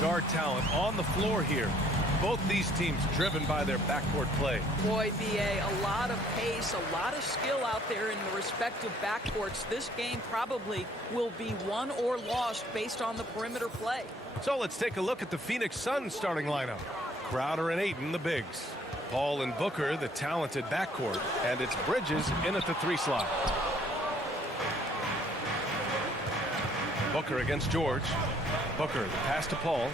Guard talent on the floor here. Both these teams driven by their backcourt play. Boy, BA, a lot of pace, a lot of skill out there in the respective backcourts. This game probably will be won or lost based on the perimeter play. So let's take a look at the Phoenix Suns starting lineup. Crowder and Ayton, the bigs. Paul and Booker, the talented backcourt. And it's Bridges in at the 3 slot. Booker against George. Booker, the pass to Paul.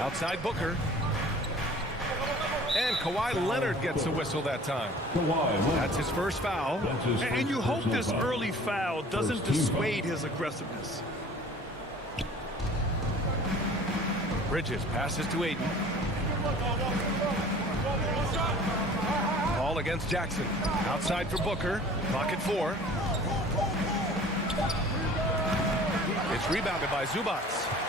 Outside Booker. And Kawhi Leonard gets a whistle that time. That's his first foul. And you hope this early foul doesn't dissuade his aggressiveness. Bridges passes to Ayton. Paul against Jackson. Outside for Booker. Clock at 4. It's rebounded by Zubac.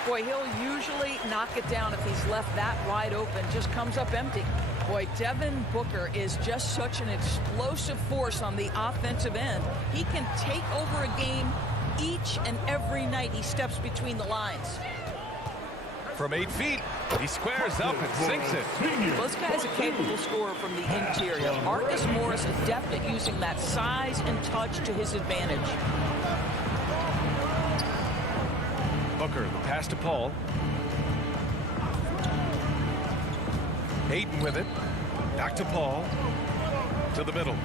Boy, he'll usually knock it down if he's left that wide open. Just comes up empty. Boy, Devin Booker is just such an explosive force on the offensive end. He can take over a game each and every night he steps between the lines. From 8 feet, he squares up and sinks it. Well, this guy's a capable scorer from the interior. Marcus Morris adept at using that size and touch to his advantage. Booker, the pass to Paul. Ayton with it. Back to Paul. To the middle.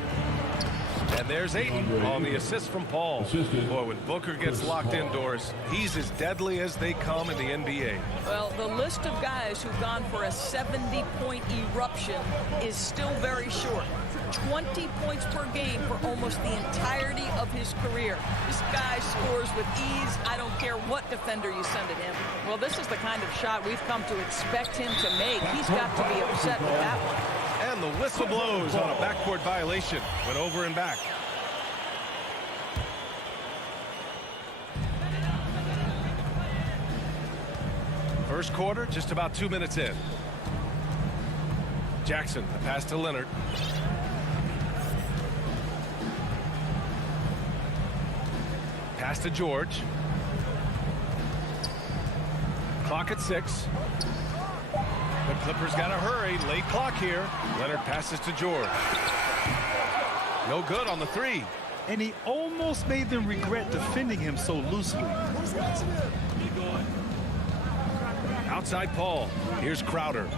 And there's Ayton on the assist from Paul. Boy, when Booker gets locked indoors, he's as deadly as they come in the NBA. Well, the list of guys who've gone for a 70-point eruption is still very short. 20 points per game for almost the entirety of his career. This guy scores with ease. I don't care what defender you send at him. Well, this is the kind of shot we've come to expect him to make. He's got to be upset with that one. And the whistle blows on a backcourt violation. Went over and back. First quarter, just about 2 minutes in. Jackson, the pass to Leonard. Pass to George. Clock at 6. The Clippers got to hurry. Late clock here. Leonard passes to George. No good on the 3. And he almost made them regret defending him so loosely. Outside Paul. Here's Crowder.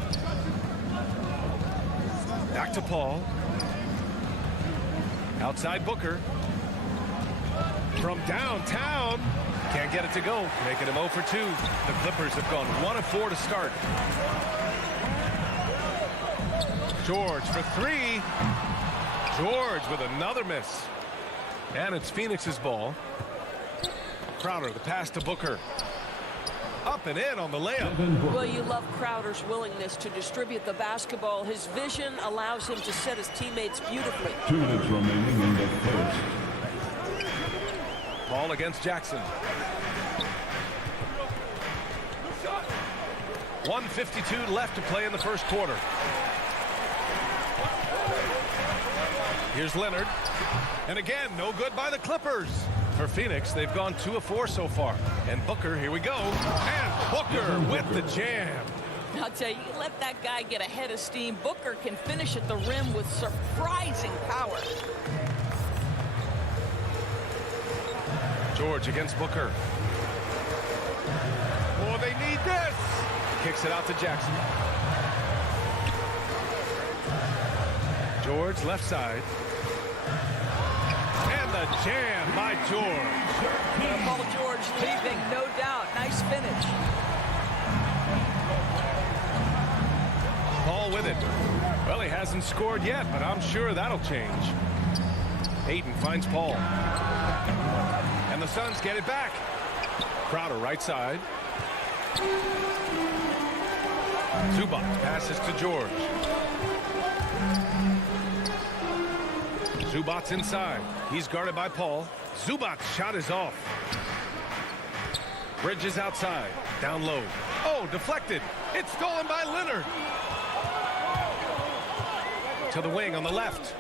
Back to Paul. Outside Booker. From downtown. Can't get it to go. Making him 0 for 2. The Clippers have gone 1 of 4 to start. George for 3. George with another miss. And it's Phoenix's ball. Crowder, the pass to Booker. Up and in on the layup. Well, you love Crowder's willingness to distribute the basketball. His vision allows him to set his teammates beautifully. 2 minutes remaining in the first. Ball against Jackson. 1:52 left to play in the first quarter. Here's Leonard. And again, no good by the Clippers. For Phoenix, they've gone 2 of 4 so far. And Booker, here we go. And Booker with the jam. I'll tell you, you let that guy get a head of steam. Booker can finish at the rim with surprising power. George against Booker. Oh, they need this. Kicks it out to Jackson. George left side. And the a jam by George. Paul George leaving, no doubt. Nice finish. Paul with it. Well, he hasn't scored yet, but I'm sure that'll change. Ayton finds Paul. And the Suns get it back. Crowder right side. Zubac passes to George. Zubac's inside. He's guarded by Paul. Zubac's shot is off. Bridges outside. Down low. Oh, deflected. It's stolen by Leonard. To the wing on the left.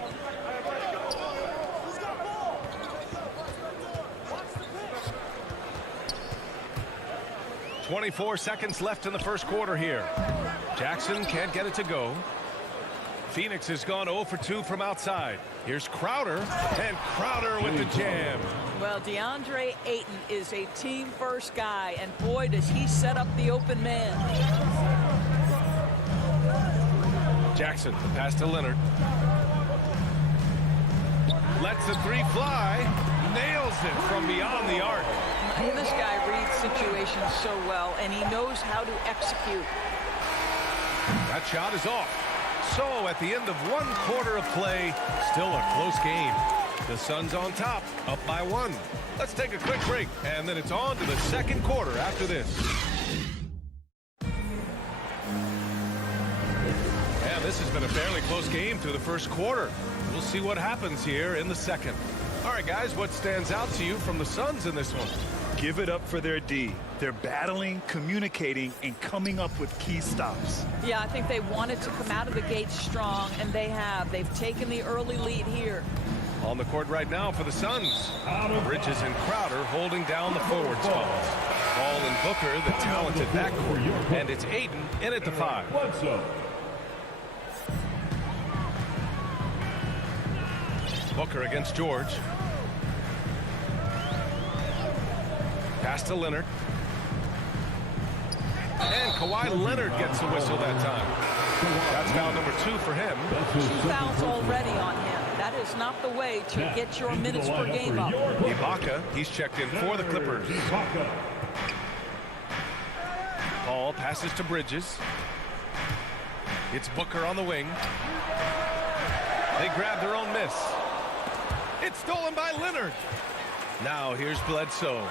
"24 seconds left in the first quarter here. Jackson can't get it to go. Phoenix has gone 0 for 2 from outside. Here's Crowder, and Crowder with the jam. Well, DeAndre Ayton is a team-first guy, and boy, does he set up the open man. Jackson, the pass to Leonard. Lets the three fly. Nails it from beyond the arc. This guy reads situations so well, and he knows how to execute. That shot is off. So at the end of one quarter of play, still a close game. The Suns on top, up by 1. Let's take a quick break, and then it's on to the second quarter after this. And this has been a fairly close game through the first quarter. We'll see what happens here in the second. All right, guys, what stands out to you from the Suns in this one? Give it up for their D. They're battling, communicating, and coming up with key stops. Yeah, I think they wanted to come out of the gate strong, and they have. They've taken the early lead here. On the court right now for the Suns. Bridges and Crowder holding down the forward spots. Paul and Booker, the talented backcourt. And it's Ayton in at the 5. Booker against George. Pass to Leonard. And Kawhi Leonard gets the whistle that time. That's foul number 2 for him. 2 fouls already on him. That is not the way to get your minutes per game up. Ibaka, he's checked in for the Clippers. Paul passes to Bridges. It's Booker on the wing. They grab their own miss. It's stolen by Leonard. Now here's Bledsoe.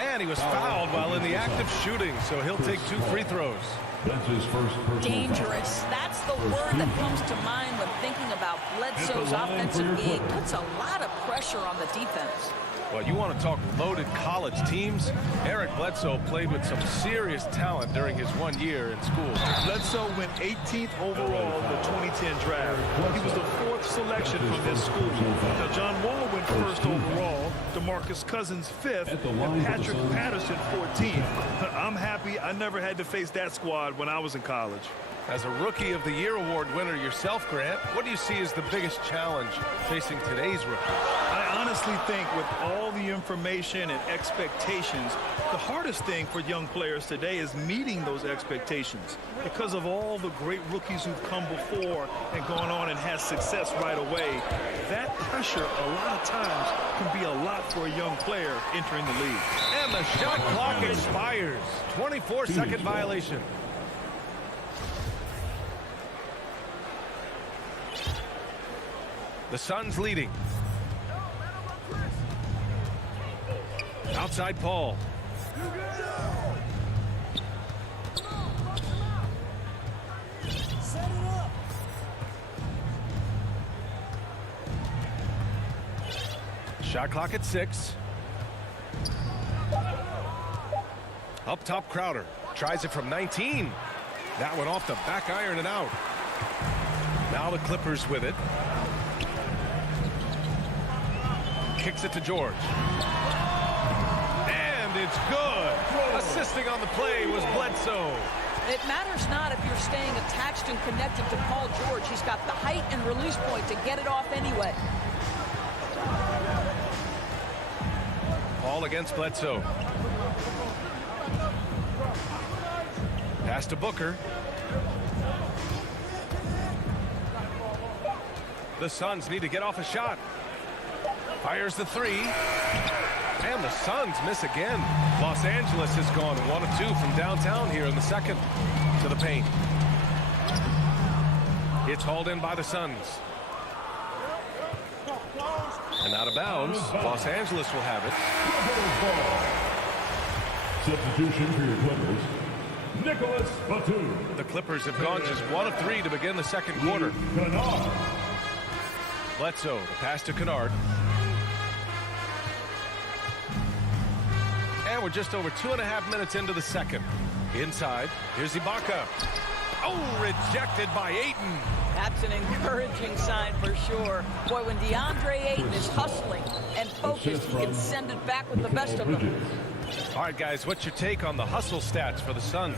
And he was fouled while in the act of shooting, so he'll take 2 free throws. Dangerous. That's the word that comes to mind when thinking about Bledsoe's offensive game. Puts a lot of pressure on the defense. Well, you want to talk loaded college teams? Eric Bledsoe played with some serious talent during his 1 year in school. Bledsoe went 18th overall in the 2010 draft. He was the 4th selection from his school. Now, John Wall went 1st overall, DeMarcus Cousins 5th, and Patrick Patterson 14th. I'm happy I never had to face that squad when I was in college. As a Rookie of the Year award winner yourself, Grant, what do you see as the biggest challenge facing today's rookies? I honestly think with all the information and expectations, the hardest thing for young players today is meeting those expectations. Because of all the great rookies who've come before and gone on and had success right away, that pressure a lot of times can be a lot for a young player entering the league. And the shot clock expires. 24-second violation. The Suns leading. Outside Paul. Shot clock at 6. Up top, Crowder. Tries it from 19. That one off the back iron and out. Now the Clippers with it. Kicks it to George. And it's good. Assisting on the play was Bledsoe. It matters not if you're staying attached and connected to Paul George. He's got the height and release point to get it off anyway. Paul against Bledsoe. Pass to Booker. The Suns need to get off a shot. Fires the three. And the Suns miss again. Los Angeles has gone 1 of 2 from downtown here in the second to the paint. It's hauled in by the Suns. And out of bounds. Los Angeles will have it. Substitution for your Clippers, Nicholas Batum. The Clippers have gone just 1 of 3 to begin the second quarter. Kennard. Bledsoe, the pass to Kennard. And we're just over 2.5 minutes into the second. Inside, here's Ibaka. Oh, rejected by Ayton. That's an encouraging sign for sure. Boy, when DeAndre Ayton is hustling and focused, he can send it back with the best of them. All right, guys, what's your take on the hustle stats for the Suns?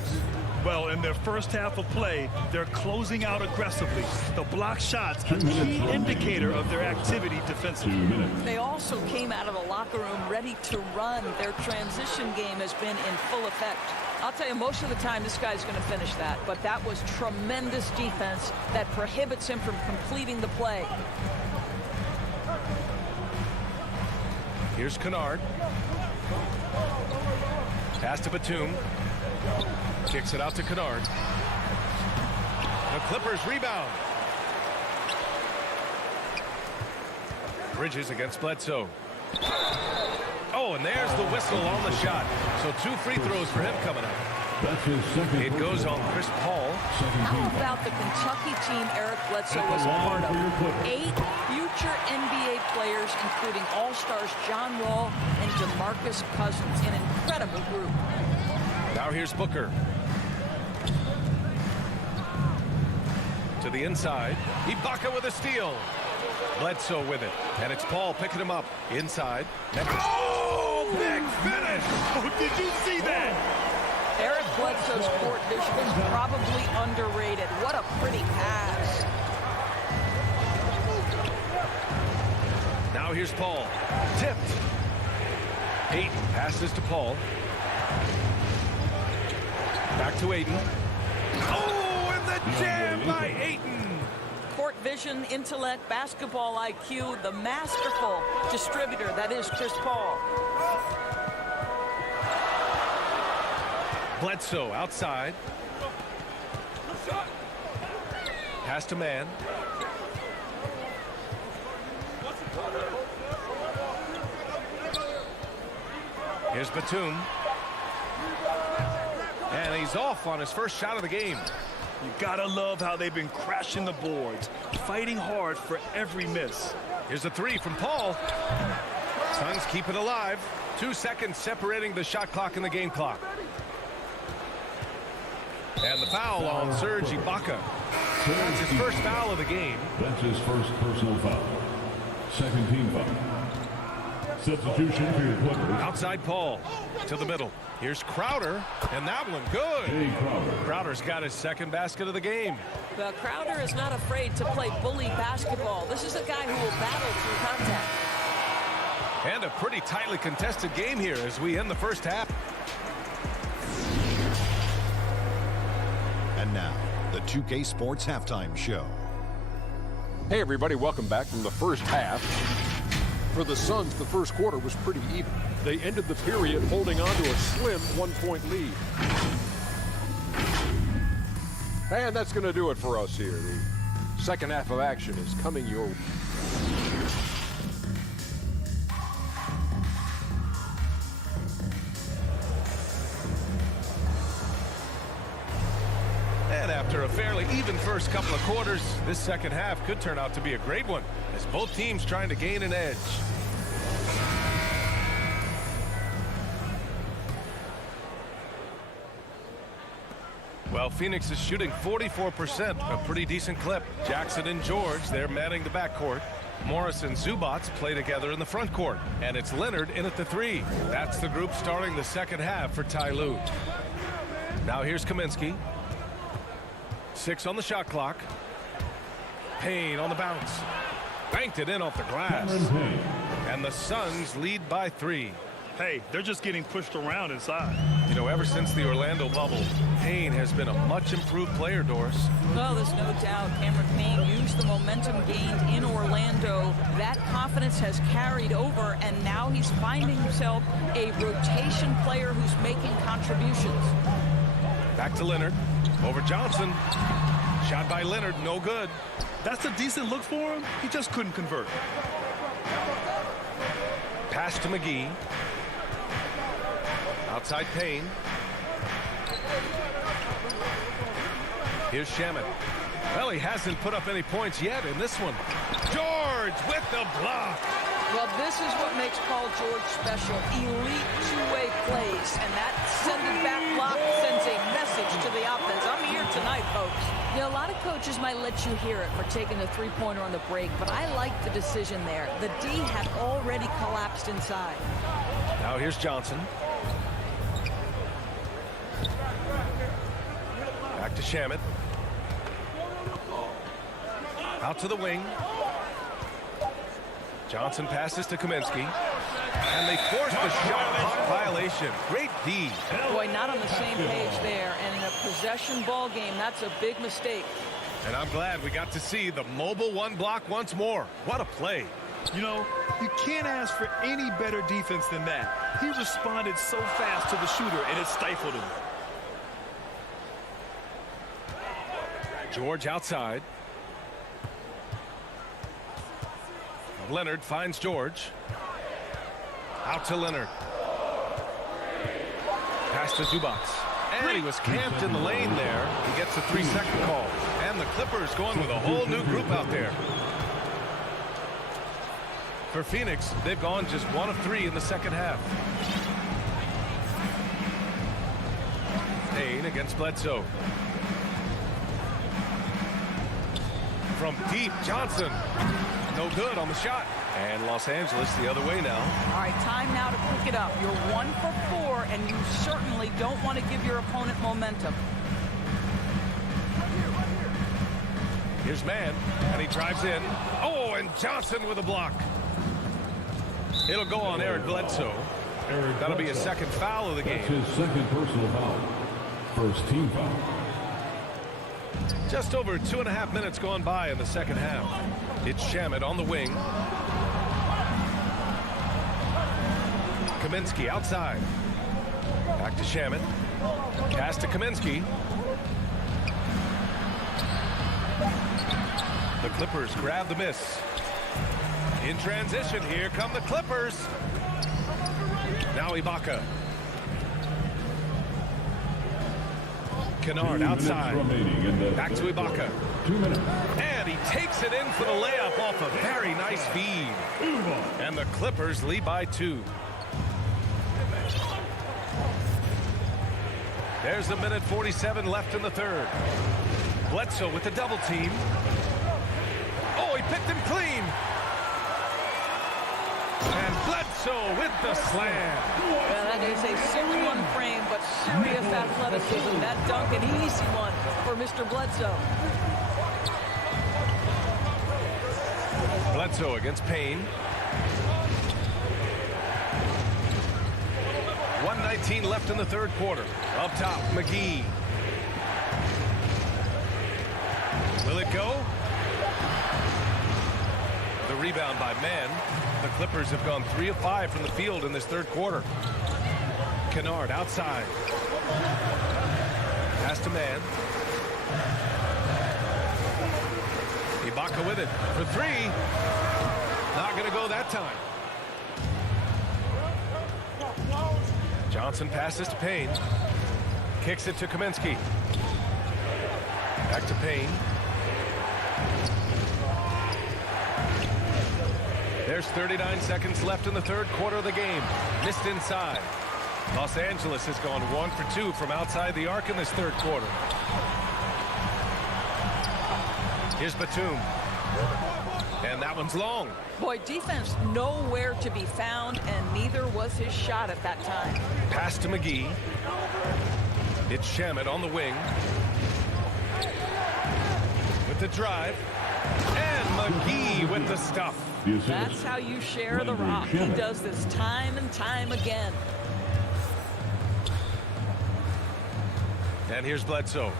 Well, in their first half of play, they're closing out aggressively. The block shots, a key indicator of their activity defensively. 2 minutes. They also came out of the locker room ready to run. Their transition game has been in full effect. I'll tell you, most of the time this guy's going to finish that, but that was tremendous defense that prohibits him from completing the play. Here's Kennard. Pass to Batum. Kicks it out to Kennard. The Clippers rebound. Bridges against Bledsoe. Oh, and there's the whistle on the shot. So 2 free throws for him coming up. That's his second. It goes on Chris Paul. How about the Kentucky team Eric Bledsoe was a part of? 8 future NBA players, including All-Stars John Wall and DeMarcus Cousins. An incredible group. Now here's Booker. To the inside. Ibaka with a steal. Bledsoe with it. And it's Paul picking him up. Inside. Oh, big finish. Oh, did you see that? Eric Bledsoe's court vision is probably underrated. What a pretty pass. Now here's Paul. Tipped. Ayton passes to Paul. Back to Ayton. Oh, and the jam by Ayton. Court vision, intellect, basketball IQ, the masterful distributor that is Chris Paul. Bledsoe outside. Pass to man. Here's Batum. And he's off on his first shot of the game. You gotta love how they've been crashing the boards, fighting hard for every miss. Here's a three from Paul. Suns keep it alive. 2 seconds separating the shot clock and the game clock. And the foul on Serge Ibaka. That's his first foul of the game. That's his first personal foul. Second team foul. Substitution for your Clippers. Outside Paul to the middle. Here's Crowder, and that one good. Hey, Crowder. Crowder's got his second basket of the game. Well, Crowder is not afraid to play bully basketball. This is a guy who will battle through contact. And a pretty tightly contested game here as we end the first half. And now, the 2K Sports Halftime Show. Hey, everybody, welcome back from the first half. For the Suns, the first quarter was pretty even. They ended the period holding on to a slim 1-point lead. And that's going to do it for us here. The second half of action is coming your way. And after a fairly even first couple of quarters, this second half could turn out to be a great one as both teams trying to gain an edge. Well, Phoenix is shooting 44%, a pretty decent clip. Jackson and George, they're manning the backcourt. Morris and Zubats play together in the front court. And it's Leonard in at the three. That's the group starting the second half for Ty Lue. Now here's Kaminsky. 6 on the shot clock. Payne on the bounce. Banked it in off the glass. And the Suns lead by 3. Hey, they're just getting pushed around inside. You know, ever since the Orlando bubble, Payne has been a much improved player, Doris. Well, there's no doubt Cameron Payne used the momentum gained in Orlando. That confidence has carried over, and now he's finding himself a rotation player who's making contributions. Back to Leonard. Over Johnson. Shot by Leonard, no good. That's a decent look for him. He just couldn't convert. Pass to McGee. Outside Payne. Here's Shamet. Well, he hasn't put up any points yet in this one. George with the block. Well, this is what makes Paul George special. Elite two-way plays, and that sending back block sends a message to the offense. I'm here tonight, folks. You know, a lot of coaches might let you hear it for taking a three-pointer on the break, but I like the decision there. The D had already collapsed inside. Now here's Johnson. Back to Shamet. Out to the wing. Johnson passes to Kaminsky. And they force the shot clock violation. Great D. Boy, not on the same page there. And in a possession ball game, that's a big mistake. And I'm glad we got to see the mobile one block once more. What a play. You know, you can't ask for any better defense than that. He responded so fast to the shooter, and it stifled him. George outside. Leonard finds George. Out to Leonard. Pass to Zubac. And he was camped in the lane there. He gets a 3-second call. And the Clippers going with a whole new group out there. For Phoenix, they've gone just 1 of 3 in the second half. Payne against Bledsoe. From deep, Johnson. No good on the shot. And Los Angeles the other way now. All right, time now to pick it up. You're 1 for 4, and you certainly don't want to give your opponent momentum. Here's Mann, and he drives in. Oh, and Johnson with a block. It'll go on Eric Bledsoe. That'll be his second foul of the game. That's his second personal foul. First team foul. Just over 2.5 minutes gone by in the second half. It's Shamet on the wing. Kaminsky outside. Back to Shamet. Pass to Kaminsky. The Clippers grab the miss. In transition, here come the Clippers. Now Ibaka. Kennard outside. Back to Ibaka. 2 minutes. And he takes it in for the layup off a very nice feed. And the Clippers lead by 2. There's a minute 47 left in the third. Bledsoe with the double team. Oh, he picked him clean. And Bledsoe with the slam. Well, that is a 6-1 frame, but serious athleticism. That dunk, an easy one for Mr. Bledsoe. Bledsoe against Payne. 1:19 left in the third quarter. Up top, McGee. Will it go? The rebound by Mann. The Clippers have gone 3 of 5 from the field in this third quarter. Kennard outside. Pass to Mann. Ibaka with it for 3. Not going to go that time. Johnson passes to Payne. Kicks it to Kaminsky. Back to Payne. There's 39 seconds left in the third quarter of the game. Missed inside. Los Angeles has gone 1 for 2 from outside the arc in this third quarter. Here's Batum. And that one's long. Boy, defense nowhere to be found, and neither was his shot at that time. Pass to McGee. It's Shamet on the wing. With the drive. And McGee with the stuff. That's how you share the rock. He does this time and time again. And here's Bledsoe.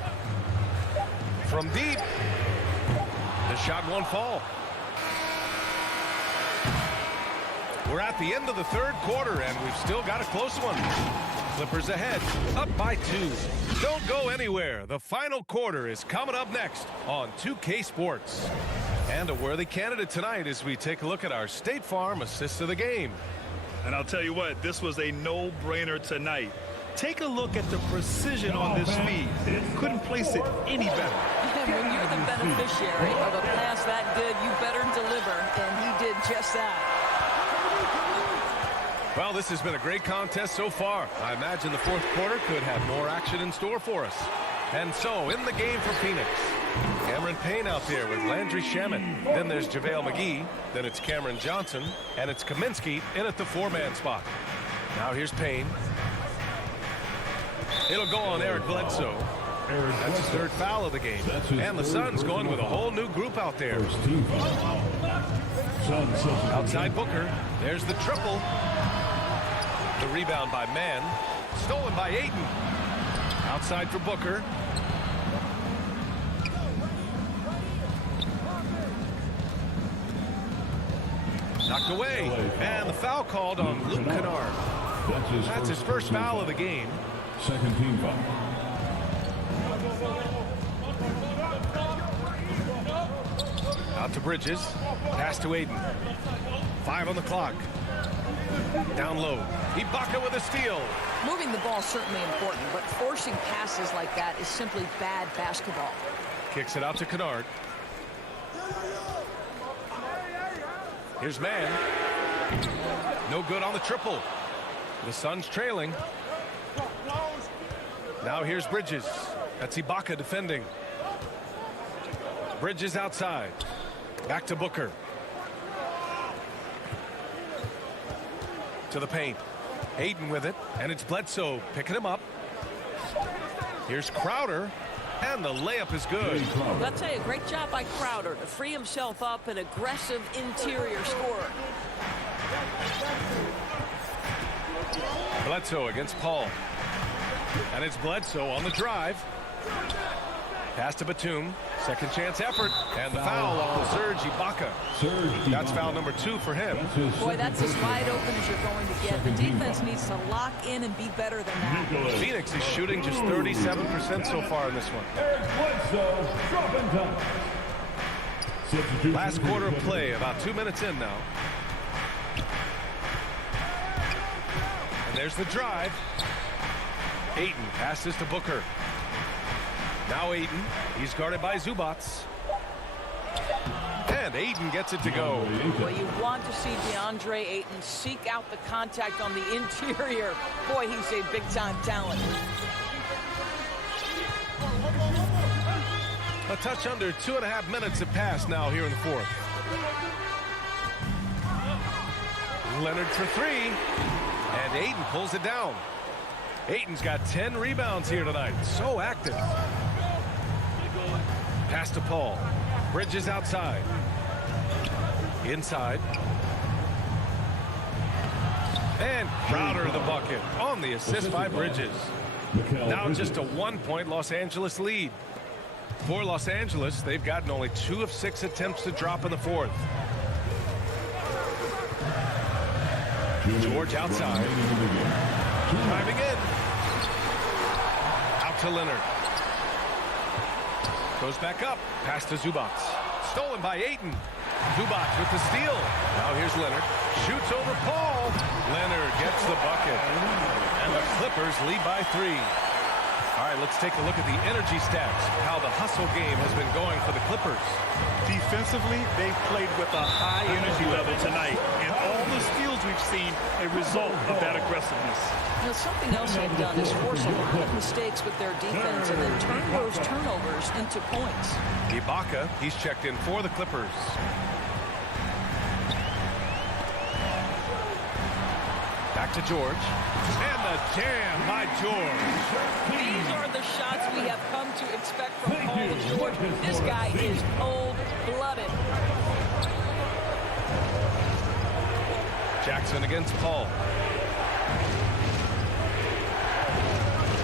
From deep. The shot won't fall. We're at the end of the third quarter, and we've still got a close one. Clippers ahead, up by 2. Don't go anywhere. The final quarter is coming up next on 2K Sports. And a worthy candidate tonight as we take a look at our State Farm assist of the game. And I'll tell you what, this was a no-brainer tonight. Take a look at the precision on this feed. Couldn't place it any better. When you're the beneficiary of a pass that good, you better deliver, and he did just that. Well, this has been a great contest so far. I imagine the fourth quarter could have more action in store for us. And so, in the game for Phoenix, Cameron Payne out there with Landry Shaman. Then there's JaVale McGee. Then it's Cameron Johnson. And it's Kaminsky in at the 4-man spot. Now here's Payne. It'll go on Eric Bledsoe. That's his third foul of the game. And the Suns going with a whole new group out there. Outside Booker. There's the triple. The rebound by Mann. Stolen by Ayton. Outside for Booker. Knocked away. And the foul called on Luke Kennard. That's his first foul of the game. Second team foul. Out to Bridges. Pass to Ayton. 5 on the clock. Down low. Ibaka with a steal. Moving the ball is certainly important, but forcing passes like that is simply bad basketball. Kicks it out to Kennard. Here's Mann. No good on the triple. The Suns trailing. Now here's Bridges. That's Ibaka defending. Bridges outside. Back to Booker. To the paint. Ayton with it, and it's Bledsoe picking him up. Here's Crowder, and the layup is good. I'll tell you, great job by Crowder to free himself up, an aggressive interior scorer. Bledsoe against Paul. And it's Bledsoe on the drive. Pass to Batum. Second chance effort. And the foul on Serge Ibaka. That's foul number 2 for him. Boy, that's as wide open as you're going to get. The defense needs to lock in and be better than that. Phoenix is shooting just 37% so far in this one. Last quarter of play, about 2 minutes in now. And there's the drive. Ayton passes to Booker. Now Ayton. He's guarded by Zubats. And Ayton gets it to go. Well, you want to see DeAndre Ayton seek out the contact on the interior. Boy, he's a big-time talent. A touch under 2.5 minutes have passed now here in the fourth. Leonard for 3. And Ayton pulls it down. Ayton's got 10 rebounds here tonight. So active. Pass to Paul. Bridges outside. Inside. And Crowder the bucket on the assist by Bridges. Now just a 1-point Los Angeles lead. For Los Angeles, they've gotten only 2 of 6 attempts to drop in the fourth. George outside. Driving in. Out to Leonard. Goes back up. Pass to Zubats. Stolen by Ayton. Zubats with the steal. Now here's Leonard. Shoots over Paul. Leonard gets the bucket. And the Clippers lead by 3. All right, let's take a look at the energy stats. How the hustle game has been going for the Clippers. Defensively, they've played with a high energy level tonight. And all the steals we've seen, a result of that aggressiveness. Now, something else they've done is force a lot of mistakes with their defense and then turn those turnovers into points. Ibaka, he's checked in for the Clippers. Back to George. And the jam by George. These are the shots we have come to expect from Paul George. This guy is cold-blooded. Jackson against Paul.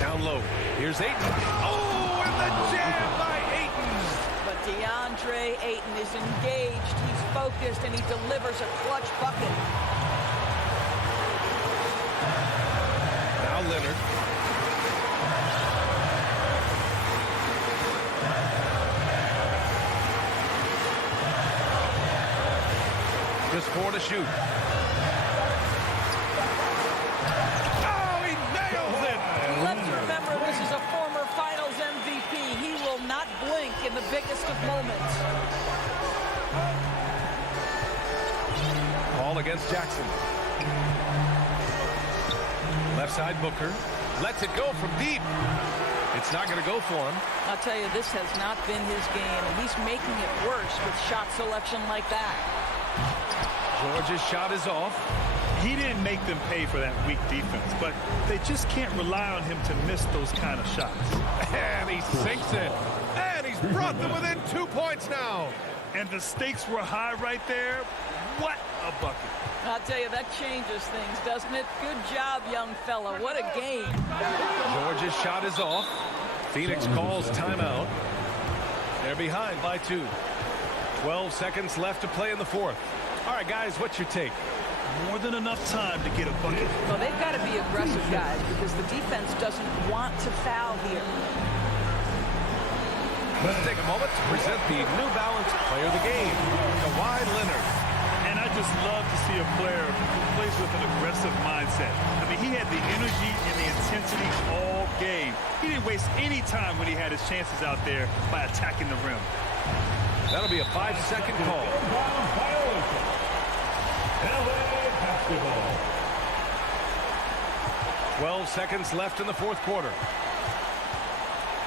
Down low. Here's Ayton. Oh, and the jam by Ayton. But DeAndre Ayton is engaged. He's focused, and he delivers a clutch bucket. Now Leonard. Just 4 to shoot. Oh, he nails it! Let's remember, this is a former Finals MVP. He will not blink in the biggest of moments. Ball against Jackson. Left side Booker. Lets it go from deep. It's not going to go for him. I'll tell you, this has not been his game, and he's making it worse with shot selection like that. George's shot is off. He didn't make them pay for that weak defense, but they just can't rely on him to miss those kind of shots. And he sinks it. And he's brought them within 2 points now. And the stakes were high right there. What a bucket. I'll tell you, that changes things, doesn't it? Good job, young fella. What a game. George's shot is off. Phoenix calls timeout. They're behind by 2. 12 seconds left to play in the fourth. All right, guys, what's your take? More than enough time to get a bucket. Well, they've got to be aggressive, guys, because the defense doesn't want to foul here. Let's take a moment to present the New Balance Player of the Game, Kawhi Leonard. And I just love to see a player who plays with an aggressive mindset. I mean, he had the energy and the intensity all game. He didn't waste any time when he had his chances out there by attacking the rim. That'll be a 5-second call. LA basketball. 12 seconds left in the fourth quarter.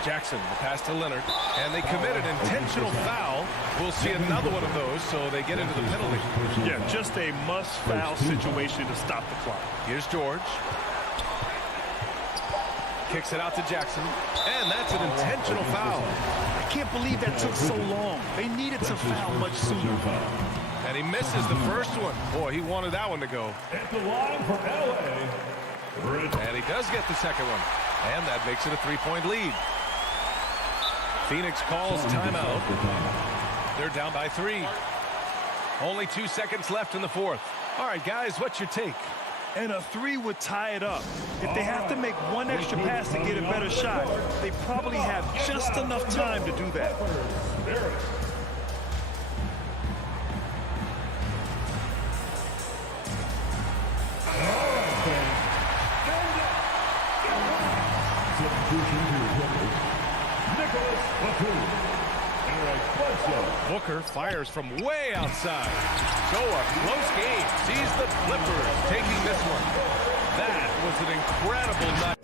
Jackson, the pass to Leonard, and they commit an intentional foul. We'll see another one of those, so they get into the penalty. Yeah, just a must-foul situation to stop the clock. Here's George. Kicks it out to Jackson, and that's an intentional foul. I can't believe that took so long. They needed to foul much sooner. And he misses the first one. Boy, he wanted that one to go. At the line for LA. And he does get the second one. And that makes it a 3-point lead. Phoenix calls timeout. They're down by 3. Only 2 seconds left in the fourth. All right, guys, what's your take? And a 3 would tie it up. If they have to make one extra pass to get a better shot, they probably have just enough time to do that. Booker fires from way outside. So a close game. Sees the Clippers taking this one. That was an incredible night.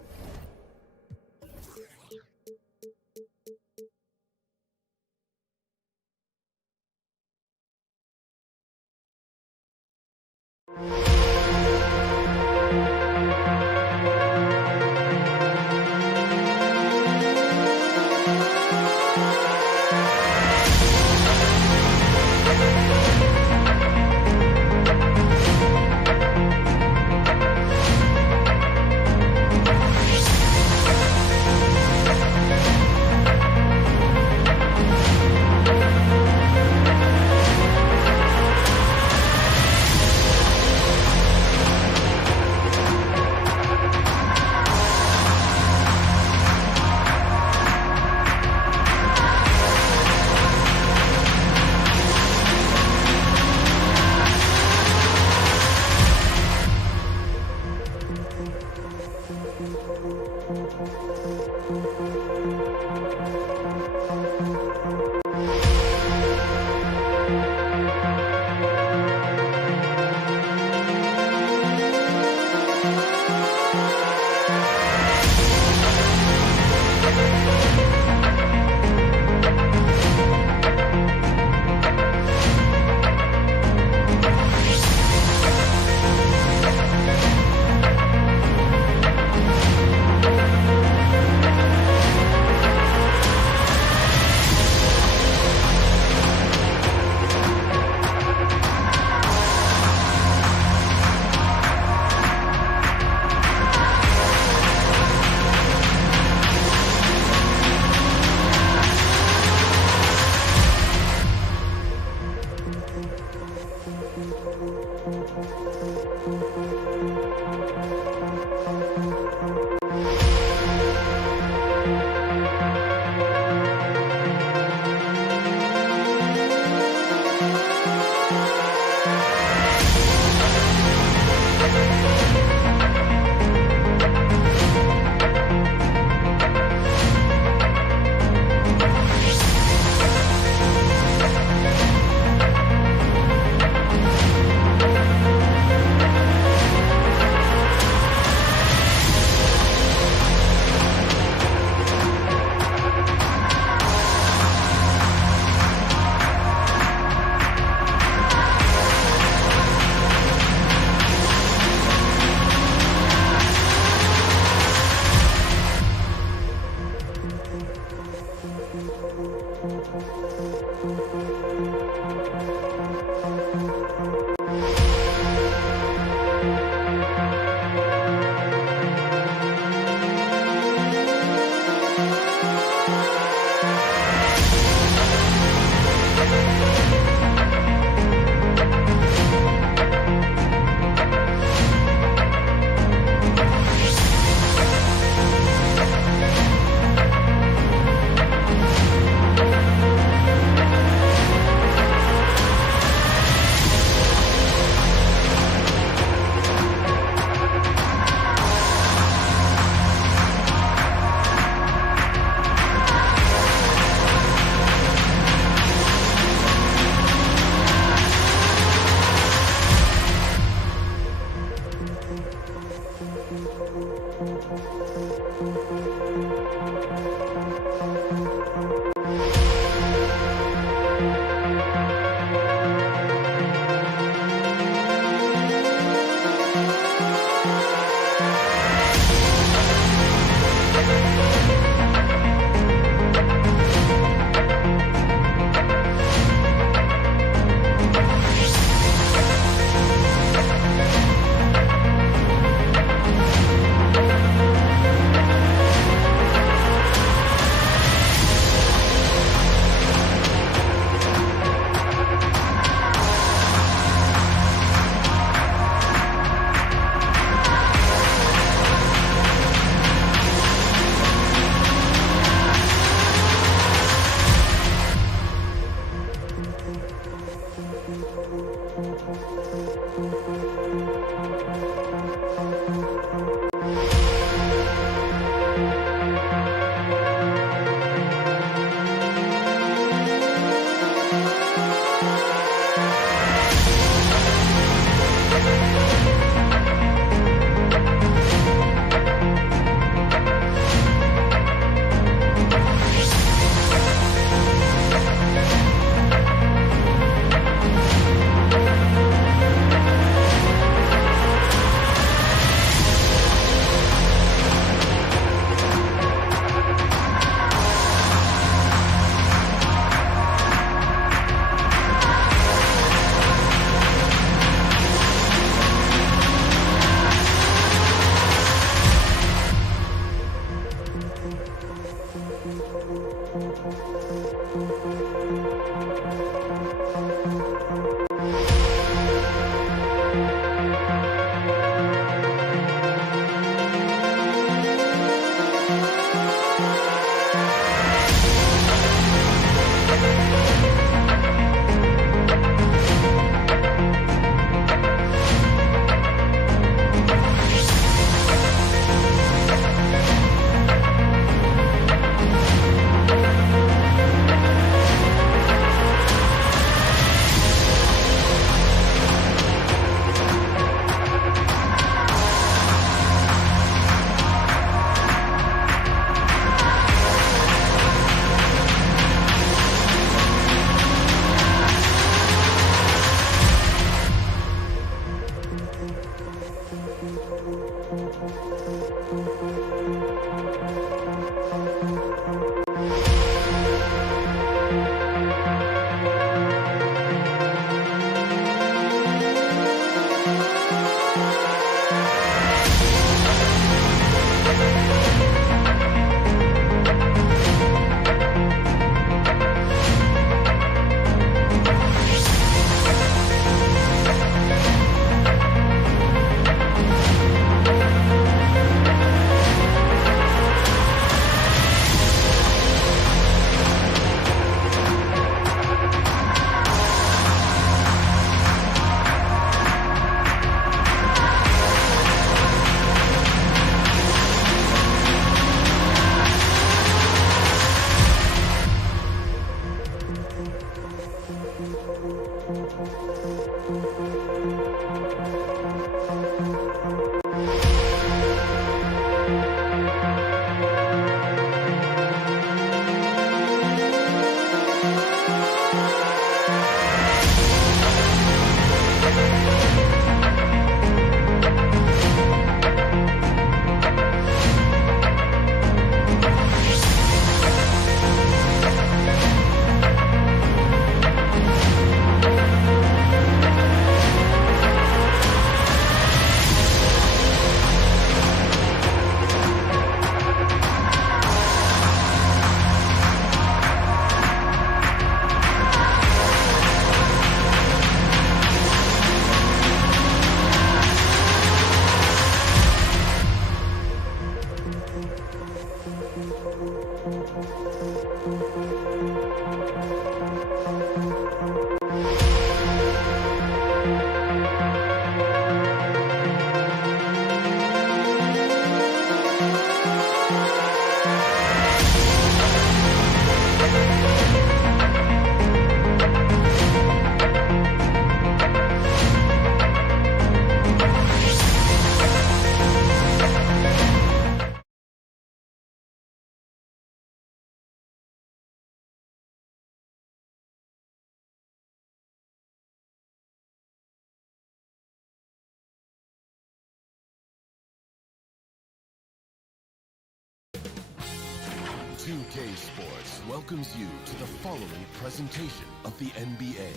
2K Sports welcomes you to the following presentation of the NBA.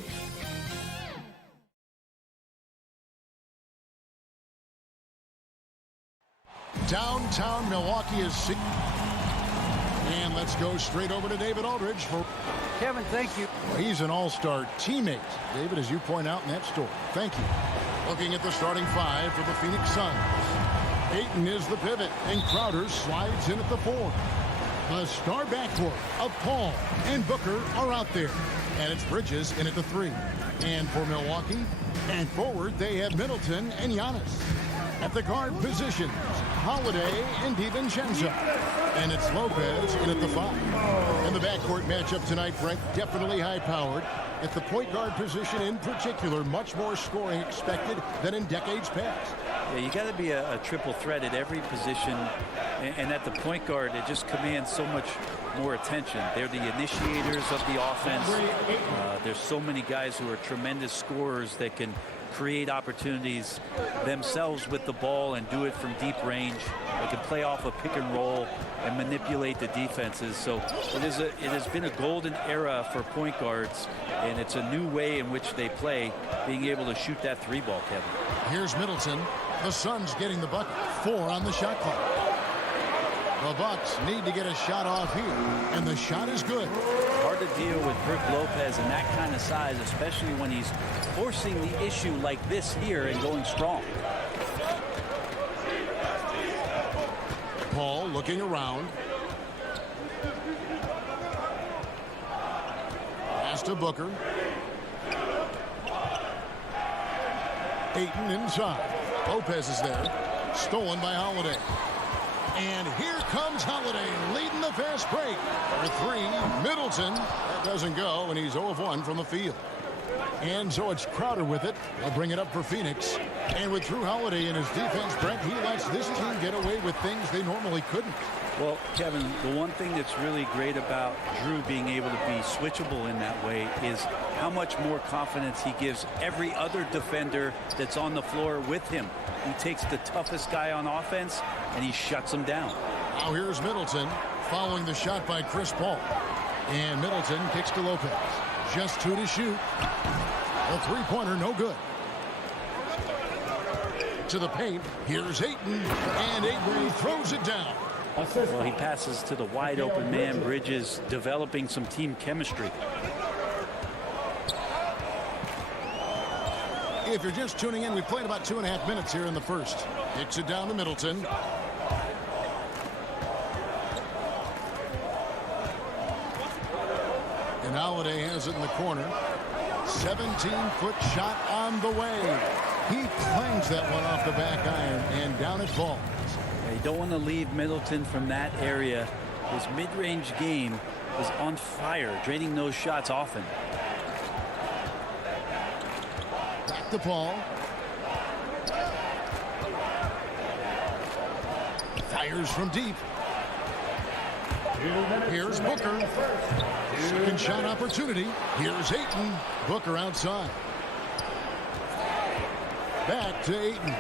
Downtown Milwaukee is sick. And let's go straight over to David Aldridge for Kevin. Thank you. He's an all-star teammate, David, as you point out in that story. Thank you. Looking at the starting five for the Phoenix Suns. Ayton is the pivot, and Crowder slides in at the 4. The star backcourt of Paul and Booker are out there. And it's Bridges in at the 3. And for Milwaukee, and forward, they have Middleton and Giannis. At the guard positions, Holiday and DiVincenzo. And it's Lopez in at the 5. And the backcourt matchup tonight, Frank, definitely high-powered. At the point guard position in particular, much more scoring expected than in decades past. Yeah, you got to be a triple threat at every position. And at the point guard, it just commands so much more attention. They're the initiators of the offense. There's so many guys who are tremendous scorers that can create opportunities themselves with the ball and do it from deep range. They can play off a pick and roll and manipulate the defenses. So it has been a golden era for point guards, and it's a new way in which they play, being able to shoot that 3 ball, Kevin. Here's Middleton. The Suns getting the bucket. 4 on the shot clock. The Bucks need to get a shot off here, and the shot is good. Hard to deal with Brook Lopez and that kind of size, especially when he's forcing the issue like this here and going strong. Paul looking around. Pass to Booker. Ayton inside. Lopez is there. Stolen by Holiday. And here comes Holiday leading the fast break. For 3, Middleton. That doesn't go, and he's 0 of 1 from the field. And so it's Crowder with it. They'll bring it up for Phoenix. And with Drew Holiday in his defense, Brent, he lets this team get away with things they normally couldn't. Well, Kevin, the one thing that's really great about Drew being able to be switchable in that way is how much more confidence he gives every other defender that's on the floor with him. He takes the toughest guy on offense, and he shuts him down. Now here's Middleton following the shot by Chris Paul. And Middleton kicks to Lopez. Just 2 to shoot. A 3-pointer, no good. To the paint. Here's Ayton. And Ayton throws it down. Well, he passes to the wide open man. Bridges developing some team chemistry. If you're just tuning in, we've played about 2.5 minutes here in the first. Kicks it down to Middleton. And Holiday has it in the corner. 17-foot shot on the way. He clangs that one off the back iron, and down it falls. Yeah, you don't want to leave Middleton from that area. His mid-range game is on fire, draining those shots often. Back to Paul. Fires from deep. Here's Booker. Second shot opportunity. Here's Ayton. Booker outside. Back to Ayton.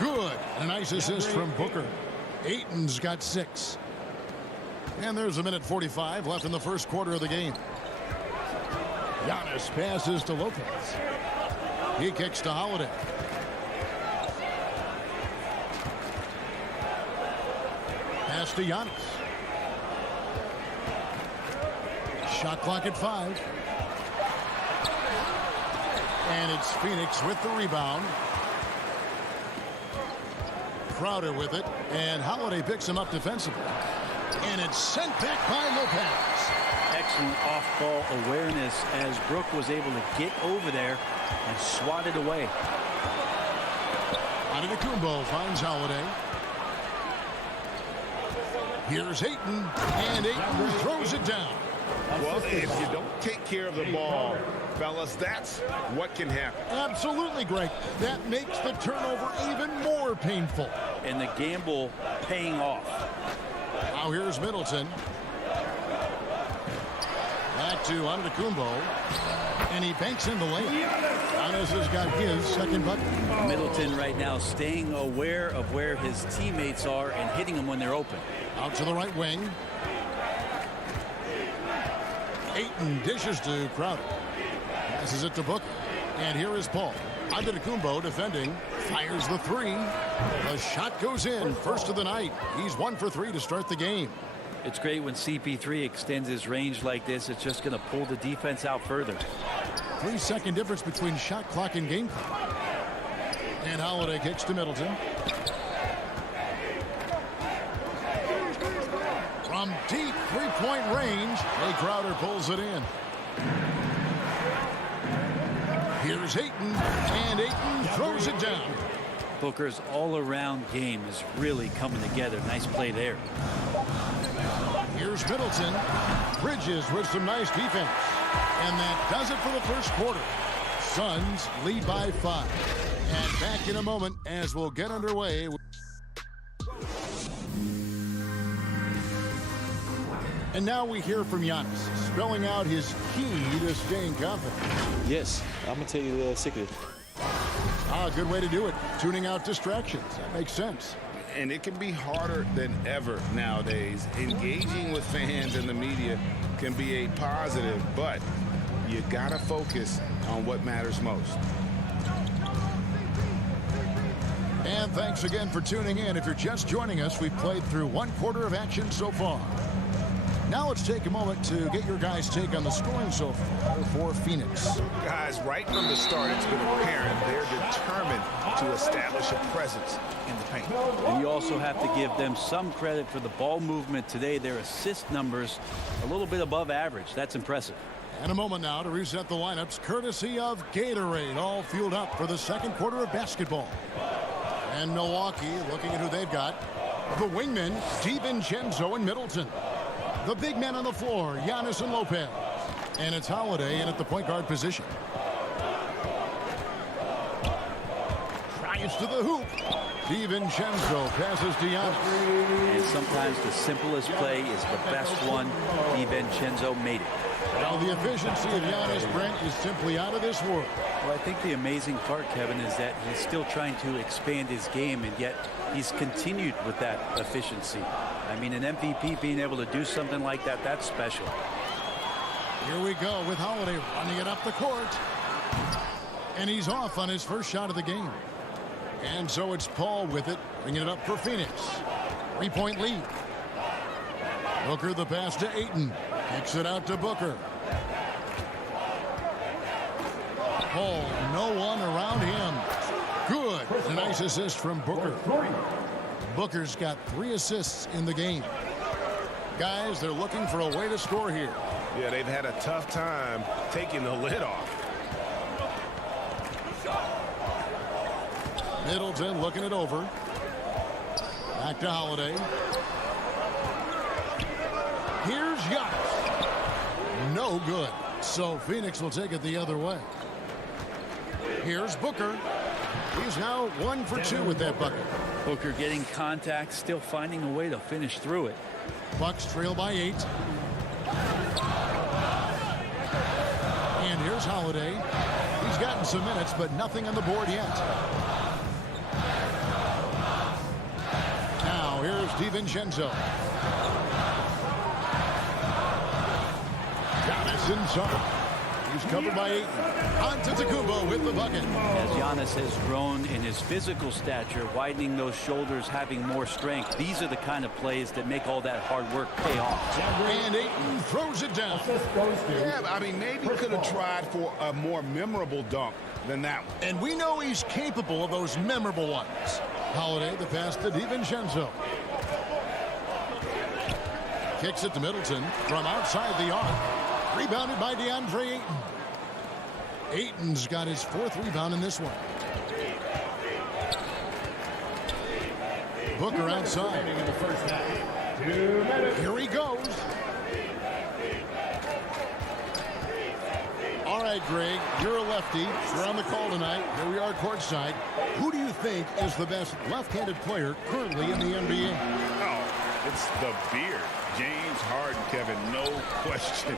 Good. A nice assist from Booker. Ayton's got 6. And there's 1:45 left in the first quarter of the game. Giannis passes to Lopez. He kicks to Holiday. Pass to Giannis. Shot clock at 5. And it's Phoenix with the rebound. Crowder with it. And Holiday picks him up defensively. And it's sent back by Lopez. Excellent off-ball awareness as Brook was able to get over there and swat it away. Antetokounmpo finds Holiday. Here's Ayton. And Ayton throws it down. Well, if you don't take care of the ball, fellas, that's what can happen. Absolutely, Greg. That makes the turnover even more painful. And the gamble paying off. Now here's Middleton. Back to Antetokounmpo. And he banks in the layup. Giannis has got his second bucket. Middleton right now staying aware of where his teammates are and hitting them when they're open. Out to the right wing. Ayton dishes to Crowder. Passes it to Booker. And here is Paul. Antetokounmpo defending. Fires the three. The shot goes in. First of the night. He's 1 for 3 to start the game. It's great when CP3 extends his range like this. It's just going to pull the defense out further. 3-second difference between shot clock and game clock. And Holiday kicks to Middleton. From deep three-point range, Jay Crowder pulls it in. Here's Ayton, and Ayton throws it down. Booker's all-around game is really coming together. Nice play there. Here's Middleton. Bridges with some nice defense. And that does it for the first quarter. Suns lead by 5. And back in a moment as we'll get underway. And now we hear from Giannis, spelling out his key to staying confident. Yes, I'm going to tell you the secret. Good way to do it. Tuning out distractions. That makes sense. And it can be harder than ever nowadays. Engaging with fans and the media can be a positive, but you got to focus on what matters most. And thanks again for tuning in. If you're just joining us, we've played through 1 quarter of action so far. Now let's take a moment to get your guys' take on the scoring so far for Phoenix. Guys, right from the start, it's been apparent they're determined to establish a presence in the paint. And you also have to give them some credit for the ball movement today. Their assist numbers a little bit above average. That's impressive. And a moment now to reset the lineups, courtesy of Gatorade, all fueled up for the second quarter of basketball. And Milwaukee, looking at who they've got, the wingmen, DiVincenzo and Middleton. The big men on the floor, Giannis and Lopez. And it's Holiday in at the point guard position. Drives to the hoop. DiVincenzo passes to Giannis. And sometimes the simplest play is the best one. DiVincenzo made it. Well, the efficiency of Giannis, Brent, is simply out of this world. Well, I think the amazing part, Kevin, is that he's still trying to expand his game, and yet he's continued with that efficiency. I mean, an MVP being able to do something like that, that's special. Here we go with Holiday running it up the court. And he's off on his first shot of the game. And so it's Paul with it, bringing it up for Phoenix. 3-point lead. Booker the pass to Ayton. Kicks it out to Booker. Paul, no one around him. Good. A nice assist from Booker. Booker's got 3 assists in the game. Guys, they're looking for a way to score here. Yeah, they've had a tough time taking the lid off. Middleton looking it over. Back to Holiday. Here's Giannis. No good. So Phoenix will take it the other way. Here's Booker. He's now 1 for 2 with that bucket. Booker getting contact, still finding a way to finish through it. Bucks trail by 8. And here's Holiday. He's gotten some minutes, but nothing on the board yet. Now here's DiVincenzo. Giannis inside. He's covered by 8. Antetokounmpo with the bucket. As Giannis has grown in his physical stature, widening those shoulders, having more strength, these are the kind of plays that make all that hard work pay off. And Ayton throws it down. Yeah, I mean, maybe could have tried for a more memorable dunk than that one. And we know he's capable of those memorable ones. Holiday, the pass to DiVincenzo. Kicks it to Middleton from outside the arc. Rebounded by DeAndre Ayton. Ayton's got his 4th rebound in this one. Booker outside. Here he goes. All right, Greg, you're a lefty. You're on the call tonight. Here we are courtside. Who do you think is the best left-handed player currently in the NBA? Oh, it's the beard. James Harden, Kevin, no question.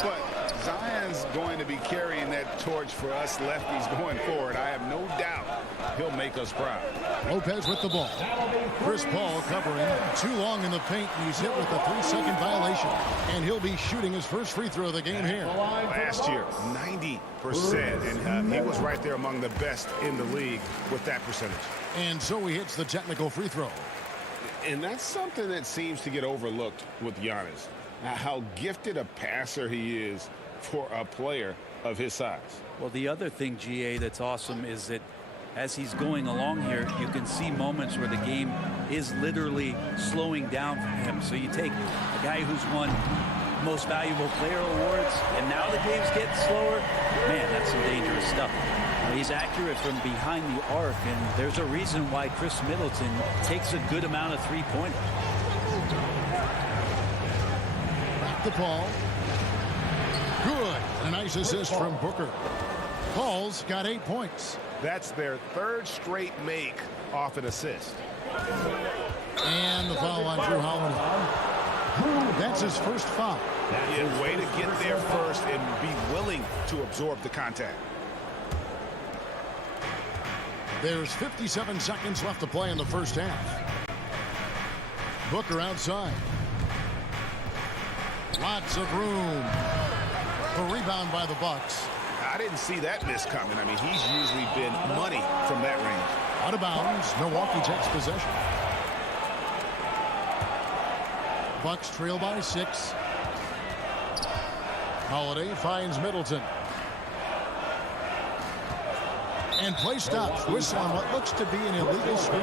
But Zion's going to be carrying that torch for us lefties going forward. I have no doubt he'll make us proud. Lopez with the ball. Chris Paul covering too long in the paint, and he's hit with a 3-second violation. And he'll be shooting his first free throw of the game here. Last year, 90%, and he was right there among the best in the league with that percentage. And so he hits the technical free throw. And that's something that seems to get overlooked with Giannis. How gifted a passer he is for a player of his size. Well, the other thing, GA, that's awesome is that as he's going along here, you can see moments where the game is literally slowing down for him. So you take a guy who's won most valuable player awards, and now the game's getting slower. Man, that's some dangerous stuff. He's accurate from behind the arc, and there's a reason why Chris Middleton takes a good amount of three-pointers. Back to Paul. Good. A nice assist from Booker. Paul's got 8 points. That's their third straight make off an assist. And the foul on Drew Holiday. That's his first foul. Yeah, way to get there first and be willing to absorb the contact. There's 57 seconds left to play in the first half. Booker outside. Lots of room. A rebound by the Bucks. I didn't see that miss coming. I mean, he's usually been money from that range. Out of bounds. Milwaukee takes possession. Bucks trail by 6. Holiday finds Middleton. And play stops. Whistle on what looks to be an illegal swing.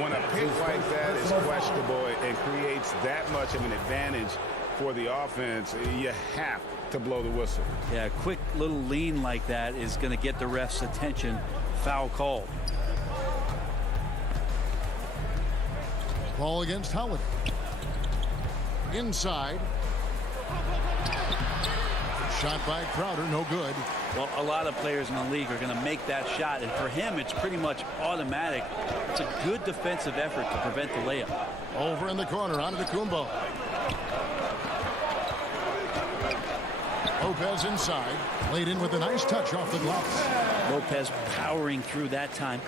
When a pick like that is questionable and creates that much of an advantage for the offense, you have to blow the whistle. Yeah, a quick little lean like that is going to get the ref's attention. Foul called. Ball against Holiday. Inside. Shot by Crowder, no good. Well, a lot of players in the league are going to make that shot, and for him, it's pretty much automatic. It's a good defensive effort to prevent the layup. Over in the corner, onto Kumbo. Lopez inside, laid in with a nice touch off the glass. Lopez powering through that time.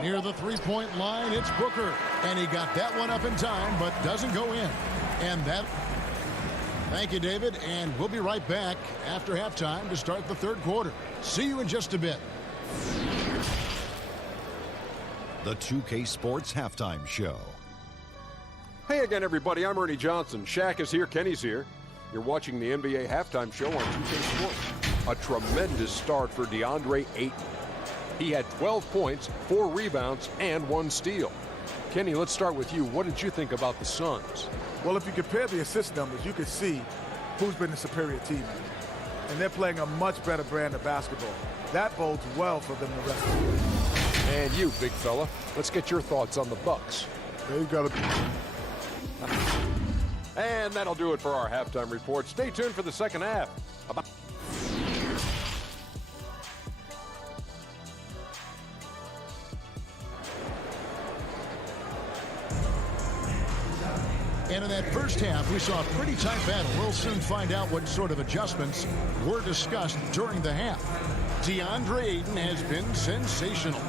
Near the three-point line, it's Booker. And he got that one up in time, but doesn't go in. And that... Thank you, David. And we'll be right back after halftime to start the third quarter. See you in just a bit. The 2K Sports Halftime Show. Hey again, everybody. I'm Ernie Johnson. Shaq is here. Kenny's here. You're watching the NBA Halftime Show on 2K Sports. A tremendous start for DeAndre Ayton. He had 12 points, 4 rebounds, and 1 steal. Kenny, let's start with you. What did you think about the Suns? Well, if you compare the assist numbers, you can see who's been the superior team. And they're playing a much better brand of basketball. That bodes well for them the rest of the year. And you, big fella, let's get your thoughts on the Bucks. They've got to... And that'll do it for our halftime report. Stay tuned for the second half. And in that first half, we saw a pretty tight battle. We'll soon find out what sort of adjustments were discussed during the half. DeAndre Ayton has been sensational.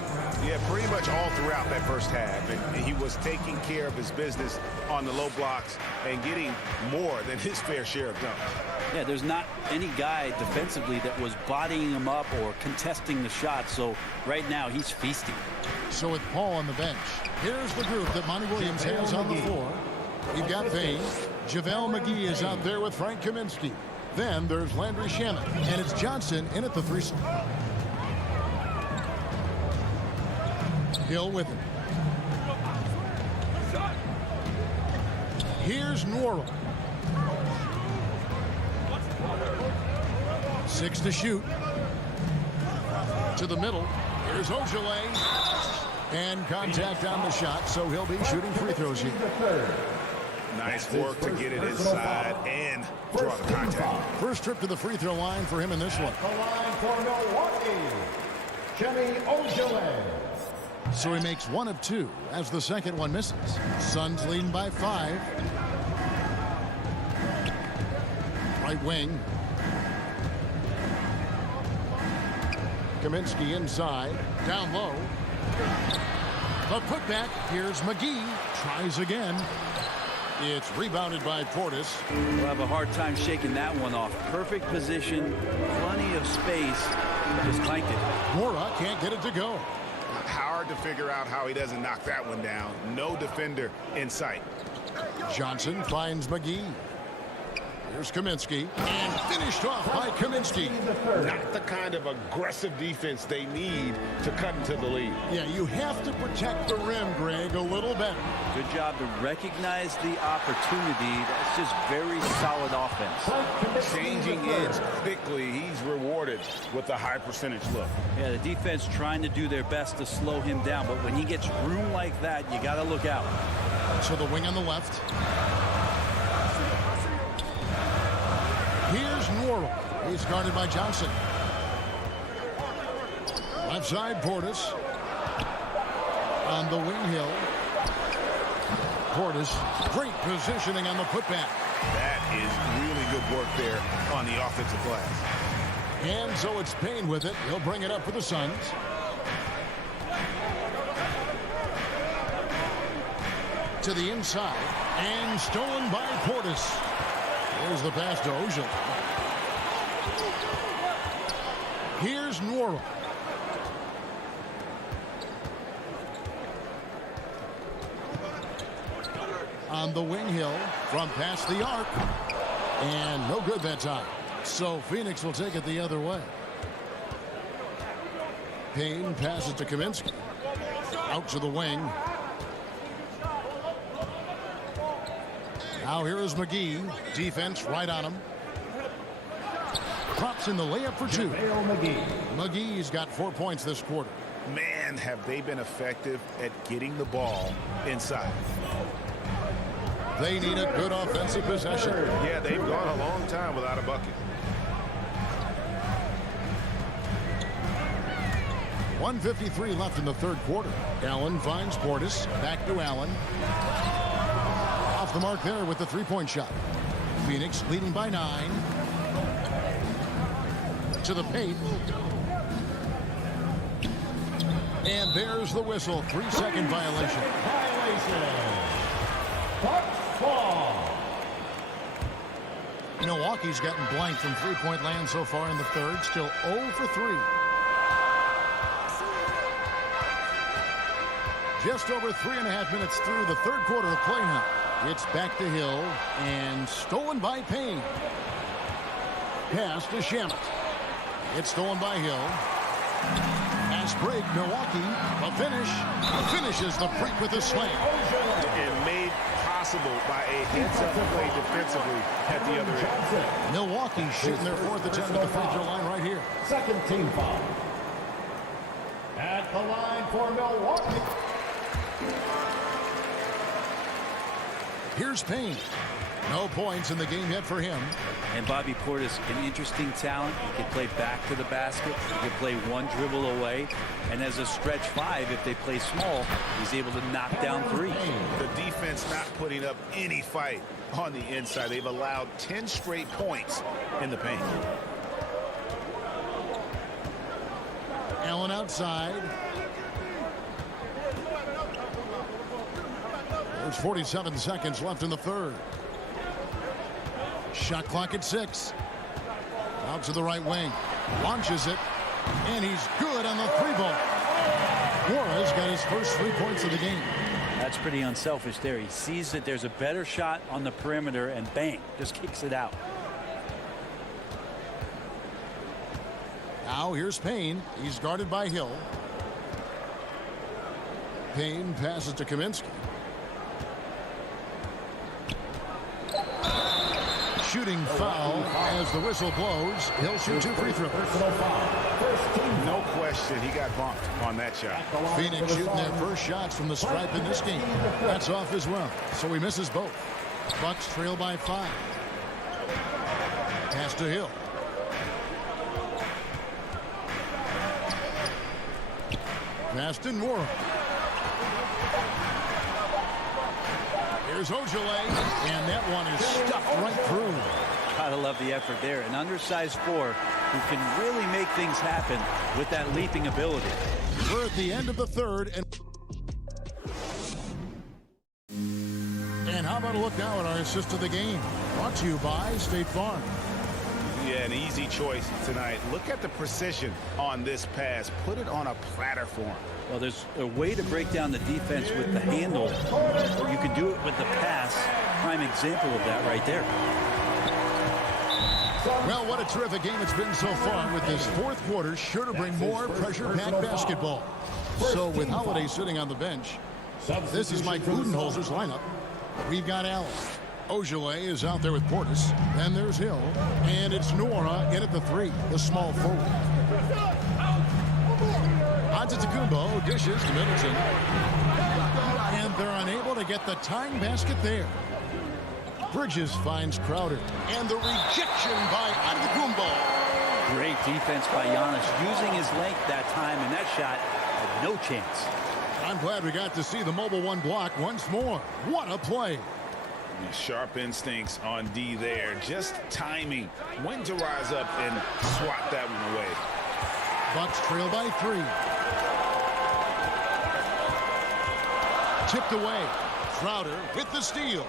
Yeah, pretty much all throughout that first half. And he was taking care of his business on the low blocks and getting more than his fair share of dunks. Yeah, there's not any guy defensively that was bodying him up or contesting the shot. So right now he's feasting. So with Paul on the bench, here's the group that Monty Williams has on the floor. You've got Vane. JaVale McGee is out there with Frank Kaminsky. Then there's Landry Shamet. And it's Johnson in at the 3. Hill with him. Here's Nwora. 6 to shoot. To the middle. Here's Ojale. And contact on the shot, so he'll be shooting free throws here. Nice work to get it inside and draw the contact. First trip to the free throw line for him in this one. The line for Milwaukee, Jimmy Ojale. So he makes 1 of 2 as the second one misses. Suns leading by 5. Right wing. Kaminsky inside, down low. The putback, here's McGee, tries again. It's rebounded by Portis. We'll have a hard time shaking that one off. Perfect position, plenty of space, just clanked it. Mora can't get it to go. Hard to figure out how he doesn't knock that one down. No defender in sight. Johnson finds McGee. Here's Kaminsky, and finished off by Kaminsky. Not the kind of aggressive defense they need to cut into the lead. Yeah, you have to protect the rim, Greg, a little better. Good job to recognize the opportunity. That's just very solid offense. Changing ends quickly. He's rewarded with a high percentage look. Yeah, the defense trying to do their best to slow him down, but when he gets room like that, you got to look out. So the wing on the left. Here's Norrell. He's guarded by Johnson. Left side, Portis. On the wing hill. Portis, great positioning on the putback. That is really good work there on the offensive glass. And so it's Payne with it. He'll bring it up for the Suns. To the inside. And stolen by Portis. There's the pass to Ojala. Here's Norrell. On the wing hill from past the arc. And no good that time. So Phoenix will take it the other way. Payne passes to Kaminsky. Out to the wing. Now here is McGee. Defense right on him. Props in the layup for two. McGee's got 4 points this quarter. Man, have they been effective at getting the ball inside. They need a good offensive possession. Yeah, they've gone a long time without a bucket. 1:53 left in the third quarter. Allen finds Portis. Back to Allen. Off the mark there with the three-point shot. Phoenix leading by 9. To the paint. And there's the whistle. 3-second violation. Milwaukee's gotten blanked from three-point land so far in the third. Still 0 for 3. Just over 3.5 minutes through the third quarter of play now. It's back to Hill and stolen by Payne. Pass to Shamet. It's stolen by Hill. Pass break, Milwaukee. A finish. Finishes the break with a slam. And made possible by a heads-up play defensively at the other end. Milwaukee shooting their fourth attempt at the free throw line right here. Second team foul. At the line for Milwaukee. Here's Payne. No points in the game yet for him. And Bobby Portis, an interesting talent. He can play back to the basket. He can play one dribble away. And as a stretch 5, if they play small, he's able to knock down 3. The defense not putting up any fight on the inside. They've allowed 10 straight points in the paint. Allen outside. There's 47 seconds left in the third. Shot clock at 6. Out to the right wing. Launches it. And he's good on the three ball. Mora's got his first 3 points of the game. That's pretty unselfish there. He sees that there's a better shot on the perimeter and bang, just kicks it out. Now here's Payne. He's guarded by Hill. Payne passes to Kaminsky. Shooting foul as the whistle blows. He'll shoot 2 free throws. No question, he got bumped on that shot. Phoenix shooting their first shots from the stripe in this game. That's off as well, so he misses both. Bucks trail by 5. Pass to Hill. Pass to Norrell. Here's Ojala, and that one is stuffed right through. Gotta love the effort there. An undersized 4 who can really make things happen with that leaping ability. We're at the end of the third. And how about a look now at our assist of the game? Brought to you by State Farm. Yeah, an easy choice tonight. Look at the precision on this pass. Put it on a platter form. Well, there's a way to break down the defense with the handle. You can do it with the pass. Prime example of that right there. Well, what a terrific game it's been so far, with this fourth quarter sure to bring more pressure-packed basketball. So with Holiday sitting on the bench, this is Mike Budenholzer's lineup. We've got Allen. Ogilvy is out there with Portis. Then there's Hill. And it's Nora in at the 3, the small forward. Antetokounmpo dishes to Middleton. And they're unable to get the tying basket there. Bridges finds Crowder. And the rejection by Antetokounmpo. Great defense by Giannis, using his length that time, and that shot had no chance. I'm glad we got to see the mobile 1 block once more. What a play. Sharp instincts on D there. Just timing. When to rise up and swat that one away. Bucks trail by 3. Tipped away. Crowder with the steal.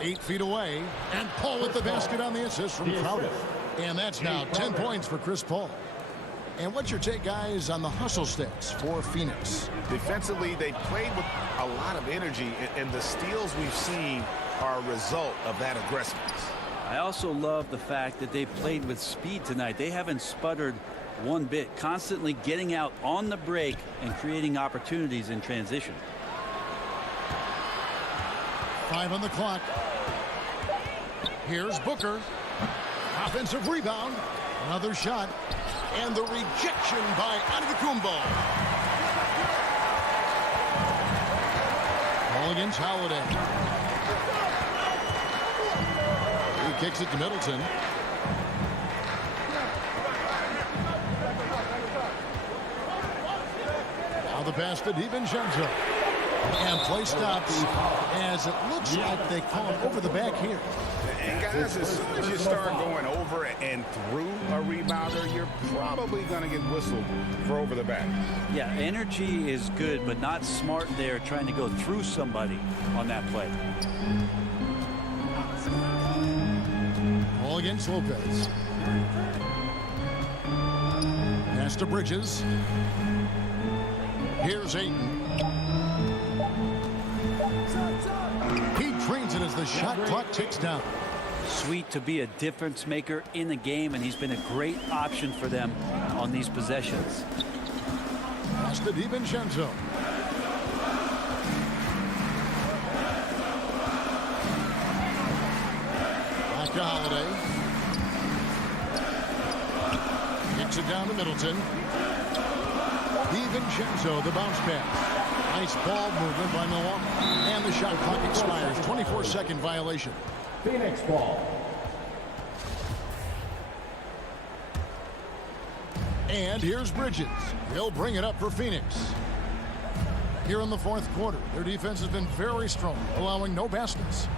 8 feet away. And Paul with the basket on the assist from Crowder. And that's now 10 points for Chris Paul. And what's your take, guys, on the hustle stats for Phoenix? Defensively, they played with a lot of energy, and the steals we've seen are a result of that aggressiveness. I also love the fact that they played with speed tonight. They haven't sputtered one bit, constantly getting out on the break and creating opportunities in transition. 5 on the clock. Here's Booker. Offensive rebound. Another shot. And the rejection by Antetokounmpo. Ball against Holiday. He kicks it to Middleton. Now the pass to DiVincenzo. And play stops as it looks like they call it over the back here. And guys, as soon as you start going over and through a rebounder, you're probably going to get whistled for over the back. Yeah, energy is good, but not smart there trying to go through somebody on that play. Ball against Lopez. Pass to Bridges. Here's Ayton. He drains it as the shot clock ticks down. Sweet to be a difference maker in the game, and he's been a great option for them on these possessions. Pass to DiVincenzo. Back to Holiday. Kicks it down to Middleton. DiVincenzo, the bounce pass. Nice ball movement by Milwaukee. And the shot clock expires. 24-second violation. Phoenix ball. And here's Bridges. He'll bring it up for Phoenix. Here in the fourth quarter, their defense has been very strong, allowing no baskets.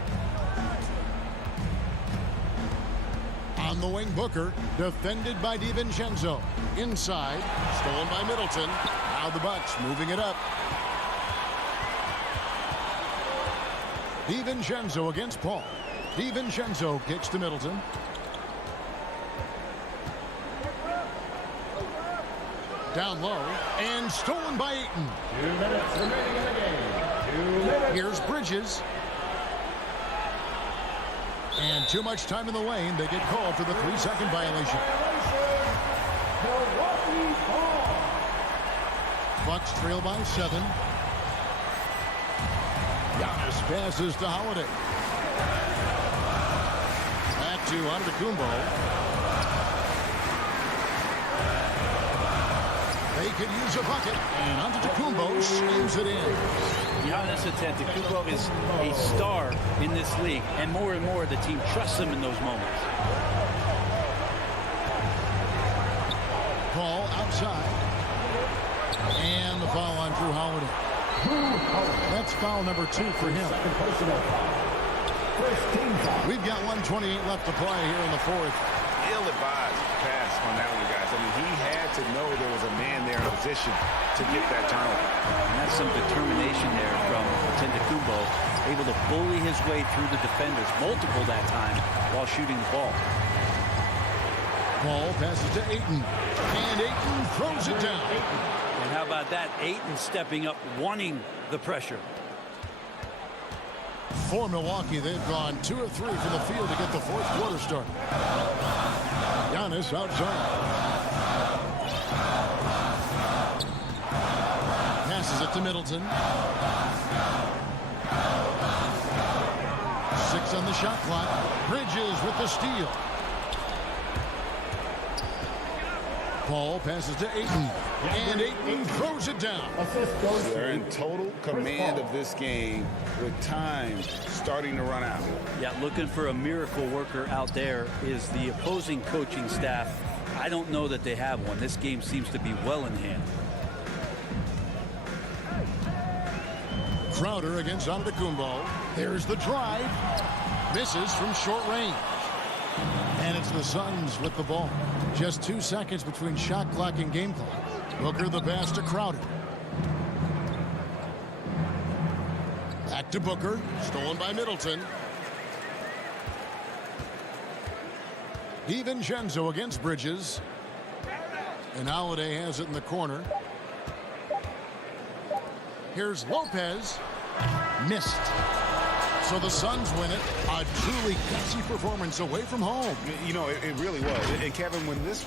On the wing, Booker, defended by DiVincenzo. Inside, stolen by Middleton. Now the Bucks moving it up. DiVincenzo against Paul. DiVincenzo kicks to Middleton. Down low and stolen by Ayton. 2 minutes remaining in the game. 2 minutes. Here's Bridges. And too much time in the lane. They get called for the 3-second violation. Bucks trail by 7. Giannis passes to Holiday. Back to Antetokounmpo. They could use a bucket, and Antetokounmpo slams it in. Giannis Antetokounmpo is a star in this league, and more the team trusts him in those moments. Paul outside. And the foul on Drew Holiday. That's foul number 2 for him. We've got 1:28 left to play here in the fourth. Ill-advised pass on that one, guys. I mean, he had to know there was a man there in position to get that turnover. And that's some determination there from Antetokounmpo, able to bully his way through the defenders, multiple that time, while shooting the ball. Ball passes to Ayton, and Ayton throws it down. And how about that? Ayton stepping up, wanting the pressure. For Milwaukee, they've gone 2 of 3 from the field to get the fourth quarter started. Giannis outside. Passes it to Middleton. 6 on the shot clock. Bridges with the steal. Paul passes to Ayton, and Ayton throws it down. They're in total command of this game with time starting to run out. Yeah, looking for a miracle worker out there is the opposing coaching staff. I don't know that they have one. This game seems to be well in hand. Crowder against Antetokounmpo. There's the drive. Misses from short range. And it's the Suns with the ball. Just 2 seconds between shot clock and game clock. Booker the pass to Crowder. Back to Booker. Stolen by Middleton. DiVincenzo against Bridges. And Holiday has it in the corner. Here's Lopez. Missed. So the Suns win it. A truly gutsy performance away from home. You know, it really was. And Kevin, when this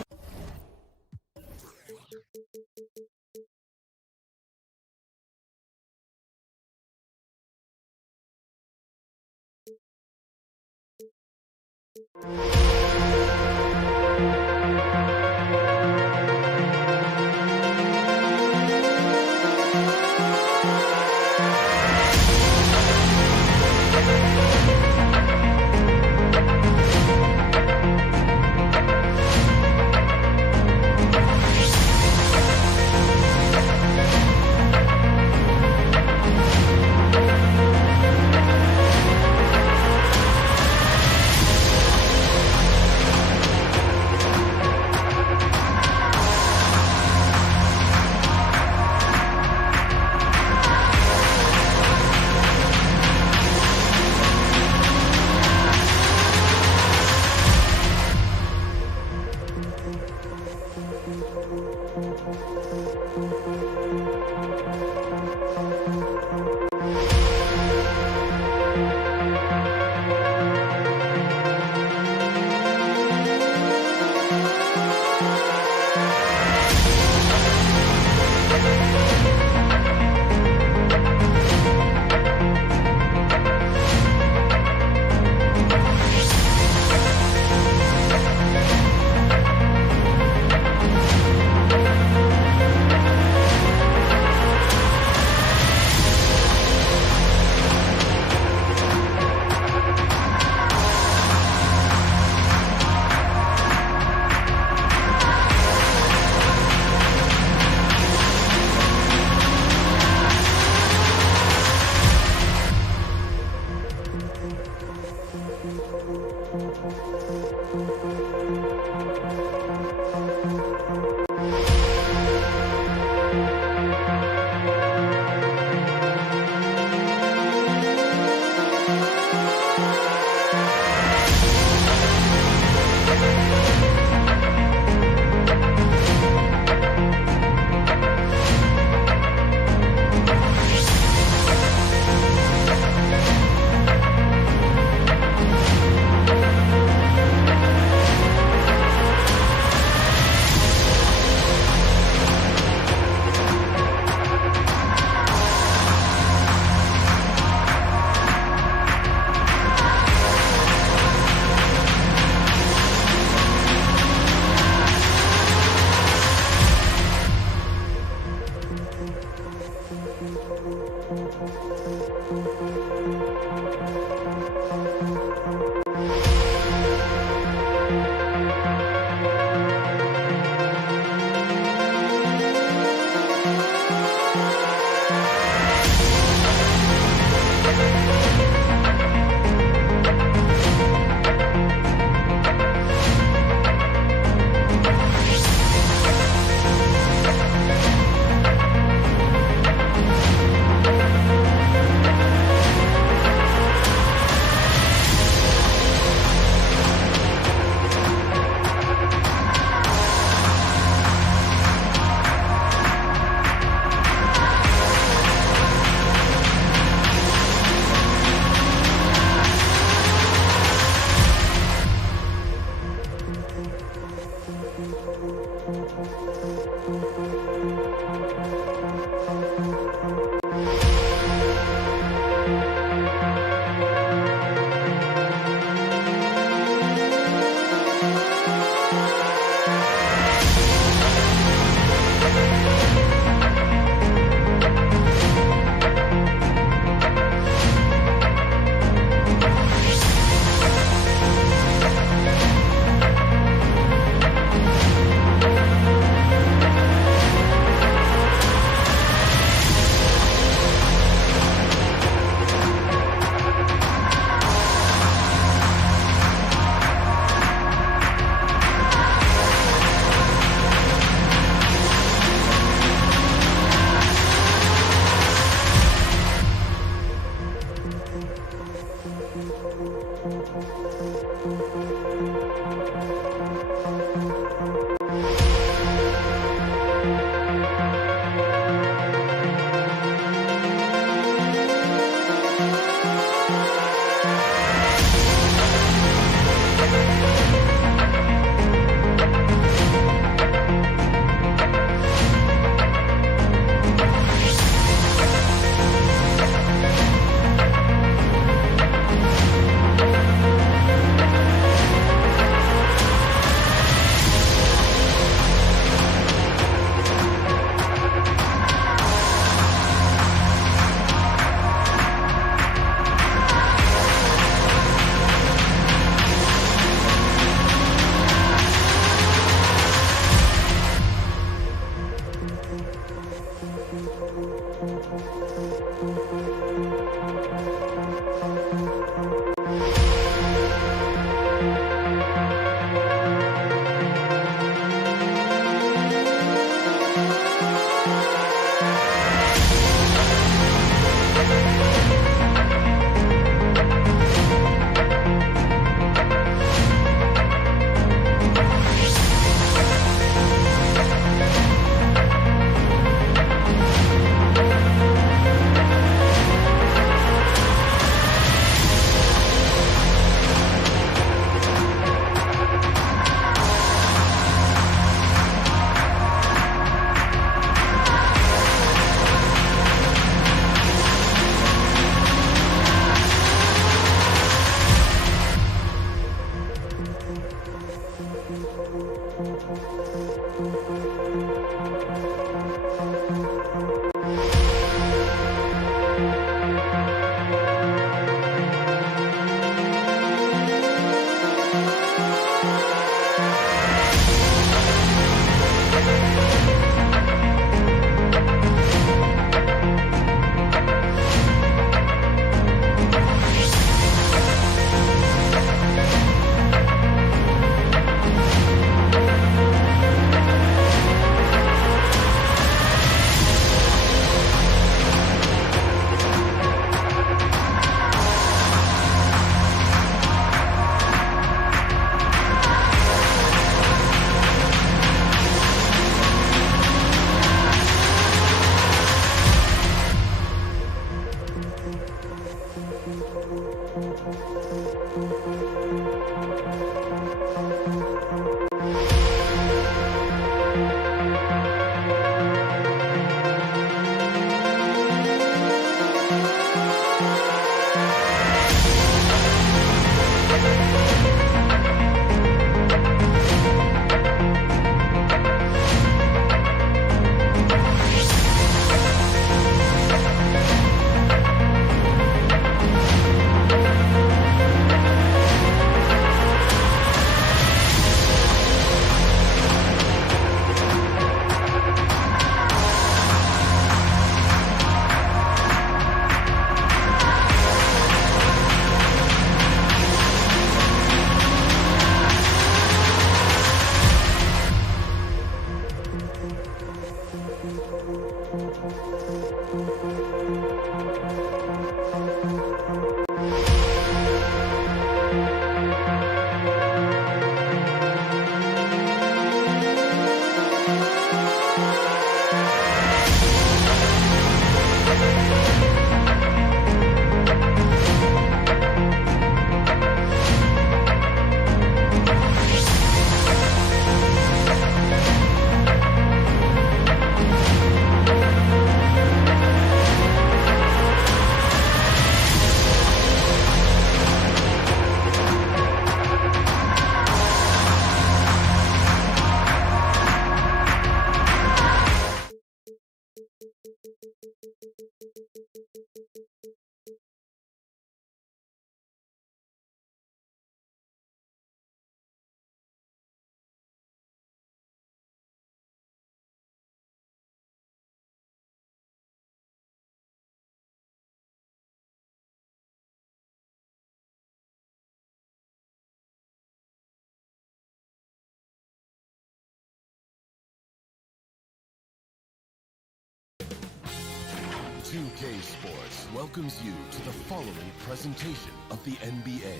2K Sports welcomes you to the following presentation of the NBA.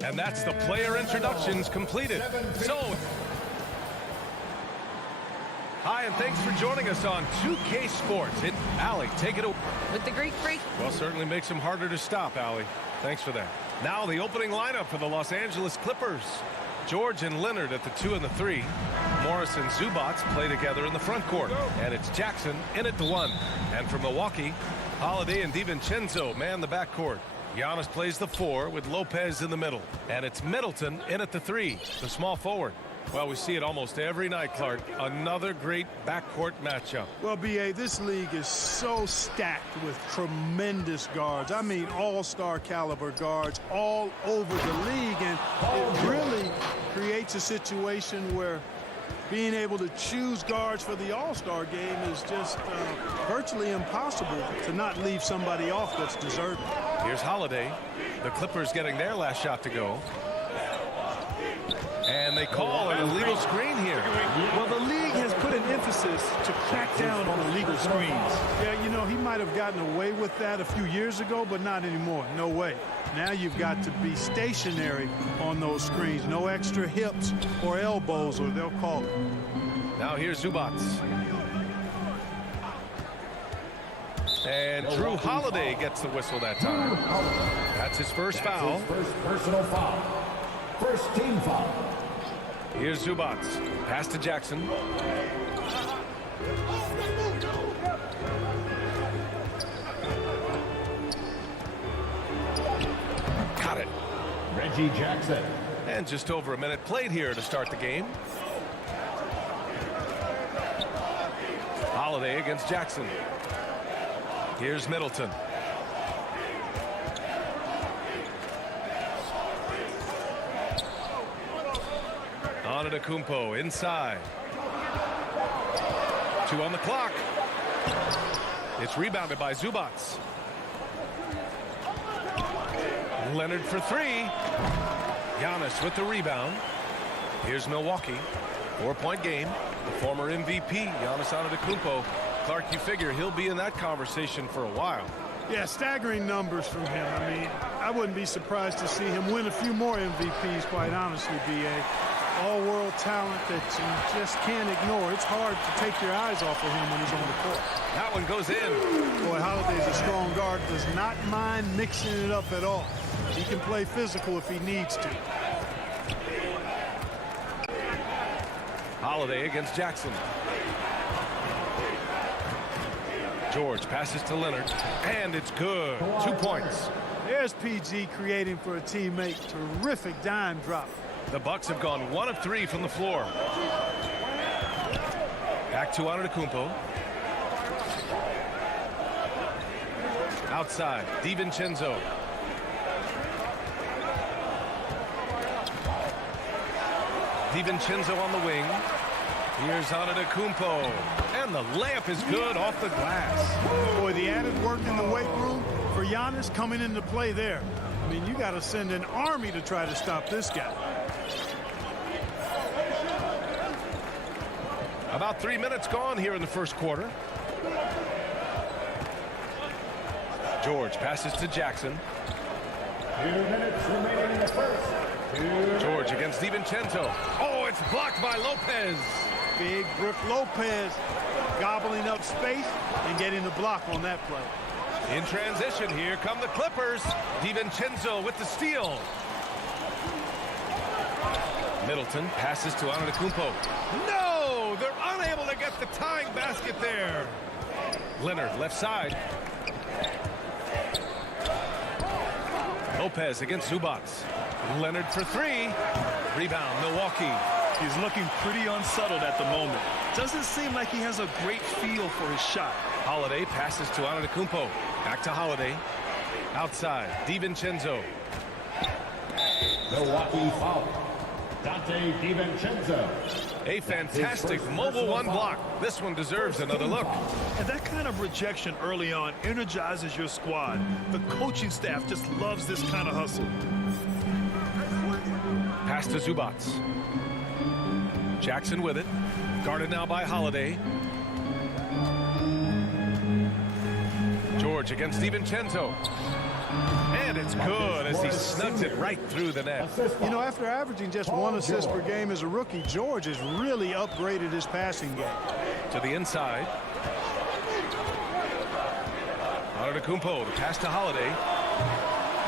And that's the player introductions completed. So, hi, and thanks for joining us on 2K Sports. Allie, take it away. With the Greek Freak. Well, certainly makes them harder to stop, Allie. Thanks for that. Now the opening lineup for the Los Angeles Clippers. George and Leonard at the 2 and the 3. Morris and Zubac play together in the front court. And it's Jackson in at the 1. And for Milwaukee, Holiday and DiVincenzo man the backcourt. Giannis plays the 4 with Lopez in the middle. And it's Middleton in at the 3, the small forward. Well, we see it almost every night, Clark. Another great backcourt matchup. Well, B.A., this league is so stacked with tremendous guards. I mean, all-star caliber guards all over the league. And it really creates a situation where being able to choose guards for the all-star game is just virtually impossible to not leave somebody off that's deserving. Here's Holiday. The Clippers getting their last shot to go. And they call an illegal screen here. Well, the league has put an emphasis to crack down on illegal screens. Yeah, you know, he might have gotten away with that a few years ago, but not anymore. No way. Now you've got to be stationary on those screens. No extra hips or elbows, or they'll call it. Now here's Zubac. And Drew Holiday gets the whistle that time. That's his first foul. His first personal foul. First team foul. Here's Zubac. Pass to Jackson. Got it. Reggie Jackson. And just over a minute played here to start the game. Holiday against Jackson. Here's Middleton. Antetokounmpo inside. 2 on the clock. It's rebounded by Zubac. Leonard for 3. Giannis with the rebound. Here's Milwaukee. 4-point game. The former MVP, Giannis Antetokounmpo. Clark, you figure he'll be in that conversation for a while. Yeah, staggering numbers from him. I mean, I wouldn't be surprised to see him win a few more MVPs, quite honestly, B.A. All-world talent that you just can't ignore. It's hard to take your eyes off of him when he's on the court. That one goes in. Boy, Holiday's a strong guard. Does not mind mixing it up at all. He can play physical if he needs to. Holiday against Jackson. George passes to Leonard, and it's good. 2 points. There's PG creating for a teammate. Terrific dime drop. The Bucks have gone 1 of 3 from the floor. Back to Antetokounmpo. Outside, DiVincenzo. DiVincenzo on the wing. Here's Antetokounmpo. And the layup is good off the glass. Boy, the added work in the weight room for Giannis coming into play there. I mean, you got to send an army to try to stop this guy. About 3 minutes gone here in the first quarter. George passes to Jackson. 2 minutes remaining in the first. George against DiVincenzo. Oh, it's blocked by Lopez. Big Brook Lopez gobbling up space and getting the block on that play. In transition, here come the Clippers. DiVincenzo with the steal. Middleton passes to Antetokounmpo. No! They're unable to get the tying basket there. Leonard left side. Lopez against Zubac. Leonard for 3. Rebound, Milwaukee. He's looking pretty unsettled at the moment. Doesn't seem like he has a great feel for his shot. Holiday passes to Antetokounmpo. Back to Holiday. Outside, DiVincenzo. Milwaukee foul. Dante DiVincenzo. A fantastic mobile 1 block. This one deserves another look. And that kind of rejection early on energizes your squad. The coaching staff just loves this kind of hustle. Pass to Zubac. Jackson with it. Guarded now by Holiday. George against DiVincenzo. And it's good as he snugs it right through the net. You know, after averaging just 1 assist per game as a rookie, George has really upgraded his passing game. To the inside. Antetokounmpo, the pass to Holiday.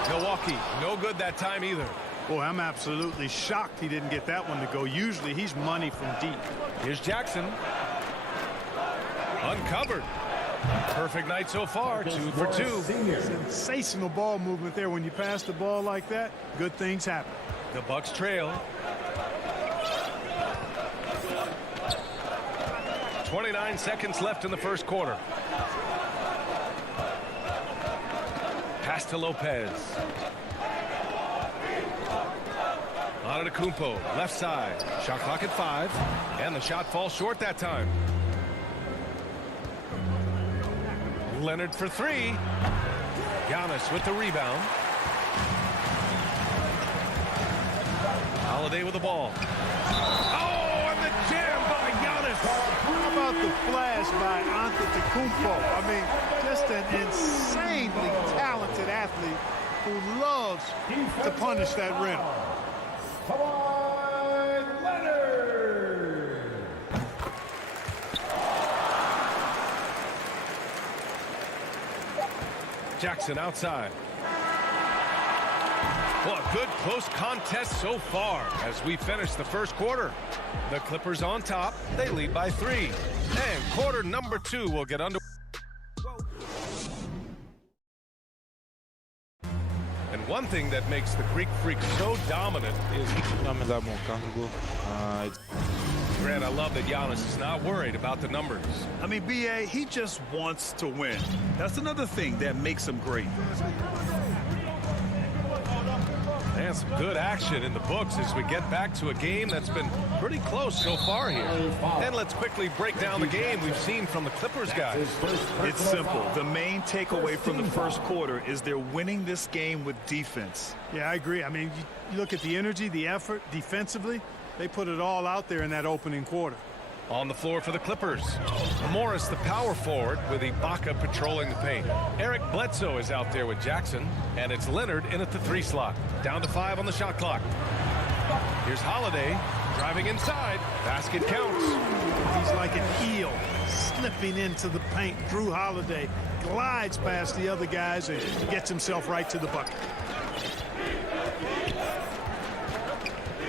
Milwaukee, no good that time either. Boy, I'm absolutely shocked he didn't get that one to go. Usually he's money from deep. Here's Jackson. Uncovered. Perfect night so far, 2 for 2. Sensational ball movement there. When you pass the ball like that, good things happen. The Bucks trail. 29 seconds left in the first quarter. Pass to Lopez. Antetokounmpo, left side. Shot clock at 5. And the shot falls short that time. Leonard for 3. Giannis with the rebound. Holiday with the ball. Oh, and the jam by Giannis. How about the flash by Antetokounmpo? I mean, just an insanely talented athlete who loves to punish that rim. Kawhi Leonard. Jackson outside. Well, a good close contest so far as we finish the first quarter. The Clippers on top. They lead by 3. And quarter number 2 will get under. And one thing that makes the Greek Freak so dominant is Grant, I love that Giannis is not worried about the numbers. I mean, B.A., he just wants to win. That's another thing that makes him great. And some good action in the books as we get back to a game that's been pretty close so far here. And let's quickly break down the game we've seen from the Clippers guys. It's simple. The main takeaway from the first quarter is they're winning this game with defense. Yeah, I agree. I mean, you look at the energy, the effort defensively. They put it all out there in that opening quarter. On the floor for the Clippers, Morris, the power forward, with Ibaka patrolling the paint. Eric Bledsoe is out there with Jackson, and it's Leonard in at the 3 slot. Down to 5 on the shot clock. Here's Holiday driving inside. Basket counts. He's like an eel slipping into the paint. Drew Holiday glides past the other guys and gets himself right to the bucket.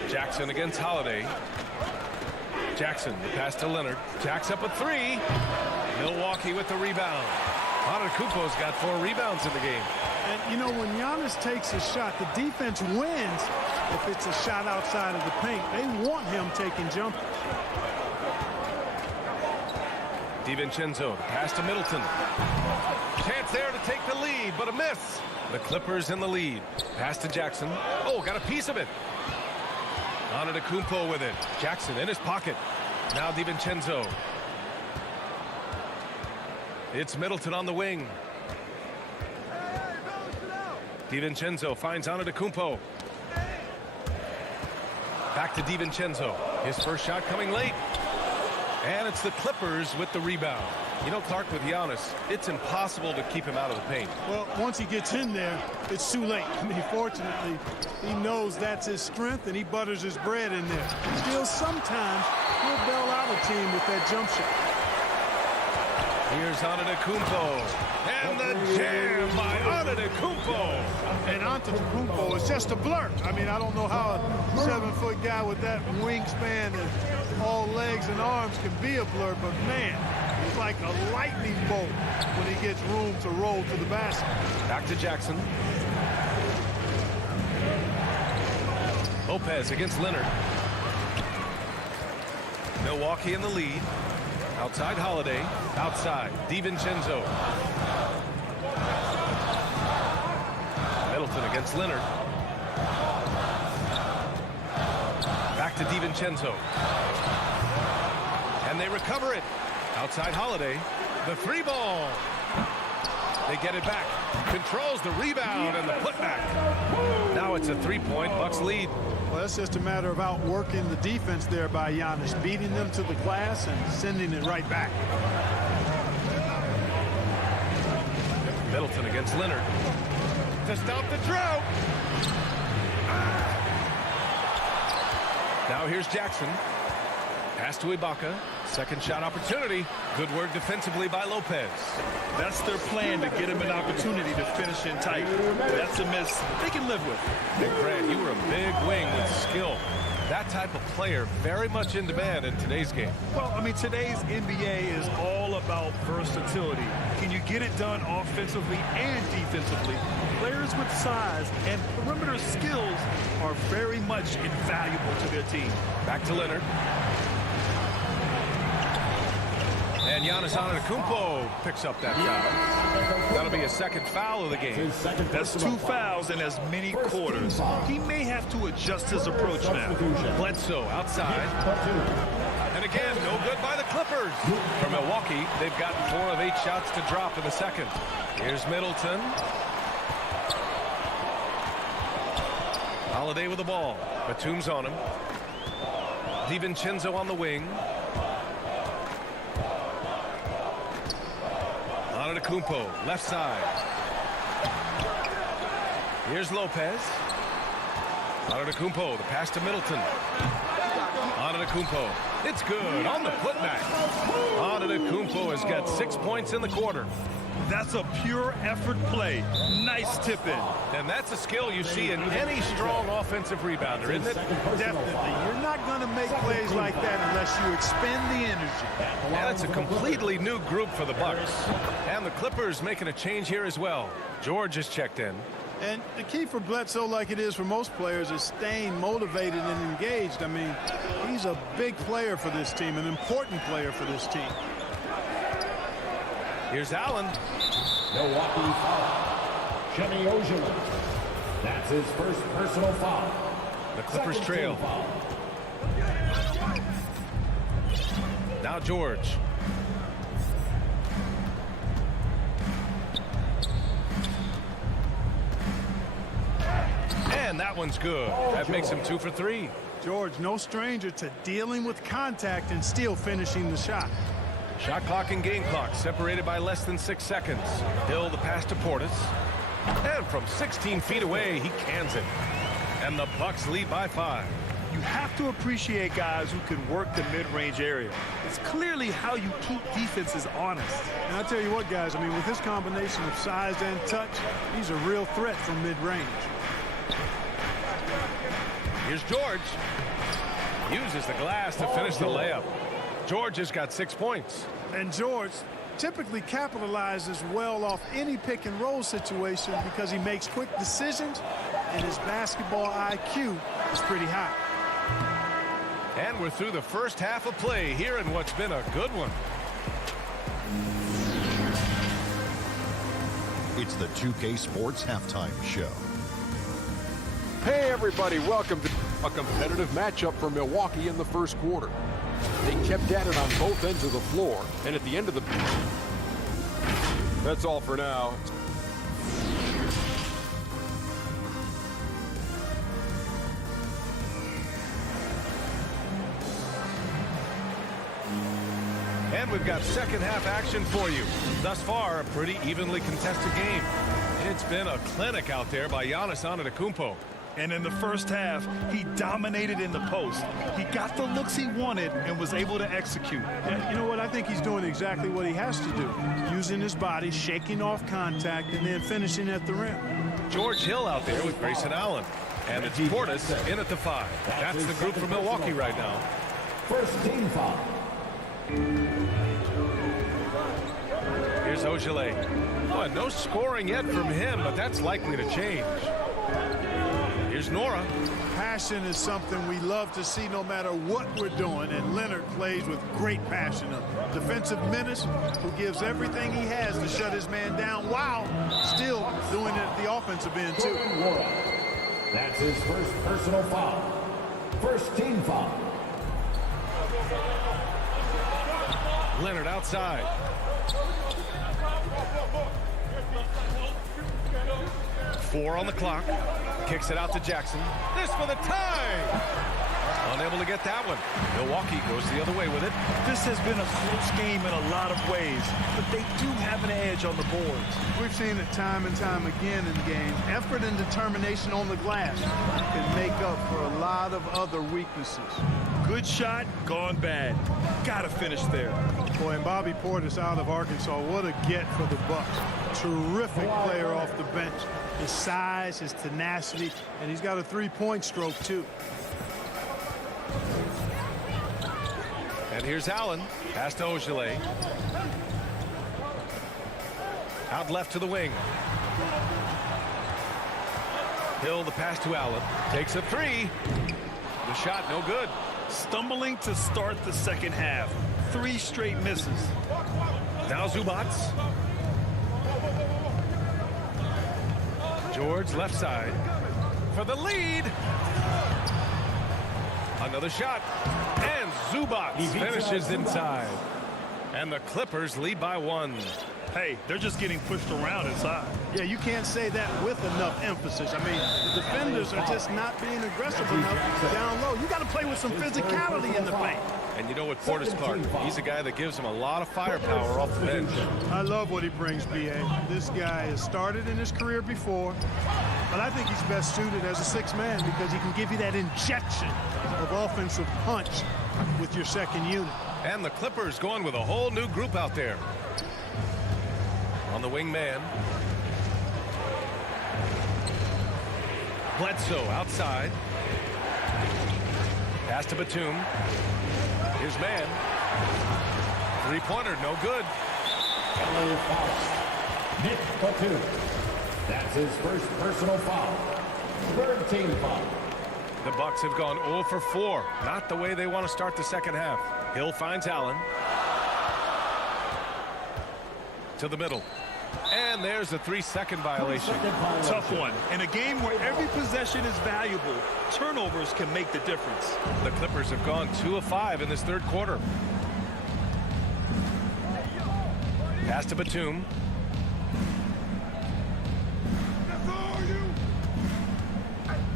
Jackson against Holiday. Jackson, the pass to Leonard. Jacks up a 3. Milwaukee with the rebound. Antetokounmpo's got 4 rebounds in the game. And, you know, when Giannis takes a shot, the defense wins if it's a shot outside of the paint. They want him taking jumpers. DiVincenzo, the pass to Middleton. Chance there to take the lead, but a miss. The Clippers in the lead. Pass to Jackson. Oh, got a piece of it. Antetokounmpo with it. Jackson in his pocket. Now DiVincenzo. It's Middleton on the wing. DiVincenzo finds Antetokounmpo. Back to DiVincenzo. His first shot coming late. And it's the Clippers with the rebound. You know, Clark, with Giannis, it's impossible to keep him out of the paint. Well, once he gets in there, it's too late. I mean, fortunately, he knows that's his strength, and he butters his bread in there. Still, sometimes he'll bail out a team with that jump shot. Here's Antetokounmpo. And the jam by Antetokounmpo. And Antetokounmpo is just a blur. I mean, I don't know how a 7-foot guy with that wingspan and all legs and arms can be a blur, but man, he's like a lightning bolt when he gets room to roll to the basket. Back to Jackson. Lopez against Leonard. Milwaukee in the lead. Outside Holiday. Outside DiVincenzo. Middleton against Leonard. Back to DiVincenzo. And they recover it. Outside Holiday. The 3 ball. They get it back. Controls the rebound and the putback. Now it's a 3-point Bucks lead. Well, it's just a matter of outworking the defense there by Giannis, beating them to the glass and sending it right back. Middleton against Leonard to stop the drought. Now here's Jackson. Pass to Ibaka. Second shot opportunity. Good work defensively by Lopez. That's their plan, to get him an opportunity to finish in tight. That's a miss they can live with. Big Brad, you were a big wing with skill. That type of player very much in demand in today's game. Well, I mean, today's NBA is all about versatility. Can you get it done offensively and defensively? Players with size and perimeter skills are very much invaluable to their team. Back to Leonard. And Giannis Antetokounmpo picks up that foul. That'll be a second foul of the game. That's 2 fouls in as many quarters. He may have to adjust his approach now. Bledsoe outside. And again, no good by the Clippers. For Milwaukee, they've gotten 4 of 8 shots to drop in the second. Here's Middleton. Holiday with the ball. Batum's on him. DiVincenzo on the wing. Antetokounmpo, left side. Here's Lopez. Antetokounmpo, the pass to Middleton. Antetokounmpo, it's good on the putback. Antetokounmpo has got 6 points in the quarter. That's a pure effort play. Nice tip in. And that's a skill you see in any strong offensive rebounder, isn't it? Definitely. You're not going to make plays like that unless you expend the energy. And it's a completely new group for the Bucks. And the Clippers making a change here as well. George has checked in. And the key for Bledsoe, like it is for most players, is staying motivated and engaged. I mean, he's a big player for this team, an important player for this team. Here's Allen. Milwaukee foul. Semi Ojeleye. That's his first personal foul. The Clippers trail. Now George. And that one's good. That makes him 2 for 3. George, no stranger to dealing with contact and still finishing the shot. Shot clock and game clock separated by less than 6 seconds. Hill the pass to Portis. And from 16 feet away, he cans it. And the Bucks lead by 5. You have to appreciate guys who can work the mid-range area. It's clearly how you keep defenses honest. And I tell you what, guys, I mean, with this combination of size and touch, he's a real threat from mid-range. Here's George. Uses the glass to finish the layup. George has got 6 points. And George typically capitalizes well off any pick and roll situation because he makes quick decisions and his basketball IQ is pretty high. And we're through the first half of play here in what's been a good one. It's the 2K Sports Halftime Show. Hey everybody, welcome to a competitive matchup for Milwaukee in the first quarter. They kept at it on both ends of the floor, and at the end of the... That's all for now. And we've got second half action for you. Thus far, a pretty evenly contested game. It's been a clinic out there by Giannis Antetokounmpo. And in the first half, he dominated in the post. He got the looks he wanted and was able to execute. Yeah, you know what? I think he's doing exactly what he has to do. Using his body, shaking off contact, and then finishing at the rim. George Hill out there with Grayson Allen. And it's Portis in at the 5. That's the group for Milwaukee right now. First team foul. Here's Ojeleye. Boy, no scoring yet from him, but that's likely to change. Here's Nora. Passion is something we love to see no matter what we're doing, and Leonard plays with great passion. A defensive menace who gives everything he has to shut his man down while still doing it at the offensive end, too. That's his first personal foul. First team foul. Leonard outside. 4 on the clock. Kicks it out to Jackson. This for the tie. Unable to get that one. Milwaukee goes the other way with it. This has been a close game in a lot of ways, but they do have an edge on the boards. We've seen it time and time again in games. Effort and determination on the glass can make up for a lot of other weaknesses. Good shot, gone bad. Gotta finish there. Boy, and Bobby Portis out of Arkansas, what a get for the Bucks. Terrific player off the bench. His size, his tenacity, and he's got a three-point stroke, too. And here's Allen. Pass to Ogilvy. Out left to the wing. Hill, the pass to Allen. Takes a three. The shot, no good. Stumbling to start the second half. 3 straight misses. Now Zubats. George, left side. For the lead. Another shot. And Zubats finishes inside. And the Clippers lead by 1. Hey, they're just getting pushed around inside. Yeah, you can't say that with enough emphasis. I mean, the defenders are just not being aggressive enough down low. You got to play with some physicality in the paint. And you know what, Portis Clark, he's a guy that gives him a lot of firepower off the bench. I love what he brings, B.A. This guy has started in his career before, but I think he's best suited as a sixth man because he can give you that injection of offensive punch with your second unit. And the Clippers going with a whole new group out there. On the wing man. Bledsoe outside. Pass to Batum. His man. Three-pointer, no good. LA foul. Nick Batum. That's his first personal foul. Third team foul. The Bucks have gone 0 for 4. Not the way they want to start the second half. Hill finds Allen. To the middle. And there's a 3-second violation. Tough one. In a game where every possession is valuable, turnovers can make the difference. The Clippers have gone 2 of 5 in this third quarter. Pass to Batum.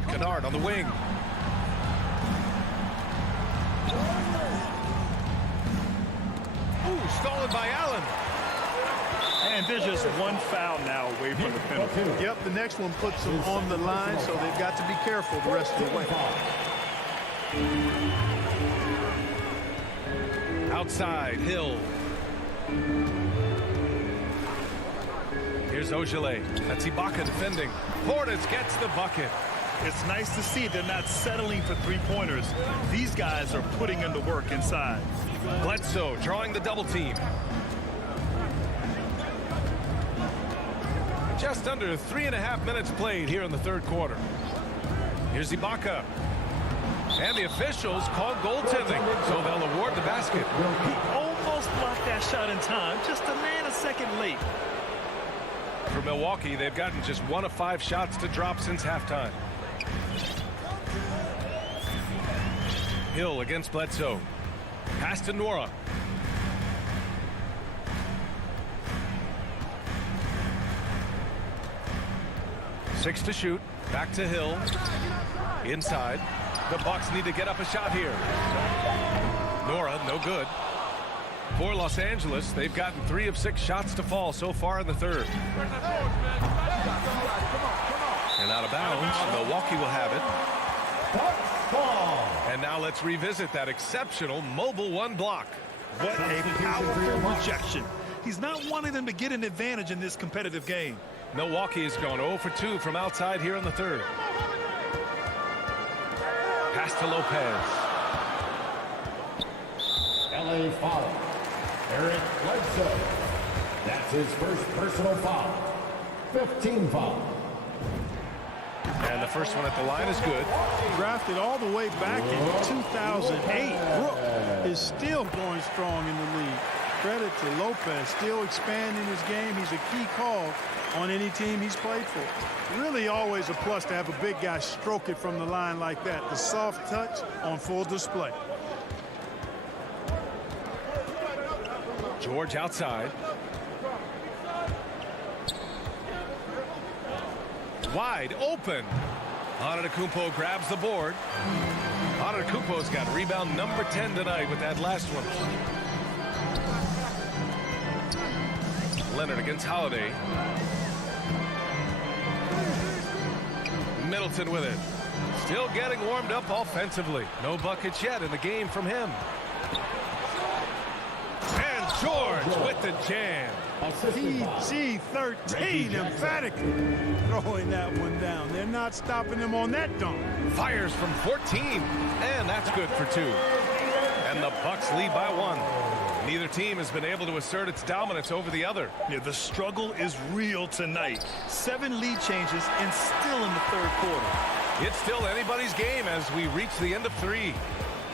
Kennard on the wing. Ooh, stolen by Allen. And there's just one foul now away from the penalty. Yep, the next one puts them on the line, so they've got to be careful the rest of the way. Outside, Hill. Here's Ogilvy. That's Ibaka defending. Portis gets the bucket. It's nice to see they're not settling for three-pointers. These guys are putting in the work inside. Bledsoe drawing the double team. Just under 3.5 minutes played here in the third quarter. Here's Ibaka. And the officials called goaltending, so they'll award the basket. He almost blocked that shot in time, just a nanosecond late. For Milwaukee, they've gotten just 1 of 5 shots to drop since halftime. Hill against Bledsoe. Pass to Nora. Six to shoot. Back to Hill. Inside. The Bucks need to get up a shot here. Nora, no good. For Los Angeles, they've gotten 3 of 6 shots to fall so far in the third. And out of bounds, Milwaukee will have it. And now let's revisit that exceptional mobile 1 block. What a powerful rejection. He's not wanting them to get an advantage in this competitive game. Milwaukee has gone 0 for 2 from outside here in the third. Pass to Lopez. LA foul. Eric Bledsoe. That's his first personal foul. 15 foul. And the first one at the line is good. Drafted all the way back in 2008. Brook is still going strong in the league. Credit to Lopez, still expanding his game. He's a key call on any team he's played for. Really always a plus to have a big guy stroke it from the line like that. The soft touch on full display. George outside. wide open. Antetokounmpo grabs the board. Antetokounmpo's got rebound number 10 tonight with that last one. Leonard against Holiday. Middleton with it. Still getting warmed up offensively. No buckets yet in the game from him. And George with the jam. PG 13 emphatically throwing that one down. They're not stopping him on that dunk. Fires from 14, and that's good for 2. And the Bucks lead by 1. Neither team has been able to assert its dominance over the other. Yeah, the struggle is real tonight. 7 lead changes and still in the third quarter. It's still anybody's game as we reach the end of 3.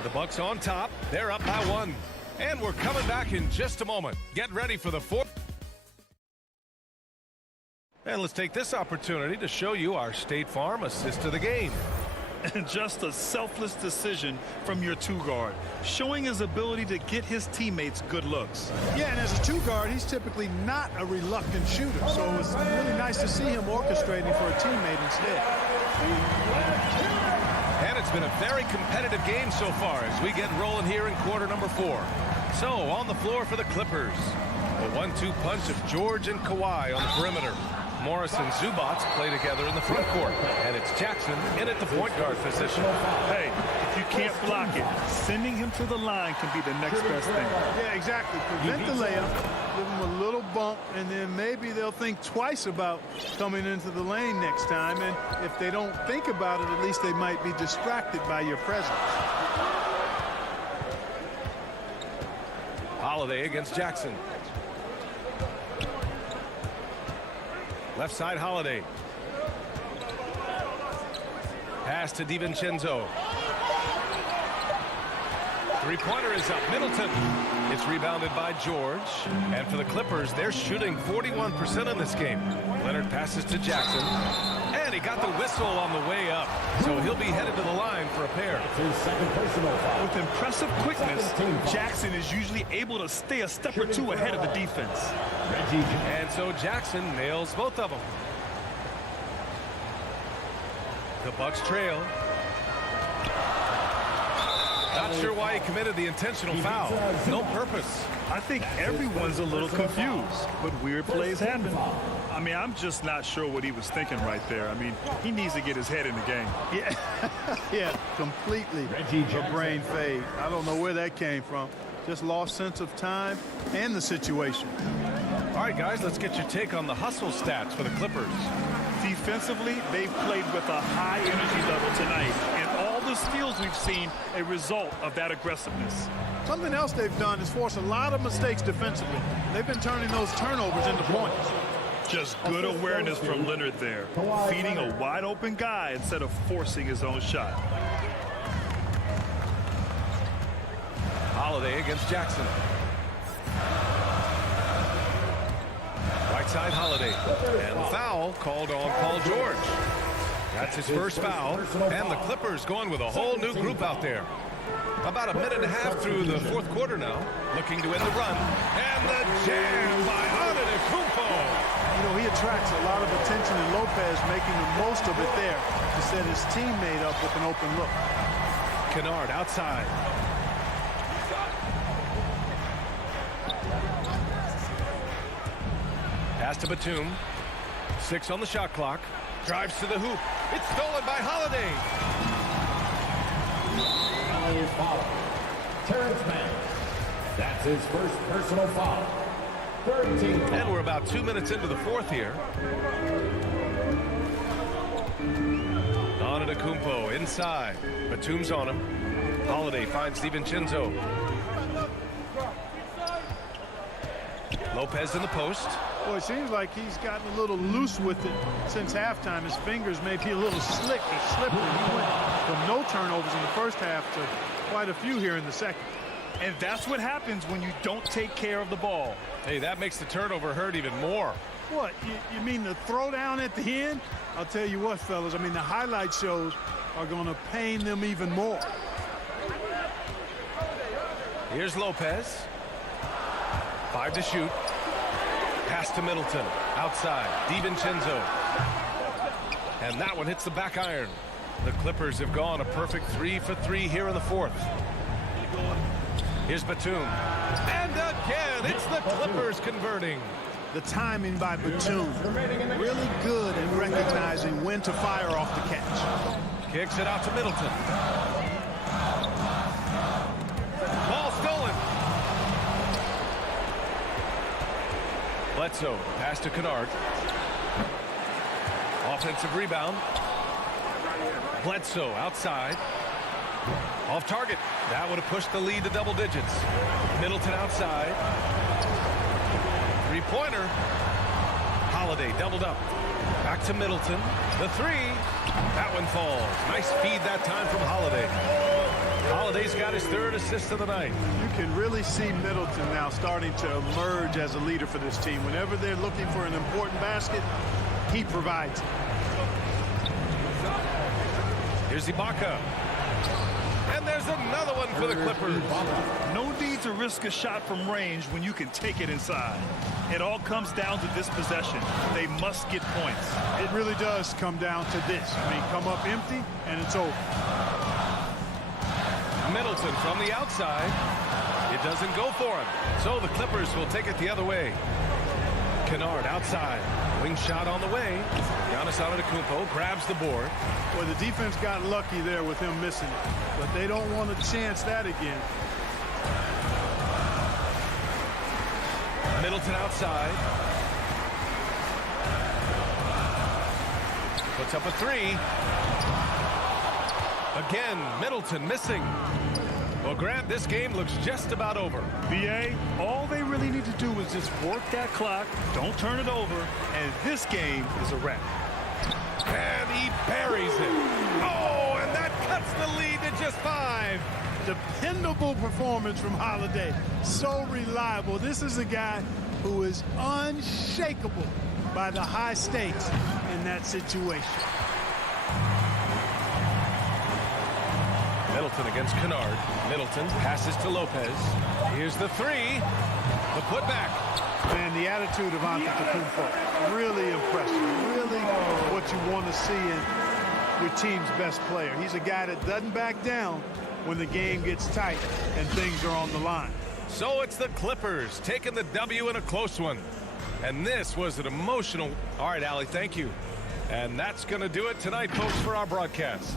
The Bucks on top. They're up by 1. And we're coming back in just a moment. Get ready for the 4th. And let's take this opportunity to show you our State Farm assist of the game. And just a selfless decision from your 2 guard, showing his ability to get his teammates good looks. Yeah, and as a 2 guard, he's typically not a reluctant shooter, so it's really nice to see him orchestrating for a teammate instead. And it's been a very competitive game so far as we get rolling here in quarter number 4. So on the floor for the Clippers, a 1-2 punch of George and Kawhi on the perimeter. Morris and Zubats play together in the front court, and it's Jackson in at the point guard position. Hey, if you can't block it, sending him to the line can be the next best thing. Yeah, exactly. Prevent the layup, give him a little bump, and then maybe they'll think twice about coming into the lane next time. And if they don't think about it, at least they might be distracted by your presence. Holiday against Jackson. Left side, Holiday. Pass to DiVincenzo. Three-pointer is up. Middleton. It's rebounded by George. And for the Clippers, they're shooting 41% in this game. Leonard passes to Jackson. And he got the whistle on the way up. So he'll be headed to the line for a pair. With impressive quickness, Jackson is usually able to stay a step or 2 ahead of the defense. And so Jackson nails both of them. The Bucks trail. Not sure why he committed the intentional foul. No purpose. I think everyone's a little confused, but weird plays happen. I mean, I'm just not sure what he was thinking right there. I mean, he needs to get his head in the game. Yeah, yeah, completely a brain fade. I don't know where that came from. Just lost sense of time and the situation. All right, guys, let's get your take on the hustle stats for the Clippers. Defensively, they've played with a high energy level tonight, and all the steals we've seen a result of that aggressiveness. Something else they've done is force a lot of mistakes defensively. They've been turning those turnovers into points. Just good awareness from Leonard there, feeding a wide open guy instead of forcing his own shot. Holiday against Jackson. Right side, Holiday. And the foul called on Paul George. That's his first foul. And the Clippers going with a whole new group out there. About a minute and a half through the 4th quarter now. Looking to end the run. And the jam by Antetokounmpo. You know, he attracts a lot of attention, and Lopez making the most of it there to set his teammate up with an open look. Kennard outside. Pass to Batum. 6 on the shot clock. Drives to the hoop. It's stolen by Holiday. Is fouled. Terrence Mann. That's his first personal foul. 13. And we're about 2 minutes into the 4th here. Antetokounmpo inside. Batum's on him. Holiday finds DiVincenzo. Lopez in the post. Boy, it seems like he's gotten a little loose with it since halftime. His fingers may be a little slick or slippery. He went from no turnovers in the first half to quite a few here in the second. And that's what happens when you don't take care of the ball. Hey, that makes the turnover hurt even more. What, you mean the throwdown at the end? I'll tell you what, fellas, I mean, the highlight shows are going to pain them even more. Here's Lopez. 5 to shoot. Pass to Middleton. Outside. DiVincenzo. And that one hits the back iron. The Clippers have gone a perfect 3 for 3 here in the fourth. Here's Batum. And again, it's the Clippers converting. The timing by Batum, really good at recognizing when to fire off the catch. Kicks it out to Middleton. Ball stolen. Bledsoe, pass to Kennard. Offensive rebound. Bledsoe outside. Off target. That would have pushed the lead to double digits. Middleton outside. Three-pointer. Holiday doubled up. Back to Middleton. The three. That one falls. Nice feed that time from Holiday. Holiday's got his third assist of the night. You can really see Middleton now starting to emerge as a leader for this team. Whenever they're looking for an important basket, he provides it. Here's Ibaka. And there's another one for the Clippers. No need to risk a shot from range when you can take it inside. It all comes down to this possession. They must get points. It really does come down to this. I mean, come up empty, and it's over. Middleton from the outside. It doesn't go for him. So the Clippers will take it the other way. Kennard outside. Wing shot on the way. Giannis Antetokounmpo grabs the board. Well, the defense got lucky there with him missing it, but they don't want to chance that again. Middleton outside. Puts up a three. Again, Middleton missing. Well, Grant, this game looks just about over. BA, all they really need to do is just work that clock, don't turn it over, and this game is a wrap. And he buries it. Oh, and that cuts the lead to just 5. Dependable performance from Holiday. So reliable. This is a guy who is unshakable by the high stakes in that situation. Middleton against Kennard. Middleton passes to Lopez. Here's the three. The putback. And the attitude of Antetokounmpo, really impressive. Really what you want to see in your team's best player. He's a guy that doesn't back down when the game gets tight and things are on the line. So it's the Clippers taking the W in a close one. And this was an emotional... All right, Allie, thank you. And that's going to do it tonight, folks, for our broadcast.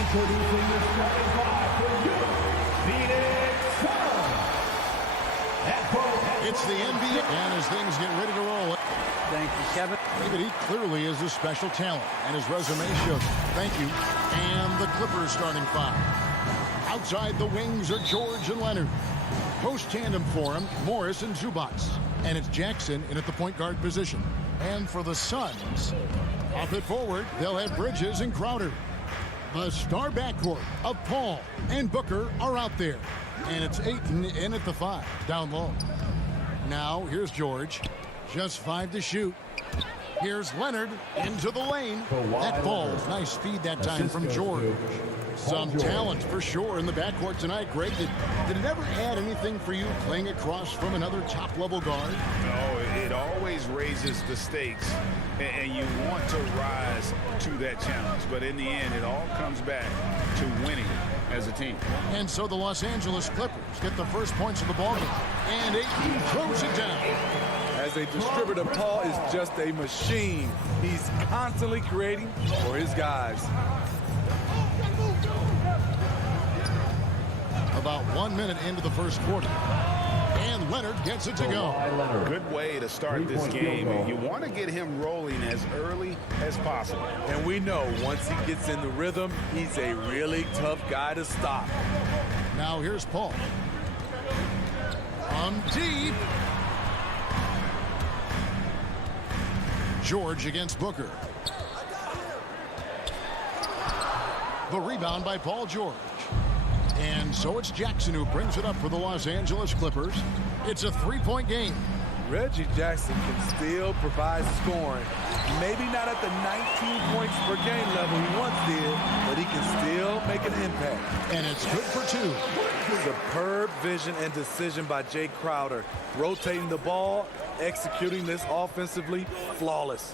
Introducing the starting five for your Phoenix Suns. It's the NBA, and as things get ready to roll. Thank you, Kevin. David, he clearly is a special talent, and his resume shows. Thank you. And the Clippers starting five. Outside the wings are George and Leonard. Post tandem for him, Morris and Zubats. And it's Jackson in at the point guard position. And for the Suns, up at forward, they'll have Bridges and Crowder. The star backcourt of Paul and Booker are out there. And it's Ayton in at the five, down low. Now, here's George. Just 5 to shoot. Here's Leonard into the lane. That falls. Nice speed that time from George. Some talent for sure in the backcourt tonight. Greg, did it ever add anything for you playing across from another top-level guard? No, it always raises the stakes, and you want to rise to that challenge. But in the end, it all comes back to winning as a team. And so the Los Angeles Clippers get the first points of the ballgame. And Ayton throws it down. As a distributor, Paul is just a machine. He's constantly creating for his guys. About 1 minute into the first quarter. And Leonard gets it to go. Good way to start this game. You want to get him rolling as early as possible. And we know once he gets in the rhythm, he's a really tough guy to stop. Now here's Paul. From deep. George against Booker. The rebound by Paul George. And so it's Jackson who brings it up for the Los Angeles Clippers. It's a 3-point game. Reggie Jackson can still provide scoring. Maybe not at the 19 points per game level he once did, but he can still make an impact. And it's good for 2. Superb vision and decision by Jay Crowder. Rotating the ball, executing this offensively, flawless.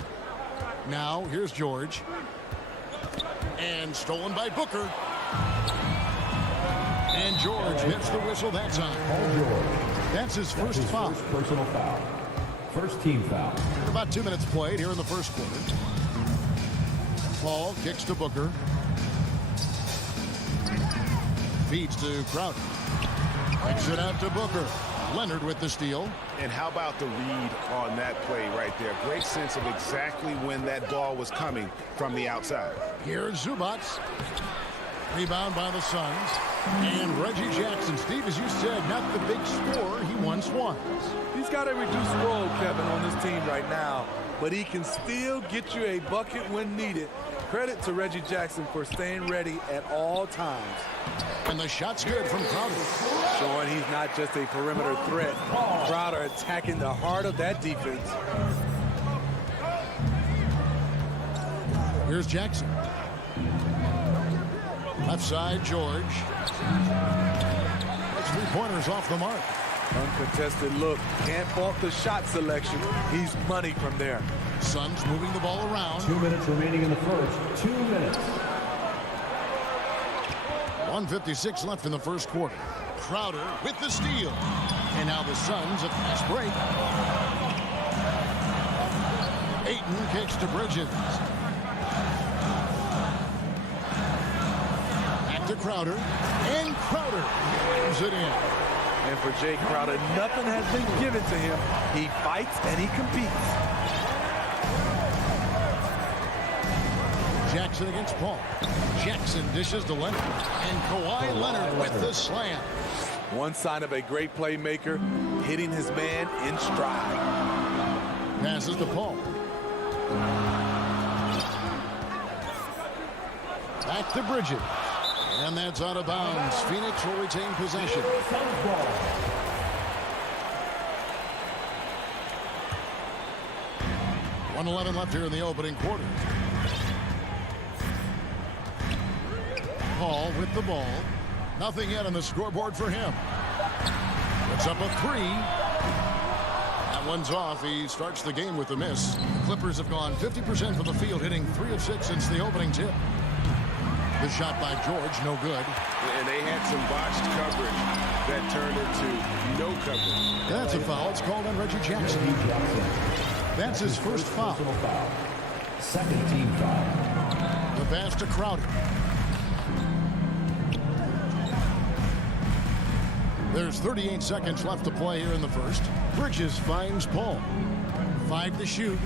Now here's George. And stolen by Booker. And George hits the whistle that time. That's his first foul. First personal foul. First team foul. About 2 minutes played here in the first quarter. Paul kicks to Booker. Feeds to Crowder. Kicks it out to Booker. Leonard with the steal. And how about the read on that play right there? Great sense of exactly when that ball was coming from the outside. Here's Zubats. Rebound by the Suns. And Reggie Jackson. Steve, as you said, not the big scorer he once was. He's got a reduced role, Kevin, on this team right now, but he can still get you a bucket when needed. Credit to Reggie Jackson for staying ready at all times. And the shot's good from Crowder. Showing he's not just a perimeter threat. Crowder attacking the heart of that defense. Here's Jackson. Left side, George. It's 3-pointers off the mark. Uncontested look. Can't fault the shot selection. He's money from there. Suns moving the ball around. 2 minutes remaining in the first. 2 minutes. 1:56 left in the first quarter. Crowder with the steal. And now the Suns a fast break. Ayton kicks to Bridges. Back to Crowder. And Crowder brings it in. And for Jay Crowder, nothing has been given to him. He fights and he competes. Jackson against Paul. Jackson dishes to Leonard. And Kawhi Leonard with the slam. One sign of a great playmaker, hitting his man in stride. Passes to Paul. Back to Bridges. And that's out of bounds. Phoenix will retain possession. 1:11 left here in the opening quarter. Paul with the ball. Nothing yet on the scoreboard for him. It's up a 3. That one's off. He starts the game with a miss. The Clippers have gone 50% from the field, hitting 3 of 6 since the opening tip. The shot by George, no good. And they had some botched coverage that turned into no coverage. That's a foul. It's called on Reggie Jackson. That's his first foul. Second team foul. The pass to Crowder. There's 38 seconds left to play here in the first. Bridges finds Paul. 5 to shoot.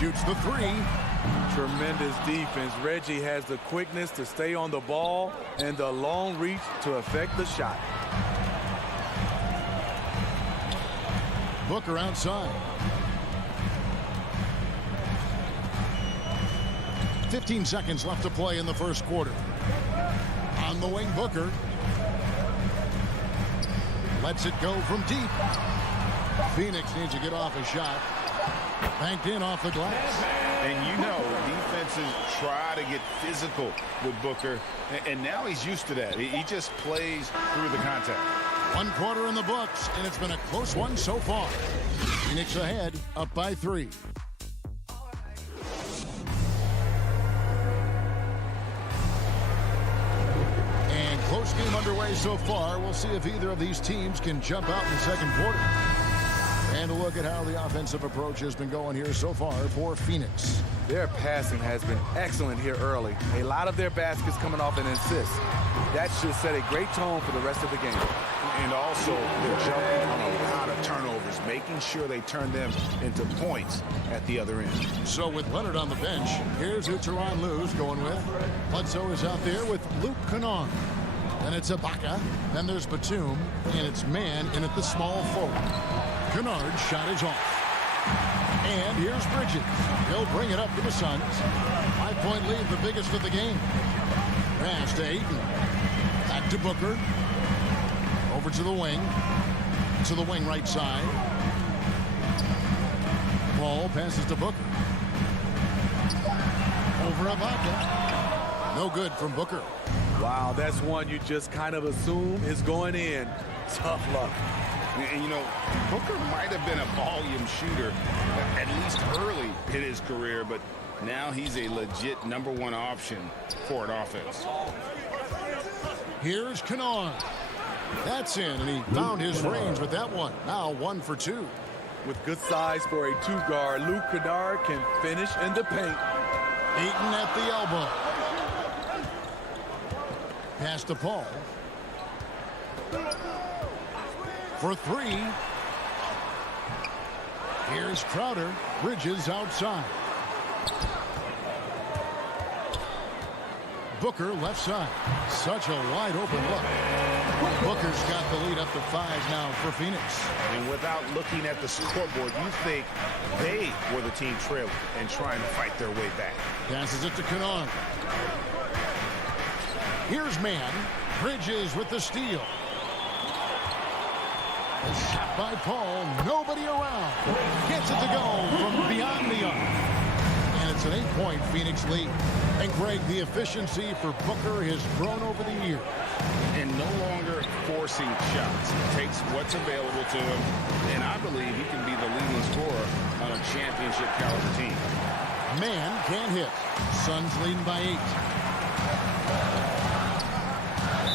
Shoots the 3. Tremendous defense. Reggie has the quickness to stay on the ball and the long reach to affect the shot. Booker outside. 15 seconds left to play in the first quarter. On the wing, Booker. Lets it go from deep. Phoenix needs to get off a shot. Banked in off the glass. And you know, defenses try to get physical with Booker, and now he's used to that. He just plays through the contact. 1 quarter in the books, and it's been a close one so far. Phoenix ahead, up by 3. And close game underway so far. We'll see if either of these teams can jump out in the second quarter. And a look at how the offensive approach has been going here so far for Phoenix. Their passing has been excellent here early. A lot of their baskets coming off an assist. That should set a great tone for the rest of the game. And also, they're jumping on a lot of turnovers, making sure they turn them into points at the other end. So with Leonard on the bench, here's who Tyronn Lue's going with. Bledsoe is out there with Luke Kennard. Then it's Ibaka. Then there's Batum. And it's Mann in at the small forward. Kennard's shot is off. And here's Bridges. He'll bring it up to the Suns. 5-point lead, the biggest of the game. Pass to Ayton. Back to Booker. Over to the wing. To the wing right side. Ball passes to Booker. Over Ibaka. No good from Booker. Wow, that's one you just kind of assume is going in. Tough luck. And, you know, Booker might have been a volume shooter, at least early in his career, but now he's a legit #1 option for an offense. Here's Kennard. That's in, and he found his range with that one. Now 1 for 2. With good size for a 2-guard, Luke Kennard can finish in the paint. Ayton at the elbow. Pass to Paul. For 3. Here's Crowder. Bridges outside. Booker left side. Such a wide open look. Booker's got the lead up to 5 now for Phoenix. And without looking at the scoreboard, you think they were the team trailing and trying to fight their way back. Passes it to Kennard. Here's Mann. Bridges with the steal. A shot by Paul. Nobody around. Gets it to go from beyond the arc. And it's an 8-point Phoenix lead. And Greg, the efficiency for Booker has grown over the years. And no longer forcing shots. He takes what's available to him. And I believe he can be the leading scorer on a championship caliber team. Mann can't hit. Suns leading by 8.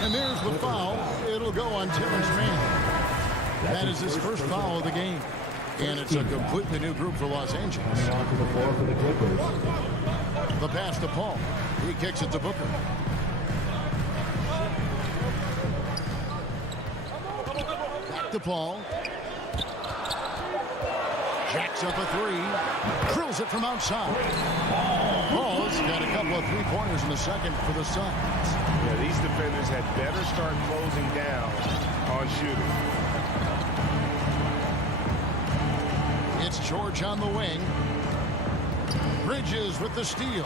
And there's the foul. It'll go on Terrence Mann. That is his first foul of the game. And it's a completely new group for Los Angeles. The pass to Paul. He kicks it to Booker. Back to Paul. Jacks up a 3. Drills it from outside. Paul's got a couple of 3-pointers in the second for the Suns. Yeah, these defenders had better start closing down on shooting. It's George on the wing. Bridges with the steal.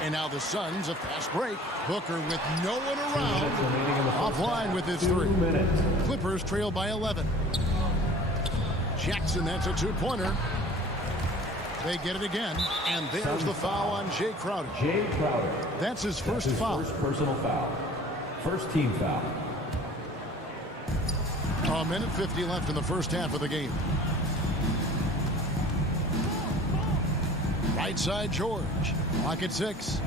And now the Suns, a fast break. Booker with no one around. Offline with his 3. Clippers trail by 11. Jackson, that's a 2-pointer. They get it again. And there's the foul on Jay Crowder. Jay Crowder. That's his first foul. First personal foul. First team foul. 1:50 left in the first half of the game. Right side, George. Clock at 6.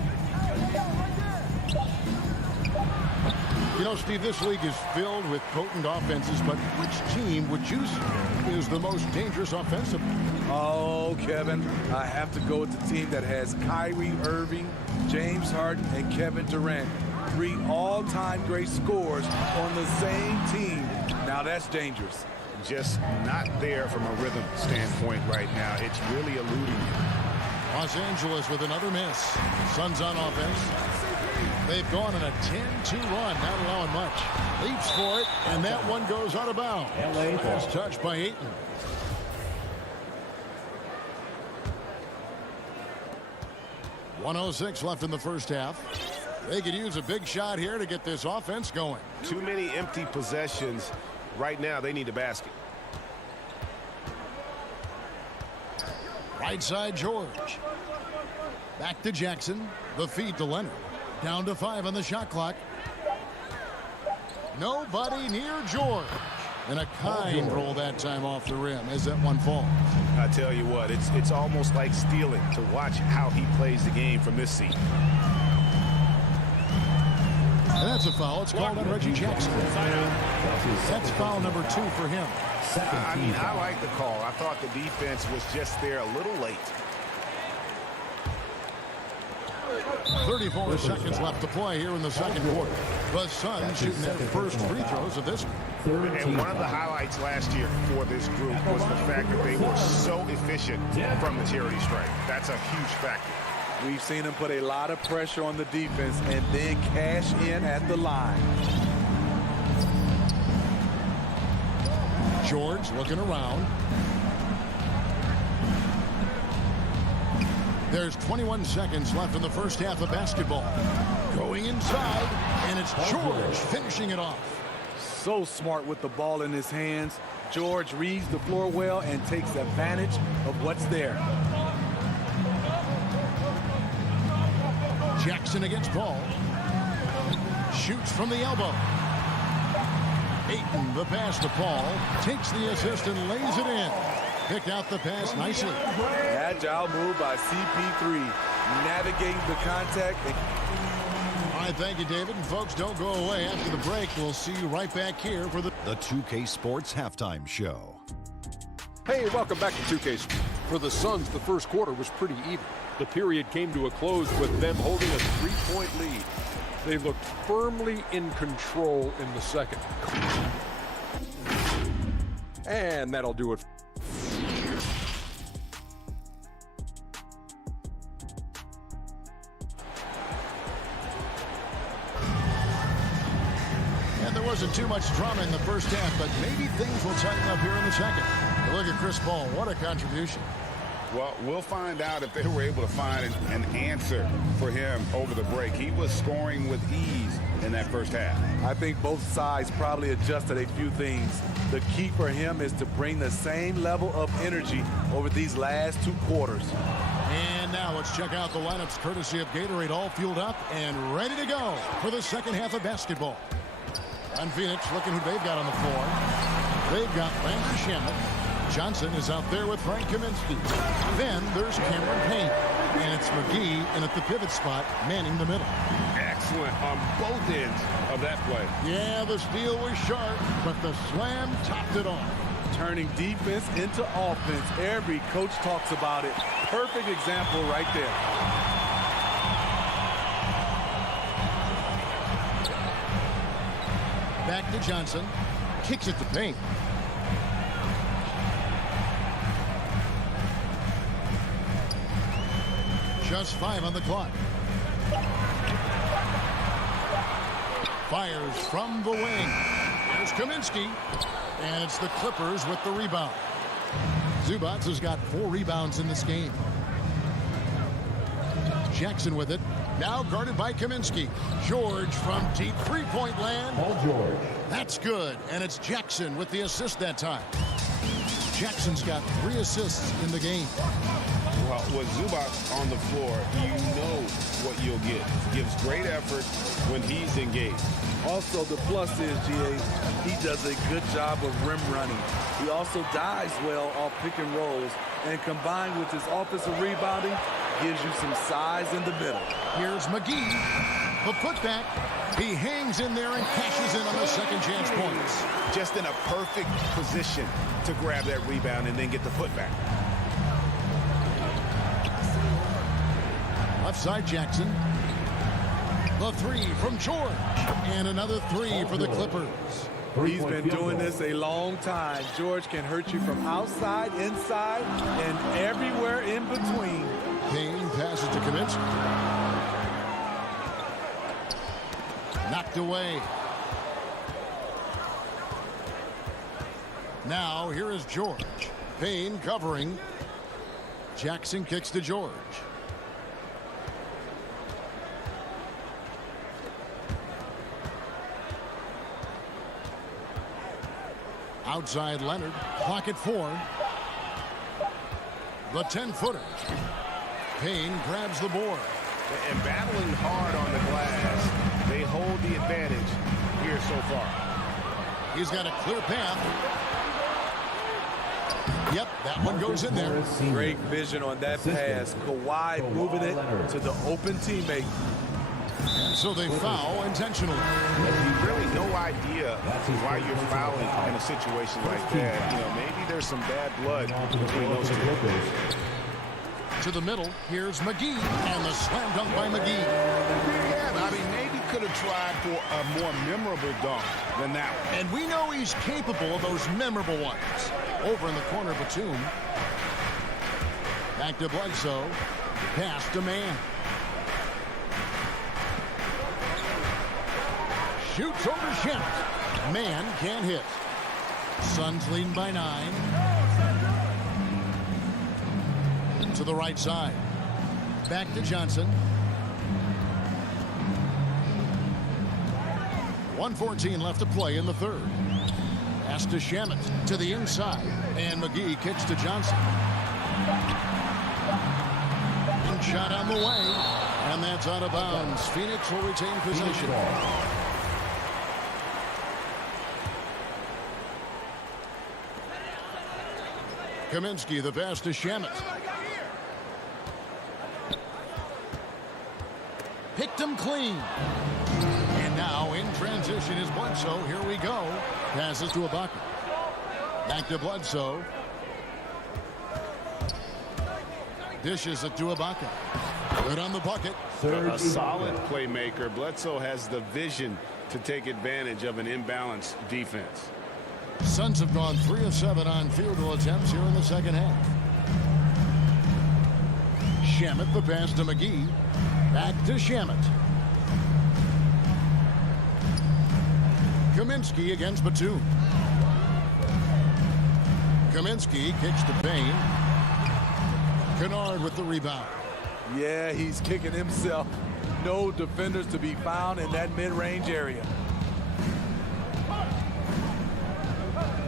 You know, Steve, this league is filled with potent offenses, but which team would you say is the most dangerous offensively? Oh, Kevin, I have to go with the team that has Kyrie Irving, James Harden, and Kevin Durant. 3 all-time great scorers on the same team. Now that's dangerous. Just not there from a rhythm standpoint right now. It's really eluding you. Los Angeles with another miss. Suns on offense. They've gone on a 10-2 run, not allowing much. Leaps for it, and that one goes out of bounds. Last touch by Ayton. .106 left in the first half. They could use a big shot here to get this offense going. Too many empty possessions. Right now, they need a basket. Right side, George. Back to Jackson. The feed to Leonard. Down to 5 on the shot clock. Nobody near George. And a kind roll that time off the rim as that one falls. I tell you what, it's almost like stealing to watch how he plays the game from this seat. And that's a foul. It's called on Reggie Jackson. That's foul number 2 for him. I mean, I like the call. I thought the defense was just there a little late. 34 seconds left to play here in the second quarter. The Suns shooting their first free throws of this. And one of the highlights last year for this group was the fact that they were so efficient from the charity stripe. That's a huge factor. We've seen them put a lot of pressure on the defense and then cash in at the line. George looking around. There's 21 seconds left in the first half of basketball. Going inside, and it's George finishing it off. So smart with the ball in his hands. George reads the floor well and takes advantage of what's there. Jackson against Paul. Shoots from the elbow. Ayton, the pass to Paul. Takes the assist and lays it in. Picked out the pass nicely. Agile move by CP3. Navigating the contact. All right, thank you, David. And folks, don't go away. After the break, we'll see you right back here for the 2K Sports Halftime Show. Hey, welcome back to 2K. For the Suns, the first quarter was pretty even. The period came to a close with them holding a 3-point lead. They looked firmly in control in the second. And that'll do it. And there wasn't too much drama in the first half, but maybe things will tighten up here in the second. Look at Chris Paul. What a contribution. Well, we'll find out if they were able to find an answer for him over the break. He was scoring with ease in that first half. I think both sides probably adjusted a few things. The key for him is to bring the same level of energy over these last 2 quarters. And now let's check out the lineups courtesy of Gatorade, all fueled up and ready to go for the second half of basketball. On Phoenix, looking who they've got on the floor. They've got Landry Shamet. Johnson is out there with Frank Kaminsky. Then there's Cameron Payne. And it's McGee in at the pivot spot, manning the middle. Excellent on both ends of that play. Yeah, the steal was sharp, but the slam topped it off. Turning defense into offense. Every coach talks about it. Perfect example right there. Back to Johnson. Kicks it to Payne. Just 5 on the clock. Fires from the wing. Here's Kaminsky. And it's the Clippers with the rebound. Zubac has got 4 rebounds in this game. Jackson with it. Now guarded by Kaminsky. George from deep three-point land. Paul George. That's good. And it's Jackson with the assist that time. Jackson's got 3 assists in the game. Well, with Zubac on the floor, you know what you'll get. Gives great effort when he's engaged. Also, the plus is, GA, he does a good job of rim running. He also dives well off pick and rolls, and combined with his offensive rebounding, gives you some size in the middle. Here's McGee. The putback. He hangs in there and cashes in on the second chance points. Just in a perfect position to grab that rebound and then get the putback. Left side Jackson. The three from George. And another three for the Clippers. He's been doing this a long time. George can hurt you from outside, inside, and everywhere in between. Payne passes to Kaminsky. Knocked away. Now here is George. Payne covering. Jackson kicks to George. Outside Leonard. Clock at 4. The 10-footer. Payne grabs the board. And battling hard on the glass, they hold the advantage here so far. He's got a clear path. Yep, that one goes in there. Great vision on that pass. Kawhi moving it to the open teammate. And so they foul intentionally. Really no idea why you're fouling in a situation like that. You know, maybe there's some bad blood between those two. To the middle, here's McGee, and the slam dunk by McGee. Yeah, I mean, maybe could have tried for a more memorable dunk than that one. And we know he's capable of those memorable ones. Over in the corner, Batum. Back to Bledsoe. Pass to Mann. Shoots over Shemet. Mann can't hit. Suns leading by 9. To the right side. Back to Johnson. 1:14 left to play in the third. Pass to Shemet to the inside. And McGee kicks to Johnson. And shot on the way. And that's out of bounds. Phoenix will retain possession. Kaminsky, the pass to Shemet. Picked him clean. And now in transition is Bledsoe. Here we go. Passes to Ibaka. Back to Bledsoe. Dishes it to Ibaka. Good on the bucket. A solid playmaker. Bledsoe has the vision to take advantage of an imbalanced defense. Suns have gone 3 of 7 on field goal attempts here in the second half. Shemet, the pass to McGee. Back to Shemet. Kaminsky against Batum. Kaminsky kicks to Payne. Kennard with the rebound. Yeah, he's kicking himself. No defenders to be found in that mid-range area.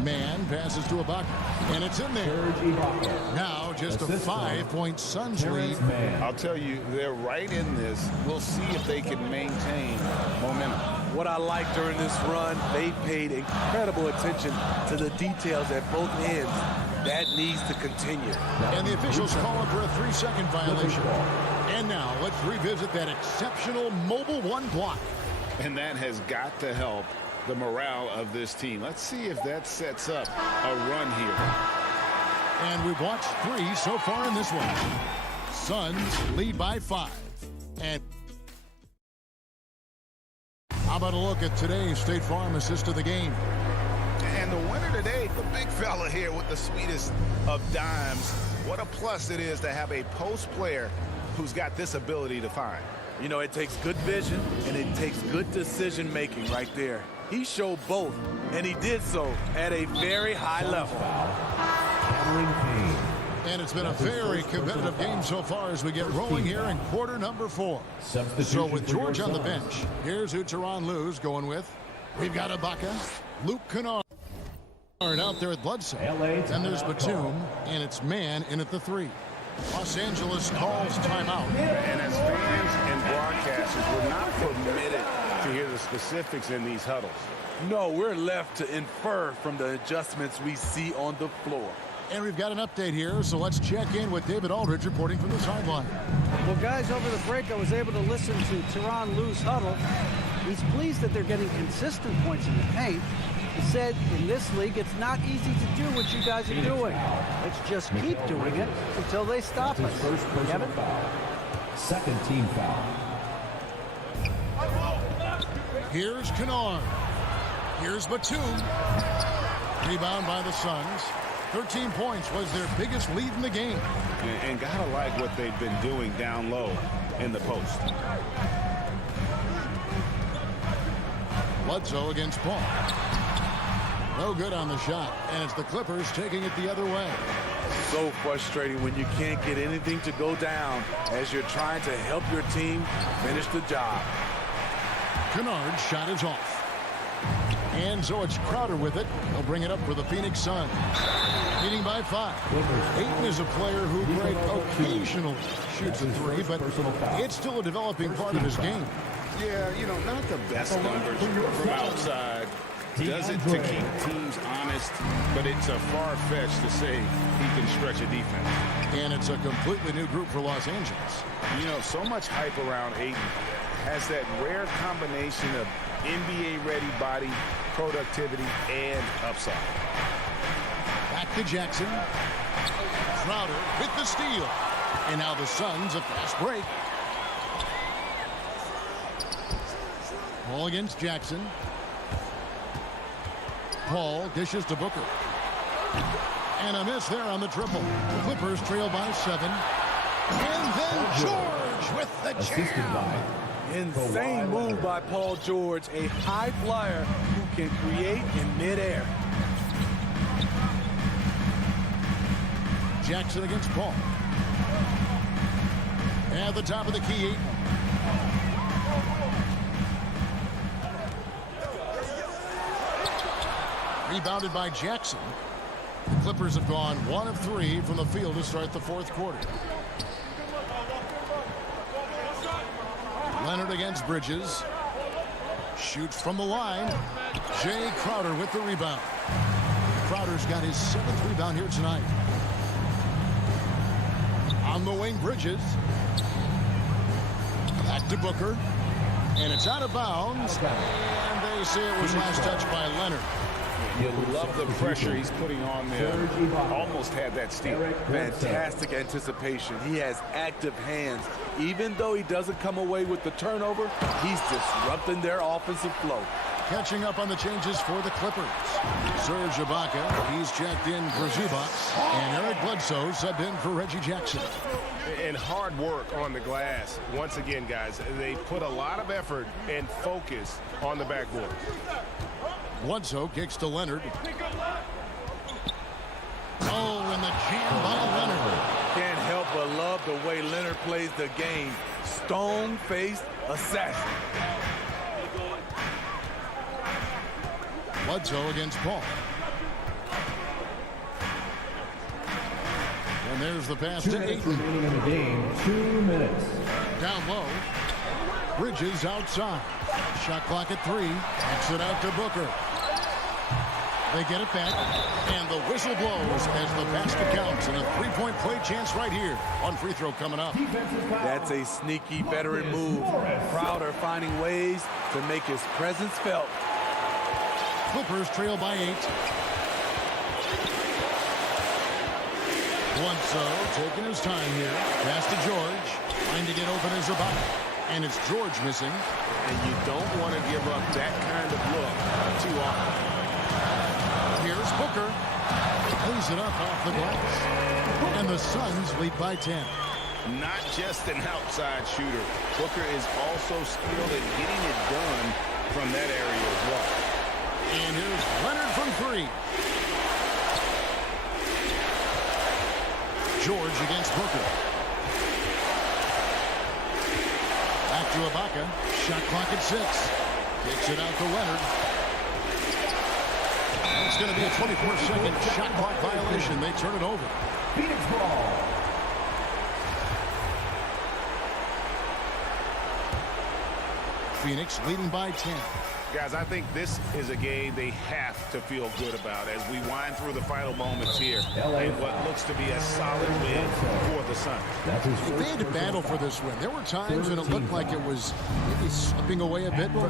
Mann passes to Ibaka, and it's in there. Now just a 5-point Suns lead. I'll tell you, they're right in this. We'll see if they can maintain momentum. What I like during this run, they paid incredible attention to the details at both ends. That needs to continue. And the officials call him for a 3-second violation. And now let's revisit that exceptional mobile 1 block. And that has got to help the morale of this team. Let's see if that sets up a run here. And we've watched 3 so far in this one. Suns lead by 5. And how about a look at today's State Farm assist of the game? And the winner today, the big fella here with the sweetest of dimes. What a plus it is to have a post player who's got this ability to find. You know, it takes good vision and it takes good decision making right there. He showed both, and he did so at a very high level. And it's been a very competitive game so far as we get rolling here in quarter number 4. So with George on the bench, here's who Tyronn Lue's going with. We've got Ibaka, Luke Kennard out there at Bledsoe. Then there's Batum, and it's Mann in at the 3. Los Angeles calls timeout. And as fans and broadcasters, we're not permitted to hear the specifics in these huddles. No, we're left to infer from the adjustments we see on the floor. And we've got an update here, so let's check in with David Aldridge reporting from the sideline. Well, guys, over the break, I was able to listen to Tyronn Lue's huddle. He's pleased that they're getting consistent points in the paint. He said, in this league, it's not easy to do what you guys are doing. Let's just keep doing it until they stop us. First personal foul. Second team foul. Here's Kennard. Here's Batum. Rebound by the Suns. 13 points was their biggest lead in the game. And gotta like what they've been doing down low in the post. Bledsoe against Paul. No good on the shot, and it's the Clippers taking it the other way. So frustrating when you can't get anything to go down as you're trying to help your team finish the job. Kennard's shot is off. And so it's Crowder with it. He'll bring it up for the Phoenix Suns. Leading by 5. Ayton is a player who Greg occasionally shoots a three, but it's still a developing part of his game. Yeah, you know, not the best numbers from outside. Does it to keep teams honest, but it's a far-fetched to say he can stretch a defense. And it's a completely new group for Los Angeles. You know, so much hype around Ayton. Has that rare combination of NBA-ready body, productivity, and upside. Back to Jackson. Crowder with the steal. And now the Suns a fast break. Paul against Jackson. Paul dishes to Booker. And a miss there on the triple. The Clippers trail by 7. And then George with the jam. Insane move by Paul George, a high flyer who can create in midair. Jackson against Paul. At the top of the key, Ayton. Rebounded by Jackson. The Clippers have gone 1 of 3 from the field to start the fourth quarter. Leonard against Bridges. Shoots from the line. Jay Crowder with the rebound. Crowder's got his 7th rebound here tonight. On the wing, Bridges. Back to Booker. And it's out of bounds. And they say it was last touched by Leonard. You love the pressure he's putting on there. Almost had that steal. Fantastic anticipation. He has active hands. Even though he doesn't come away with the turnover, he's disrupting their offensive flow. Catching up on the changes for the Clippers. Serge Ibaka, he's checked in for Zubac. And Eric Bledsoe subbed in for Reggie Jackson. And hard work on the glass. Once again, guys, they put a lot of effort and focus on the backboard. Bledsoe kicks to Leonard. Oh, and the jam by Leonard. Can't help but love the way Leonard plays the game. Stone-faced assassin. Bledsoe against Paul. And there's the pass to Ayton. Remaining in the game, 2 minutes. Down low. Bridges outside. Shot clock at 3. Kicks it out to Booker. They get it back, and the whistle blows as the basket counts, and a three-point play chance right here. One free throw coming up. That's a sneaky veteran move. Crowder finding ways to make his presence felt. Clippers trail by 8. Bledsoe taking his time here. Pass to George. Trying to get open as Ibaka. And it's George missing. And you don't want to give up that kind of look too often. Here's Booker. Lays it up off the glass. And the Suns lead by 10. Not just an outside shooter. Booker is also skilled at getting it done from that area as well. And here's Leonard from 3. George against Booker. Back to Ibaka. Shot clock at 6. Kicks it out to Leonard. It's going to be a 24-second shot clock violation. They turn it over. Phoenix ball. Phoenix leading by 10. Guys, I think this is a game they have to feel good about as we wind through the final moments here in what looks to be a solid win for the Suns. They had to battle for this win. There were times when it looked like it was maybe slipping away a bit, but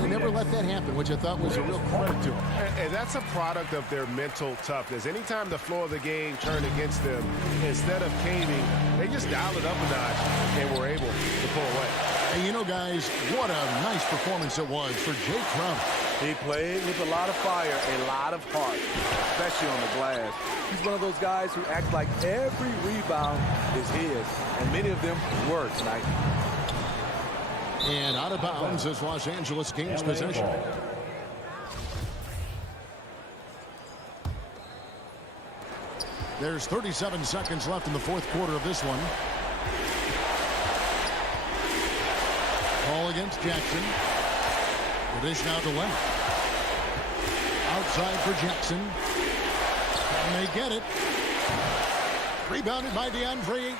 they never let that happen, which I thought was a real credit to them. And that's a product of their mental toughness. Anytime the flow of the game turned against them, instead of caving, they just dialed it up a notch and were able to pull away. And you know, guys, what a nice performance it was for Jay Crowder. He played with a lot of fire, a lot of heart, especially on the glass. He's one of those guys who acts like every rebound is his, and many of them were tonight. And out of bounds as Los Angeles gains possession. There's 37 seconds left in the fourth quarter of this one. Ball against Jackson. The dish now to Leonard. Outside for Jackson. And they get it. Rebounded by DeAndre Ayton.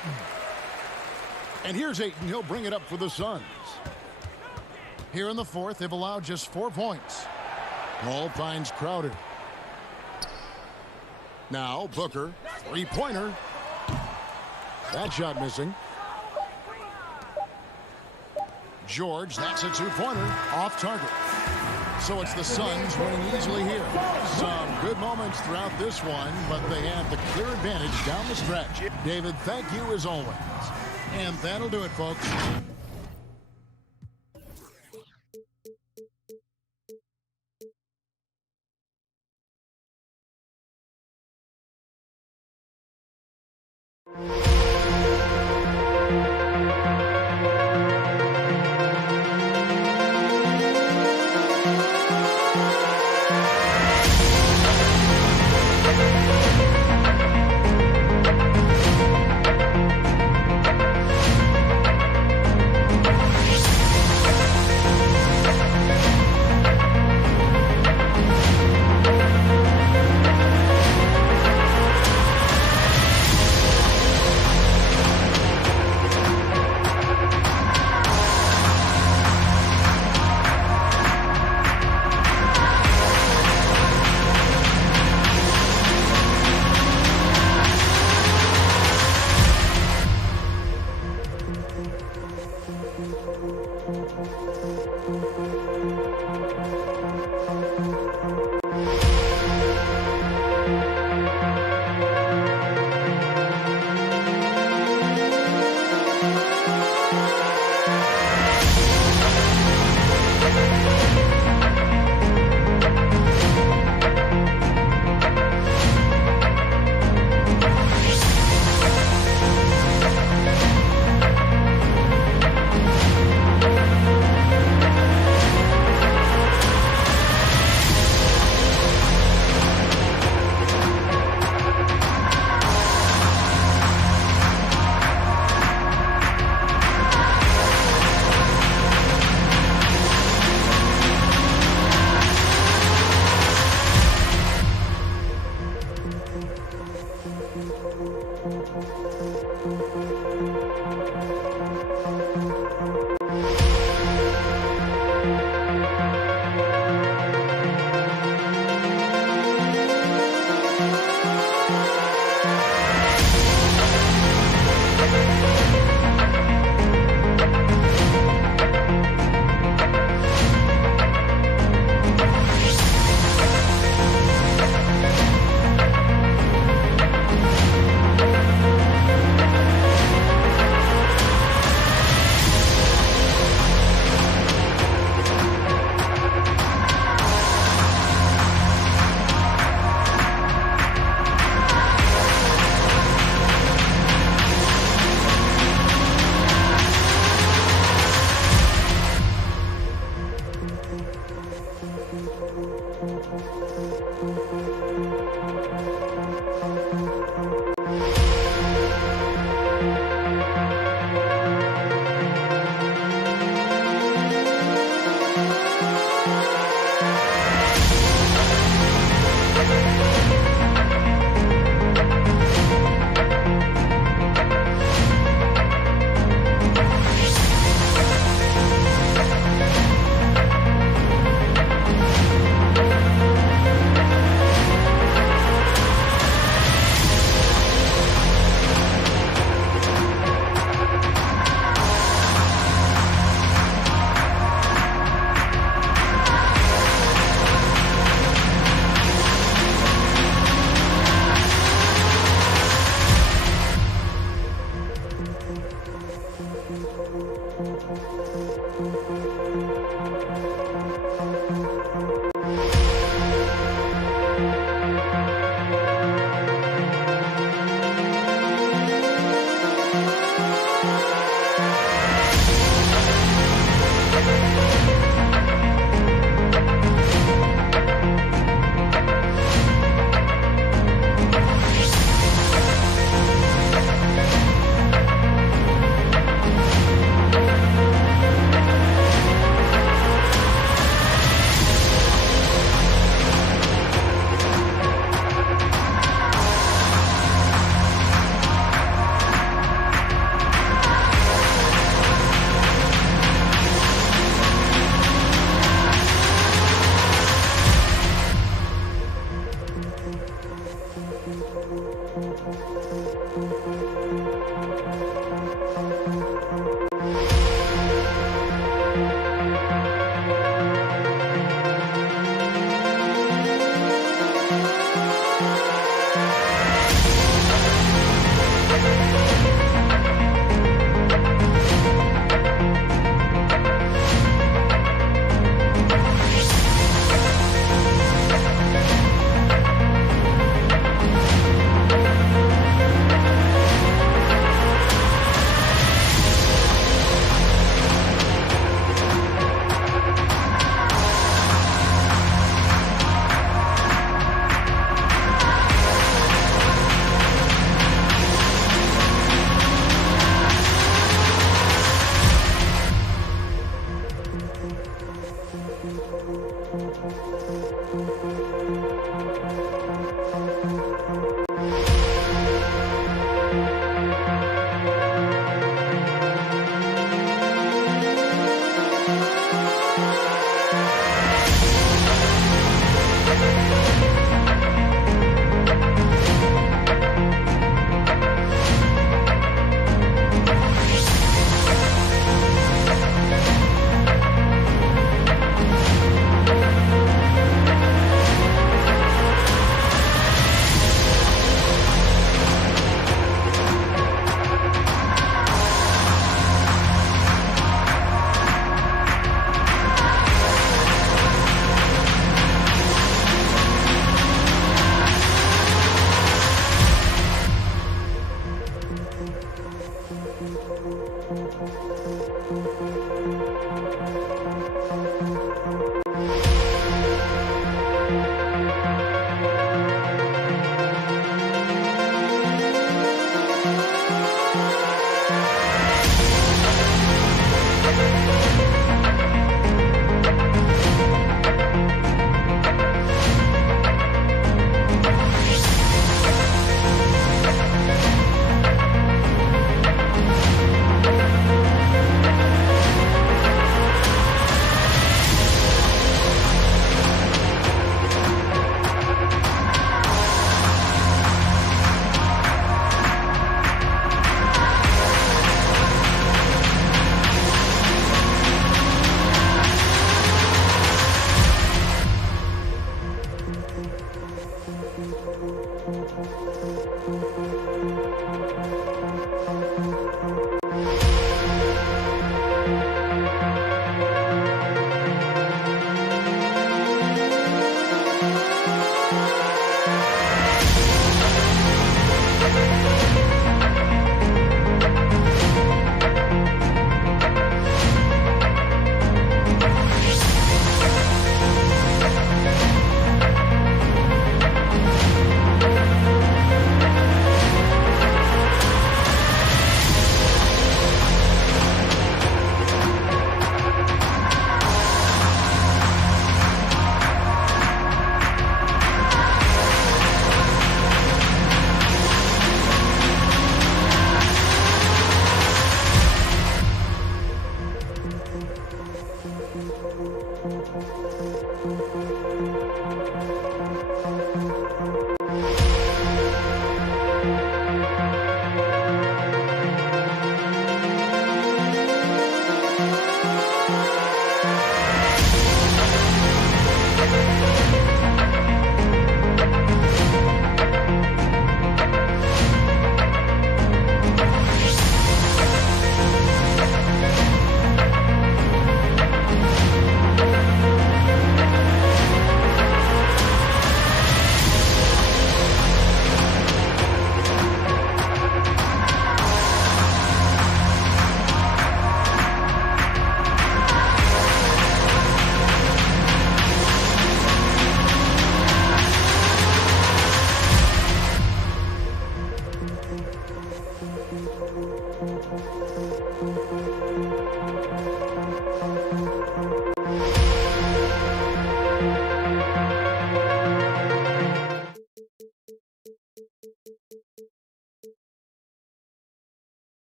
And here's Ayton. He'll bring it up for the Suns. Here in the fourth, they've allowed just 4 points. Ball finds Crowder. Now Booker, three-pointer. That shot missing. George, that's a two-pointer, off target. So it's the Suns winning easily here. Some good moments throughout this one, but they have the clear advantage down the stretch. David, thank you as always. And that'll do it, folks.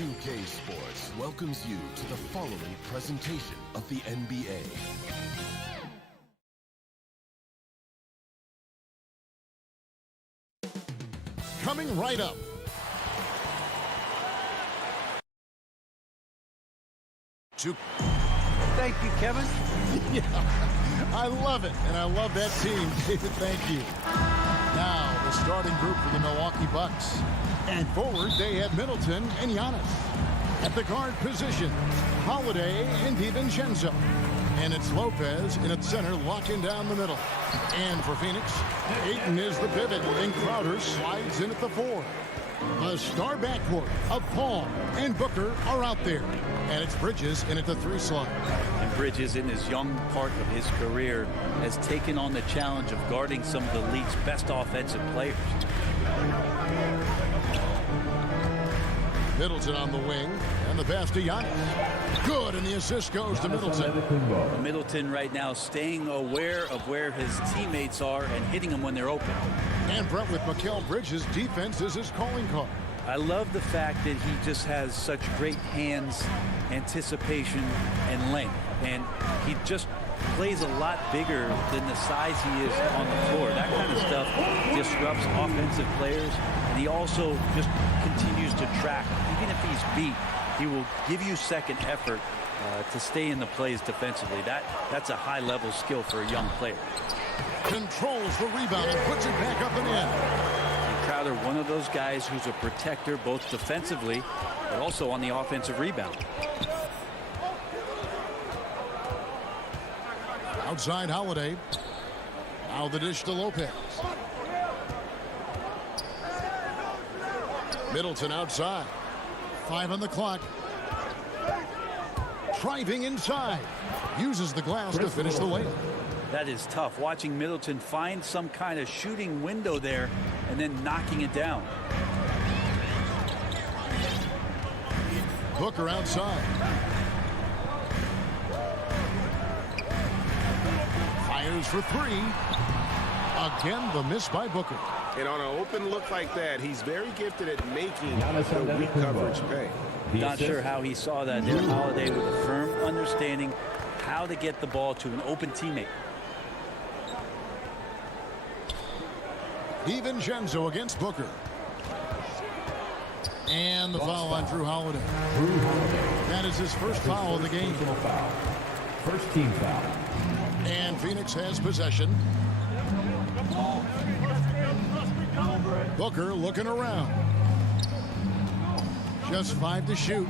2K Sports welcomes you to the following presentation of the NBA. Coming right up. Thank you, Kevin. Yeah, I love it, and I love that team. David, thank you. Now, the starting group for the Milwaukee Bucks. And forward, they have Middleton and Giannis. At the guard position, Holiday and DiVincenzo. And it's Lopez in at center, locking down the middle. And for Phoenix, Ayton is the pivot, and Crowder slides in at the 4. The star backcourt of Paul and Booker are out there. And it's Bridges in at the 3 slot. And Bridges, in his young part of his career, has taken on the challenge of guarding some of the league's best offensive players. Middleton on the wing, and the pass to Giannis. Good, and the assist goes to Middleton. Middleton right now staying aware of where his teammates are and hitting them when they're open. And Brent, with Mikal Bridges, defense is his calling card. I love the fact that he just has such great hands, anticipation, and length. And he just plays a lot bigger than the size he is on the floor. That kind of stuff disrupts offensive players. And he also just continues to track. Even if he's beat, he will give you second effort to stay in the plays defensively. That's a high-level skill for a young player. Controls the rebound and puts it back up and in. And Crowder, one of those guys who's a protector both defensively but also on the offensive rebound. Outside Holiday. Now the dish to Lopez. Middleton outside. 5 on the clock. Driving inside. Uses the glass to finish the layup. That is tough. Watching Middleton find some kind of shooting window there and then knocking it down. Booker outside. Fires for 3. Again, the miss by Booker. And on an open look like that, he's very gifted at making the weak coverage pay. Not sure how he saw that there. Holiday with a firm understanding how to get the ball to an open teammate. DiVincenzo against Booker. And the foul on Drew Holiday. That is his first foul of the game. First team foul. And Phoenix has possession. Booker looking around. Just 5 to shoot.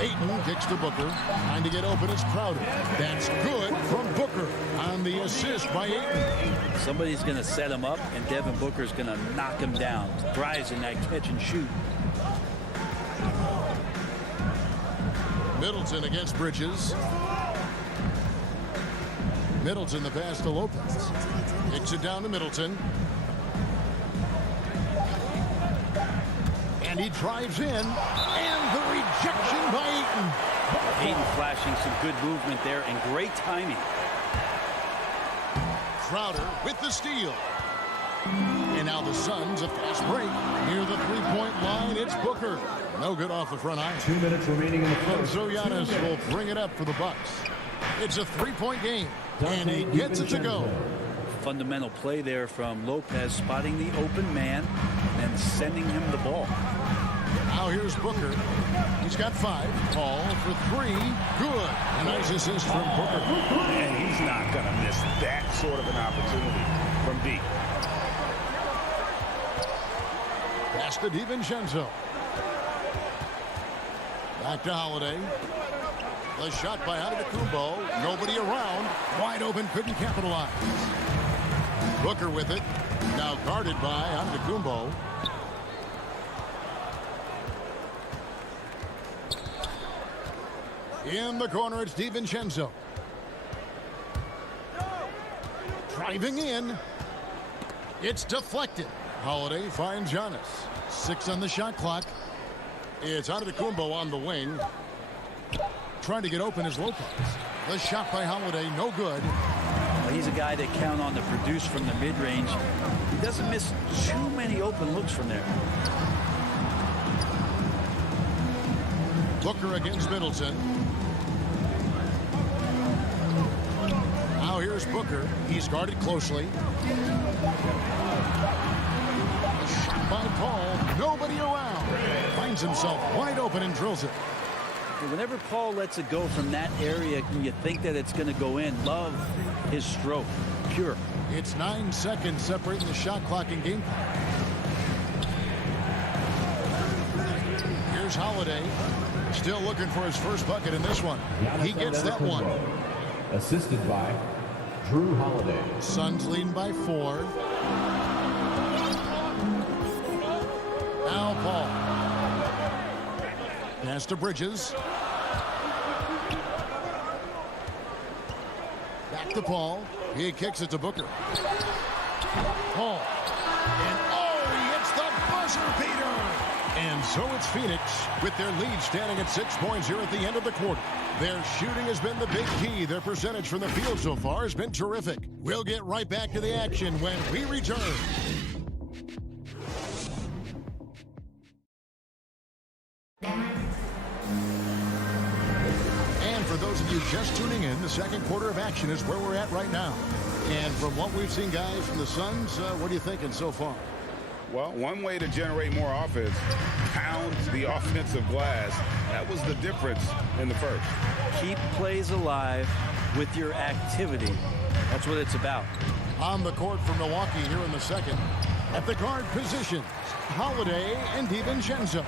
Ayton kicks to Booker. Trying to get open is Crowder. That's good from Booker on the assist by Ayton. Somebody's going to set him up, and Devin Booker's going to knock him down. Thrives in that catch and shoot. Middleton against Bridges. Middleton the pass to Lopez. Kicks it down to Middleton. And he drives in. And the rejection by Ayton. Ayton flashing some good movement there and great timing. Crowder with the steal. And now the Suns, a fast break. Near the 3-point line, it's Booker. No good off the front iron. 2 minutes remaining in the first. So Giannis will bring it up for the Bucks. It's a 3-point game. And he gets it to go. Fundamental play there from Lopez, spotting the open man and sending him the ball. Now here's Booker. He's got 5. Paul for 3. Good. A nice assist from Booker. And he's not going to miss that sort of an opportunity from deep. Pass to DiVincenzo. Back to Holiday. The shot by Antetokounmpo. Nobody around. Wide open. Couldn't capitalize. Booker with it. Now guarded by Antetokounmpo. In the corner, it's DiVincenzo. Driving in. It's deflected. Holiday finds Giannis. 6 on the shot clock. It's Antetokounmpo on the wing. Trying to get open is Lopez. The shot by Holiday, no good. Well, he's a guy that count on to produce from the mid-range. He doesn't miss too many open looks from there. Booker against Middleton. Now here's Booker. He's guarded closely. A shot by Paul. Nobody around. Finds himself wide open and drills it. Whenever Paul lets it go from that area, you think that it's going to go in. Love his stroke. Pure. It's 9 seconds separating the shot clock and game clock. Here's Holiday. Still looking for his first bucket in this one. He gets that one. Assisted by Drew Holiday. Suns leading by 4. Now Paul. Pass to Bridges. Back to Paul. He kicks it to Booker. Paul. And he hits the buzzer beater. And so it's Phoenix with their lead standing at 6 points here at the end of the quarter. Their shooting has been the big key. Their percentage from the field so far has been terrific. We'll get right back to the action when we return. And for those of you just tuning in, the second quarter of action is where we're at right now. And from what we've seen, guys, from the Suns, what are you thinking so far? Well, one way to generate more offense, pound the offensive glass. That was the difference in the first. Keep plays alive with your activity. That's what it's about. On the court for Milwaukee here in the second. At the guard positions, Holiday and DiVincenzo.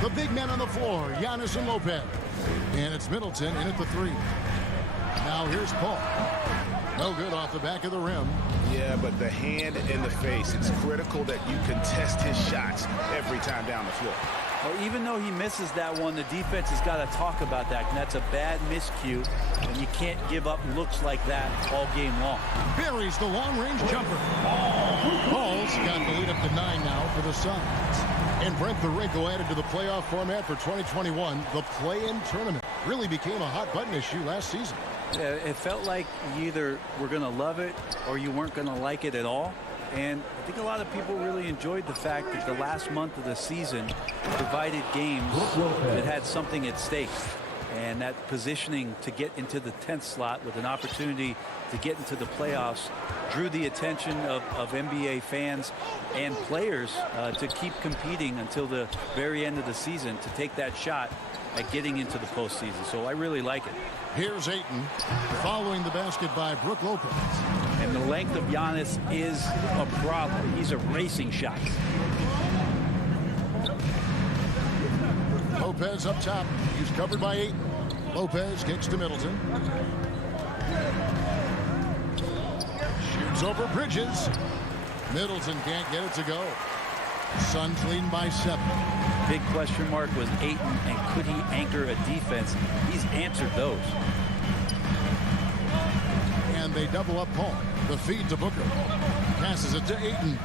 The big men on the floor, Giannis and Lopez. And it's Middleton in at the 3. Now here's Paul. No good off the back of the rim. Yeah, but the hand in the face, it's critical that you contest his shots every time down the floor. Well, even though he misses that one, the defense has got to talk about that. And that's a bad miscue, and you can't give up looks like that all game long. Buries the long-range jumper. Paul's got the lead up to 9 now for the Suns. And Brent, the wrinkle added to the playoff format for 2021, the play-in tournament really became a hot-button issue last season. Yeah, it felt like you either were going to love it or you weren't going to like it at all. And I think a lot of people really enjoyed the fact that the last month of the season provided games that had something at stake. And that positioning to get into the 10th slot with an opportunity to get into the playoffs drew the attention of NBA fans and players to keep competing until the very end of the season to take that shot at getting into the postseason. So I really like it. Here's Ayton following the basket by Brook Lopez. And the length of Giannis is a problem. He's erasing shots. Lopez up top. He's covered by Ayton. Lopez kicks to Middleton. Shoots over Bridges. Middleton can't get it to go. Suns leading by 7. Big question mark was Ayton, and could he anchor a defense? He's answered those. And they double up Paul. The feed to Booker. Passes it to Ayton.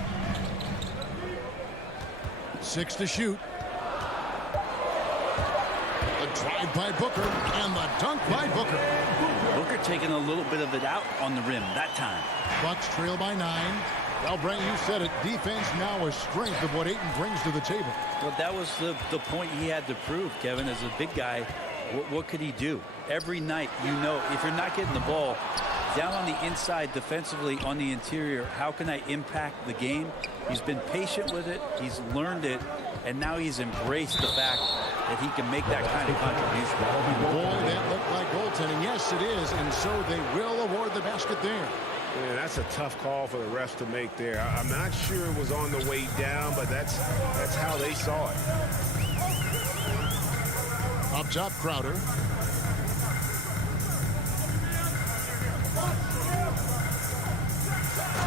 6 to shoot. The drive by Booker and the dunk by Booker. Booker taking a little bit of it out on the rim that time. Bucks trail by 9. Well, Brent, you said it. Defense now a strength of what Ayton brings to the table. Well, that was the point he had to prove, Kevin. As a big guy, what could he do? Every night, you know, if you're not getting the ball down on the inside defensively on the interior, how can I impact the game? He's been patient with it. He's learned it. And now he's embraced the fact that he can make that kind of contribution. Boy, that looked like goaltending. Yes, it is. And so they will award the basket there. Man, that's a tough call for the refs to make there. I'm not sure it was on the way down, but that's how they saw it. Up top, Crowder.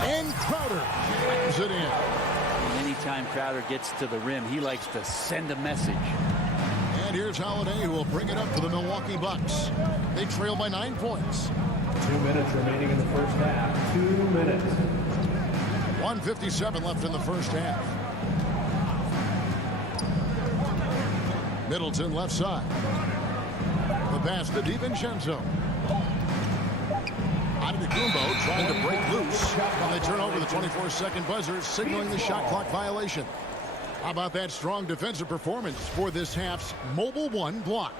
And Crowder slams it in. Anytime Crowder gets to the rim, he likes to send a message. And here's Holiday, who will bring it up for the Milwaukee Bucks. They trail by 9 points. 2 minutes remaining in the first half. 2 minutes. 1:57 left in the first half. Middleton left side. The pass to DiVincenzo. Antetokounmpo trying to break loose. And they turn over the 24-second buzzer, signaling the shot clock violation. How about that strong defensive performance for this half's Mobile One block?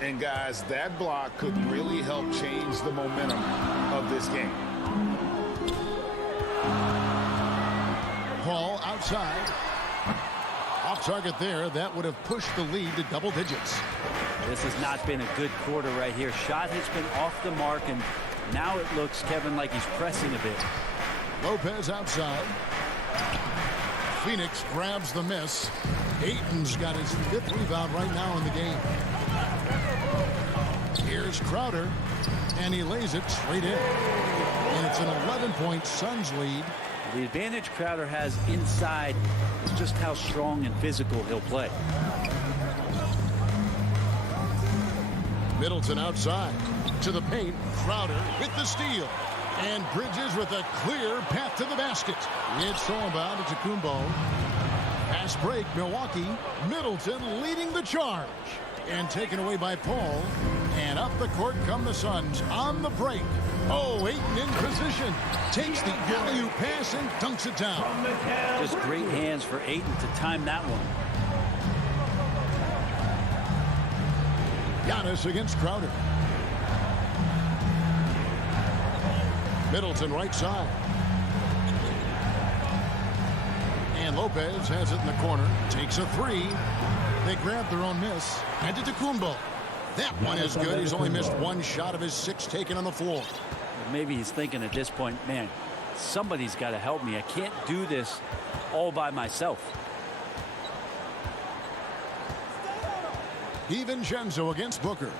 And guys, that block could really help change the momentum of this game. Paul outside. Off target there. That would have pushed the lead to double digits. This has not been a good quarter right here. Shot has been off the mark, and now it looks, Kevin, like he's pressing a bit. Lopez outside. Phoenix grabs the miss. Ayton's got his 5th rebound right now in the game. Here's Crowder, and he lays it straight in. And it's an 11-point Suns lead. The advantage Crowder has inside is just how strong and physical he'll play. Middleton outside. To the paint. Crowder with the steal. And Bridges with a clear path to the basket. It's all about Antetokounmpo. Fast break, Milwaukee. Middleton leading the charge. And taken away by Paul. And up the court come the Suns on the break. Oh, Ayton in position. Takes the alley-oop pass and dunks it down. Just great hands for Ayton to time that one. Giannis against Crowder. Middleton right side. And Lopez has it in the corner. Takes a 3. They grab their own miss. Antetokounmpo. That one is good. He's only missed 1 shot of his 6 taken on the floor. Maybe he's thinking at this point, man, somebody's got to help me. I can't do this all by myself. DiVincenzo against Booker.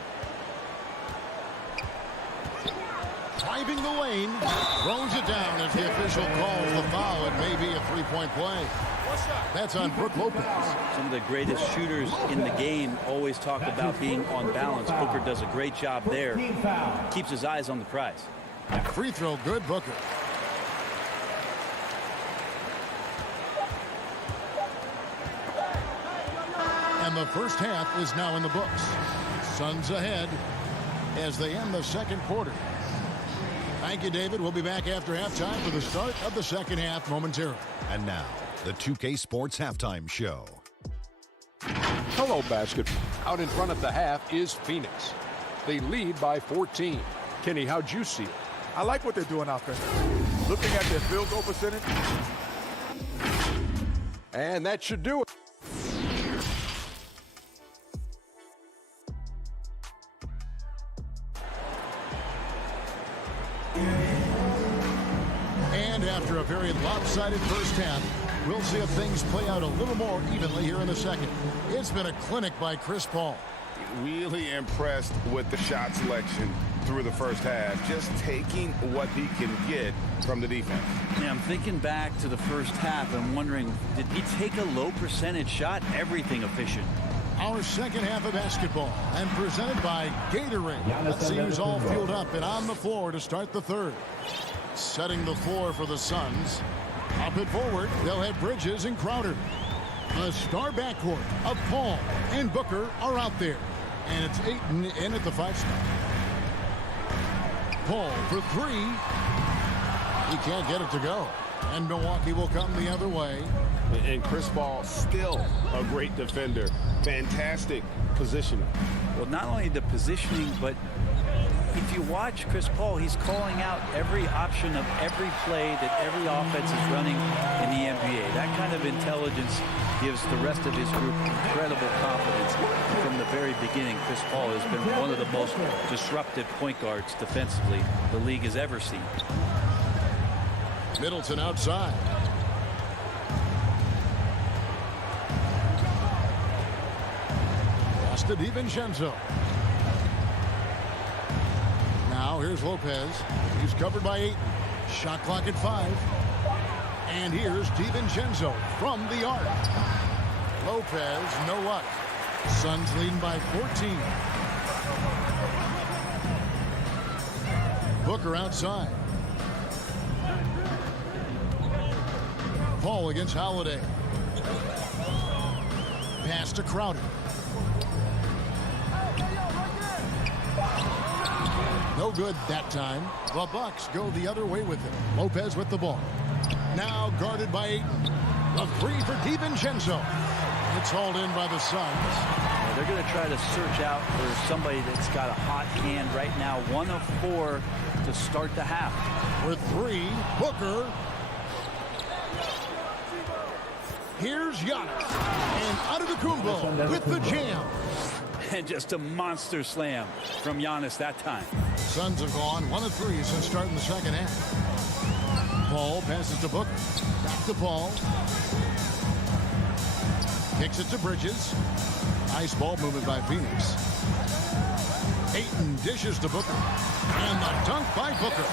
Driving the lane. Throws it down as the official calls the foul. It may be a 3-point play. That's on Brook Lopez. Some of the greatest shooters in the game always talk about being on balance. Booker does a great job there. Keeps his eyes on the prize. Free throw good, Booker. And the first half is now in the books. Suns ahead as they end the second quarter. Thank you, David. We'll be back after halftime for the start of the second half momentarily. And now, the 2K Sports Halftime Show. Hello, basketball. Out in front at the half is Phoenix. They lead by 14. Kenny, how'd you see it? I like what they're doing offensively. Looking at their field goal percentage. And that should do it. And after a very lopsided first half, we'll see if things play out a little more evenly here in the second. It's been a clinic by Chris Paul. Really impressed with the shot selection through the first half, just taking what he can get from the defense. Yeah, I'm thinking back to the first half and wondering, did he take a low percentage shot? Everything efficient. Our second half of basketball and presented by Gatorade. Let's see who's all fueled up and on the floor to start the third. Setting the floor for the Suns. Up and forward, they'll have Bridges and Crowder. A star backcourt of Paul and Booker are out there. And it's Ayton in at the 5 spot. Paul for 3. He can't get it to go. And Milwaukee will come the other way. And Chris Paul still a great defender. Fantastic positioning. Well, not only the positioning, but if you watch Chris Paul, he's calling out every option of every play that every offense is running in the NBA. That kind of intelligence gives the rest of his group incredible confidence. From the very beginning, Chris Paul has been one of the most disruptive point guards defensively the league has ever seen. Middleton outside. Pass to DiVincenzo. Now here's Lopez. He's covered by 8. Shot clock at 5. And here's DiVincenzo from the arc. Lopez, no luck. Suns leading by 14. Booker outside. Paul against Holiday. Pass to Crowder. No good that time. The Bucks go the other way with it. Lopez with the ball. Now guarded by Ayton. The three for DiVincenzo. It's hauled in by the Suns. They're going to try to search out for somebody that's got a hot hand right now. 1 of 4 to start the half. With 3, Booker. Here's Giannis. And Antetokounmpo with the jam. And just a monster slam from Giannis that time. Suns have gone 1 of 3 since starting the second half. Paul passes to Booker. Back to Paul. Kicks it to Bridges. Nice ball movement by Phoenix. Ayton dishes to Booker. And the dunk by Booker.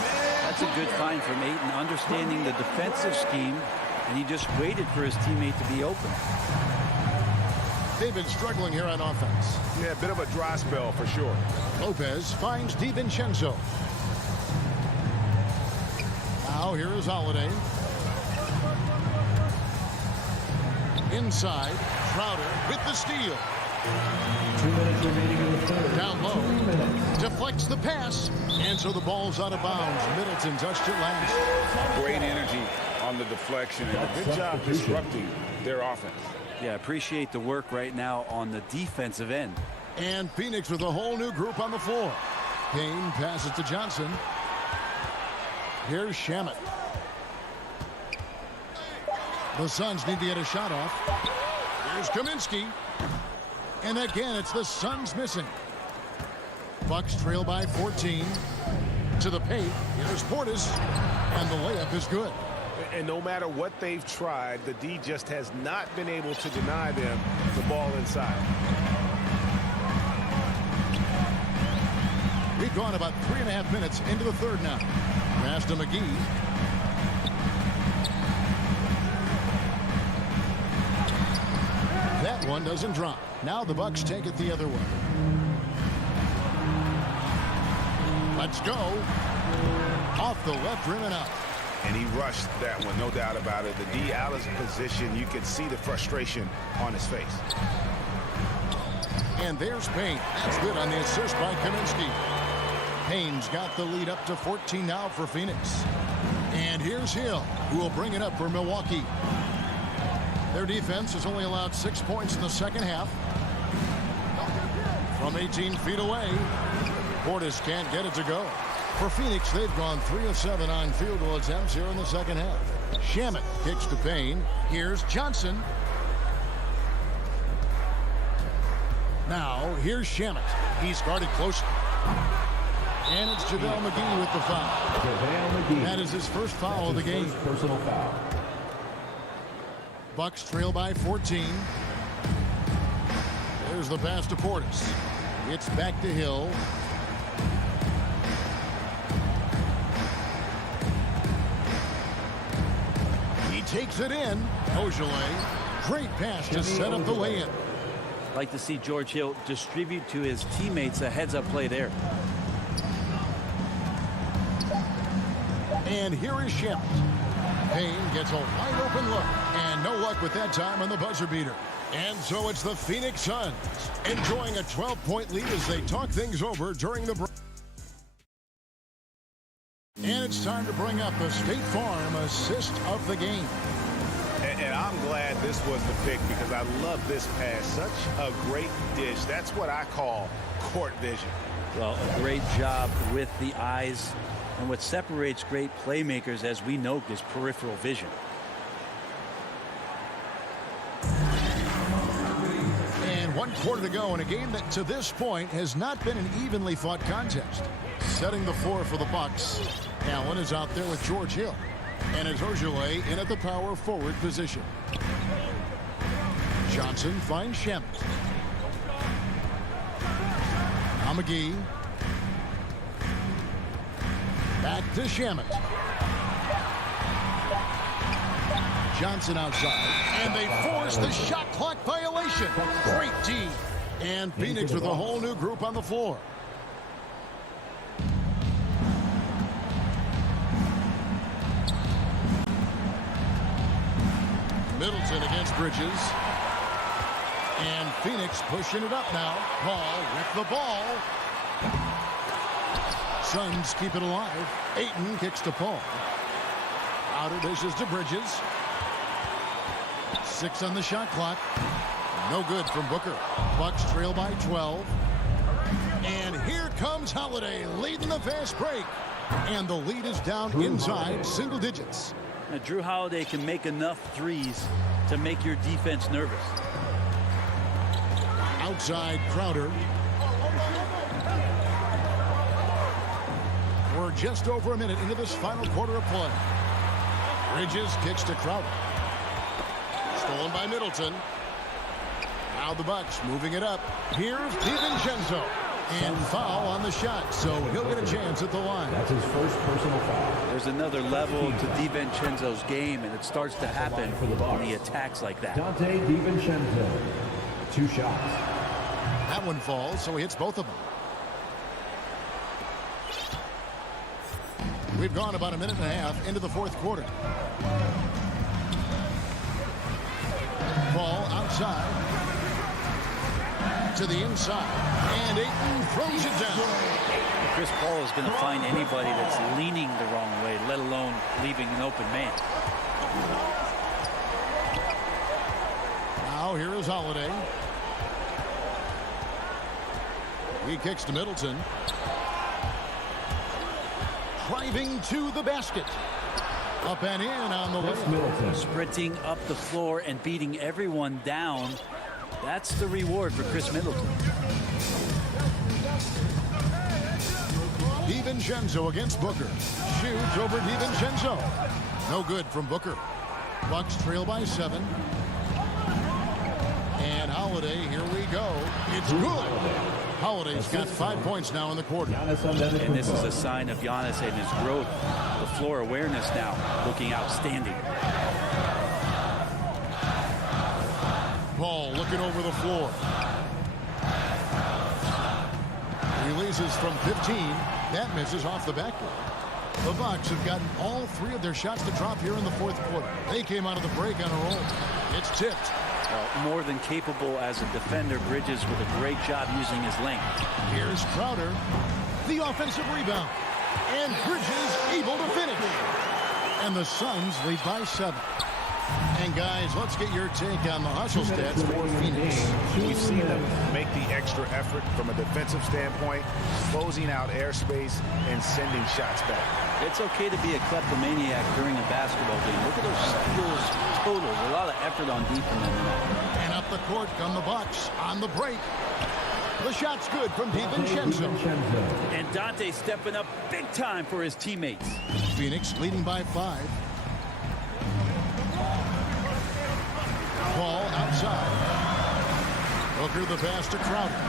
That's a good find from Ayton, understanding the defensive scheme, and he just waited for his teammate to be open. They've been struggling here on offense. Yeah, a bit of a dry spell for sure. Lopez finds DiVincenzo. Now here is Holiday. Inside, Crowder with the steal. 2 minutes remaining in the third. Down low. Deflects the pass. And so the ball's out of bounds. Middleton touched it last. Great energy on the deflection and a good job disrupting their offense. Yeah, appreciate the work right now on the defensive end. And Phoenix with a whole new group on the floor. Payne passes to Johnson. Here's Shamet. The Suns need to get a shot off. Here's Kaminsky. And again, it's the Suns missing. Bucks trail by 14. To the paint. Here's Portis. And the layup is good. And no matter what they've tried, the D just has not been able to deny them the ball inside. We've gone about 3.5 minutes into the third now. Pass to McGee. That one doesn't drop. Now the Bucks take it the other way. Let's go. Off the left rim and out. And he rushed that one, no doubt about it. The D out of position, you can see the frustration on his face. And there's Payne. That's good on the assist by Kaminsky. Payne's got the lead up to 14 now for Phoenix. And here's Hill, who will bring it up for Milwaukee. Their defense has only allowed 6 points in the second half. From 18 feet away, Portis can't get it to go. For Phoenix, they've gone 3 of 7 on field goal attempts here in the second half. Shamet kicks to Payne. Here's Johnson. Now, here's Shamet. He's guarded closely. And it's JaVale McGee with the foul. That is his first foul of the game. Personal foul. Bucks trail by 14. There's the pass to Portis. It's back to Hill. He takes it in. Ojale. Great pass to set up the lay-in. Like to see George Hill distribute to his teammates a heads-up play there. And here is Shamet. Payne gets a wide-open look. And no luck with that time on the buzzer beater. And so it's the Phoenix Suns enjoying a 12-point lead as they talk things over during the break. And it's time to bring up the State Farm assist of the game. And I'm glad this was the pick because I love this pass. Such a great dish. That's what I call court vision. Well, a great job with the eyes. And what separates great playmakers, as we know, is peripheral vision. And 1 quarter to go in a game that to this point has not been an evenly fought contest. Setting the floor for the Bucks. Allen is out there with George Hill. And it's Ojale in at the power forward position. Johnson finds Shamet. McGee. Back to Shamet. Johnson outside. And they force the shot clock violation. Great D. And Phoenix with a whole new group on the floor. Middleton against Bridges. And Phoenix pushing it up now. Paul with the ball. Suns keep it alive. Ayton kicks to Paul. Outer dishes to Bridges. 6 on the shot clock. No good from Booker. Bucks trail by 12. And here comes Holiday leading the fast break. And the lead is down inside single digits. Now, Drew Holiday can make enough threes to make your defense nervous. Outside Crowder. We're just over a minute into this final quarter of play. Bridges kicks to Crowder. Stolen by Middleton. Now the Bucks moving it up. Here's DiVincenzo. And foul on the shot, so he'll get a chance at the line. That's his first personal foul. There's another level to DiVincenzo's game, and it starts to happen when he attacks like that. Dante DiVincenzo, 2 shots. That one falls, so he hits both of them. We've gone about a minute and a half into the fourth quarter. Ball outside. To the inside. And Ayton throws it down. Chris Paul is going to find anybody that's leaning the wrong way, let alone leaving an open man. Now here is Holiday. He kicks to Middleton. Driving to the basket. Up and in on the layup. Sprinting up the floor and beating everyone down. That's the reward for Chris Middleton. DiVincenzo against Booker. Shoots over DiVincenzo. No good from Booker. Bucks trail by 7. And Holiday, here we go. It's good. Holiday's got 5 points now in the quarter. And this is a sign of Giannis and his growth. The floor awareness now looking outstanding. Paul looking over the floor. Releases from 15. That misses off the backboard. The Bucks have gotten all 3 of their shots to drop here in the fourth quarter. They came out of the break on a roll. It's tipped. More than capable as a defender. Bridges with a great job using his length. Here's Crowder. The offensive rebound. And Bridges able to finish. And the Suns lead by 7. And guys, let's get your take on the hustle stats for Phoenix. We've seen them make the extra effort from a defensive standpoint, closing out airspace and sending shots back. It's okay to be a kleptomaniac during a basketball game. Look at those steals totals. A lot of effort on defense. And up the court come the Bucks on the break. The shot's good from DiVincenzo. And Dante stepping up big time for his teammates. Phoenix leading by 5. Ball outside. Booker the pass to Crowder.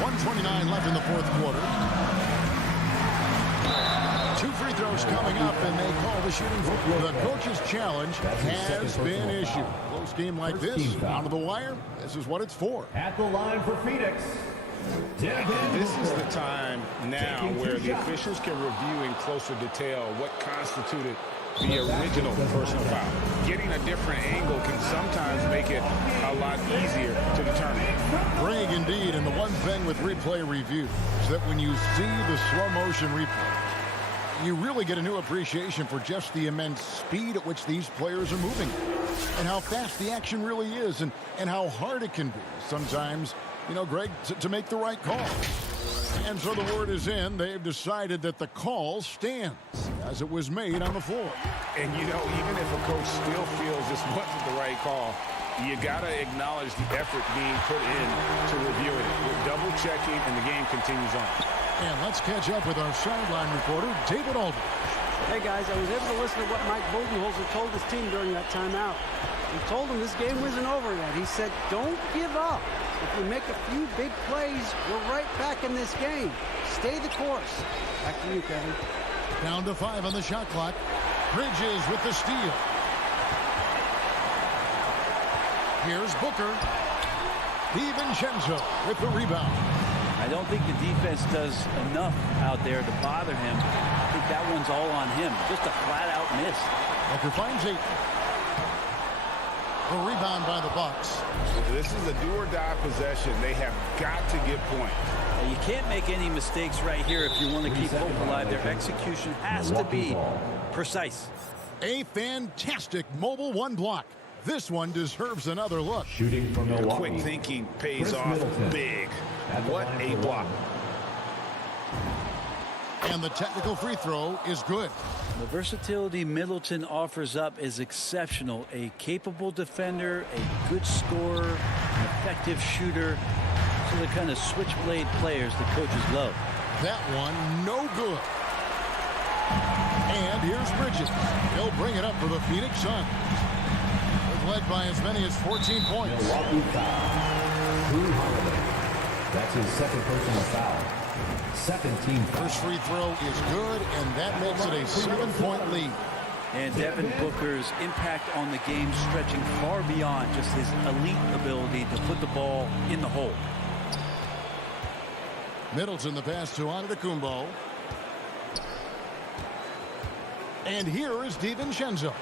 1:29 left in the fourth quarter. 2 free throws coming up, and they call the shooting. The coach's challenge has been issued. Close game like this, down to the wire, this is what it's for. At the line for Phoenix. This is the time now where the officials can review in closer detail what constituted the original personal foul. Getting a different angle can sometimes make it a lot easier to determine. Greg, indeed, and the one thing with replay review is that when you see the slow motion replay, you really get a new appreciation for just the immense speed at which these players are moving and how fast the action really is and how hard it can be sometimes, you know, Greg, to make the right call. And so the word is in. They've decided that the call stands as it was made on the floor. And, you know, even if a coach still feels this wasn't the right call, you got to acknowledge the effort being put in to review it. We're double-checking, and the game continues on. And let's catch up with our sideline reporter, David Aldridge. Hey, guys, I was able to listen to what Mike Budenholzer told his team during that timeout. He told them this game wasn't over yet. He said, don't give up. If we make a few big plays, we're right back in this game. Stay the course. Back to you, Kevin. Down to 5 on the shot clock. Bridges with the steal. Here's Booker. DiVincenzo with the rebound. I don't think the defense does enough out there to bother him. I think that one's all on him. Just a flat-out miss. Booker finds 8. The rebound by the Bucks. This is a do-or-die possession. They have got to get points. You can't make any mistakes right here if you want to keep hope alive. Their execution has to be precise. A fantastic mobile one block. This one deserves another look. Shooting from Milwaukee. Quick thinking pays off big. What a block. And the technical free throw is good. The versatility Middleton offers up is exceptional. A capable defender, a good scorer, an effective shooter. Those are the kind of switchblade players the coaches love. That one, no good. And here's Bridges. He'll bring it up for the Phoenix Suns. Led by as many as 14 points. Milwaukee foul. Drew Holiday. That's his second personal foul. Second team foul. First free throw is good, and that makes it a 7-point lead. And Devin Booker's impact on the game stretching far beyond just his elite ability to put the ball in the hole. Middleton the pass to Antetokounmpo. And here is DiVincenzo.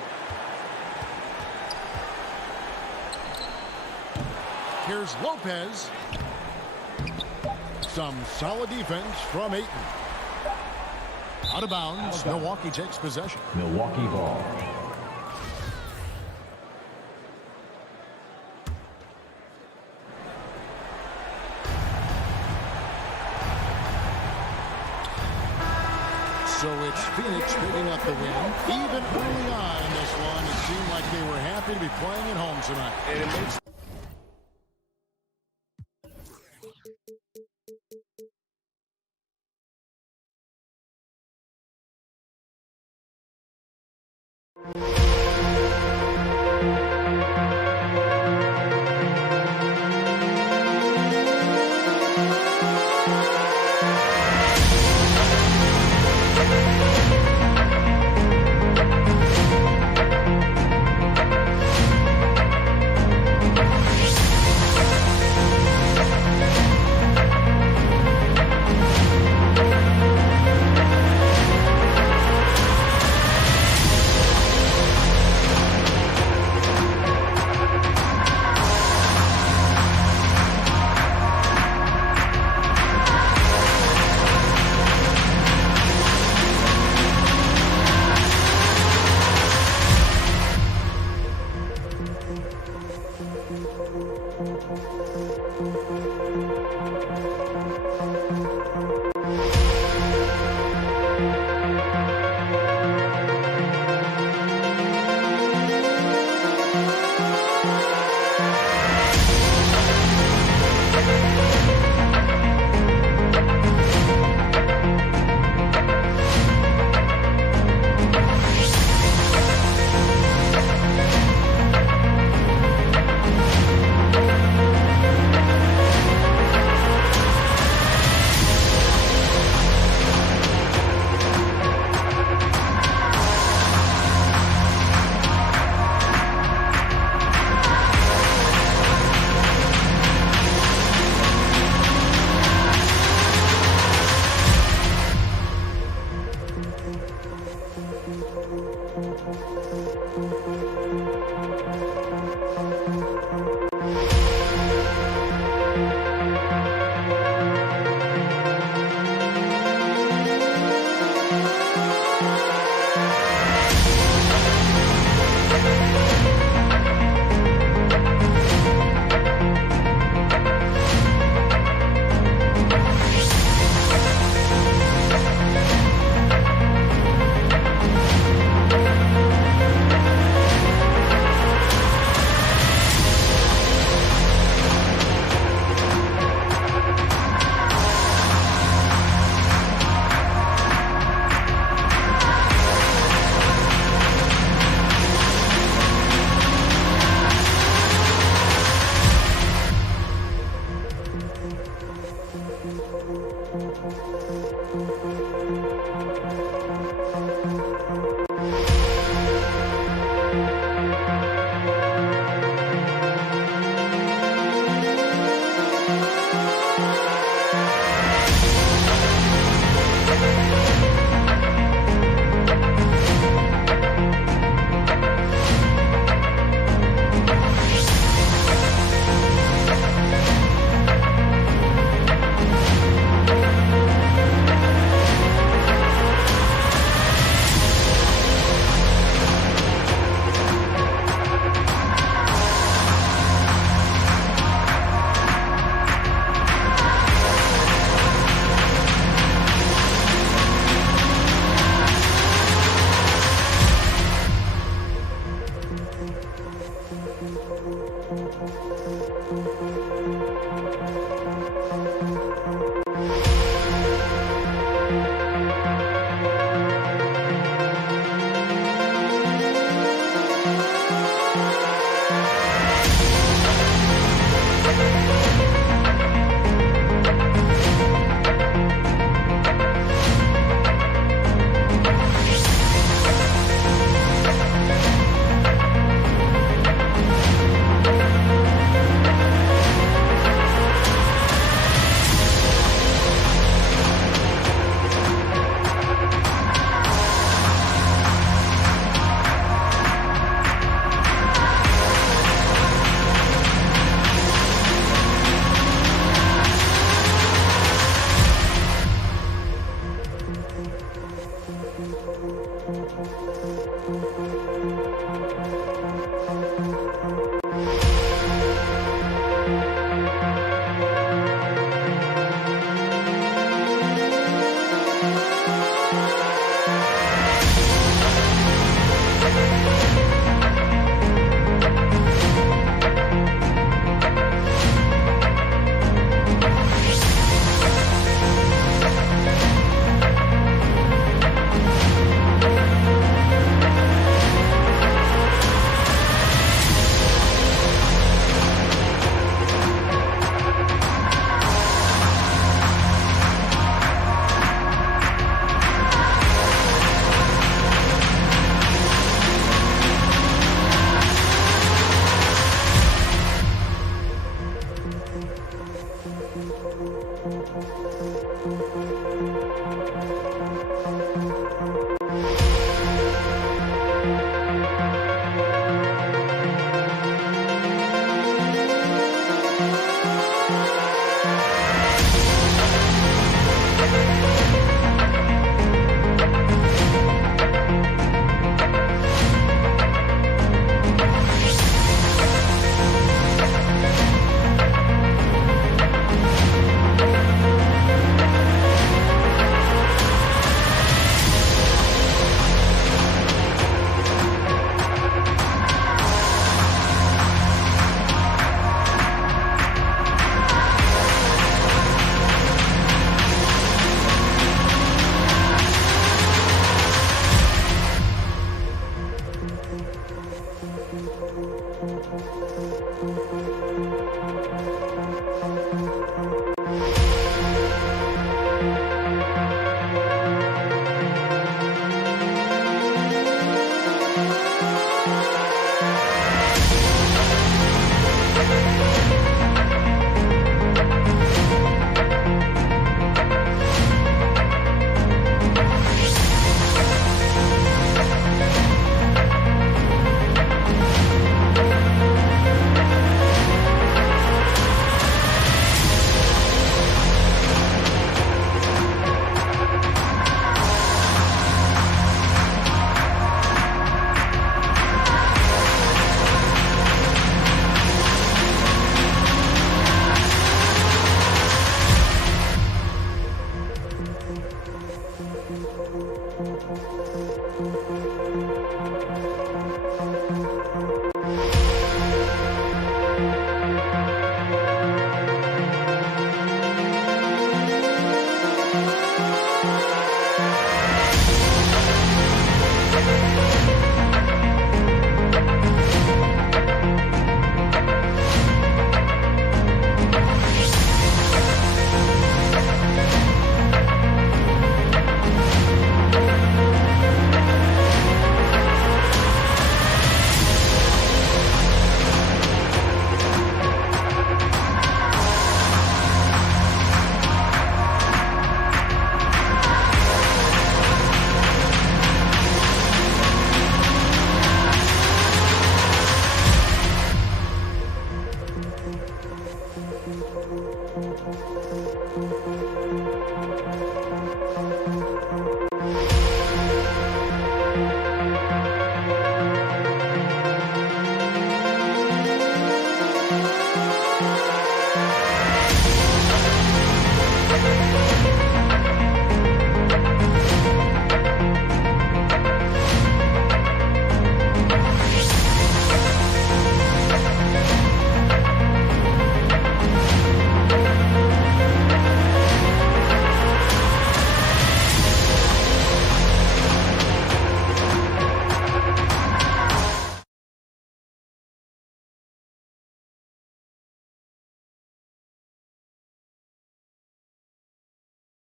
Here's Lopez. Some solid defense from Ayton. Out of bounds. Milwaukee takes possession. Milwaukee ball. So it's Phoenix picking up the win. Even early on in this one, it seemed like they were happy to be playing at home tonight. And it makes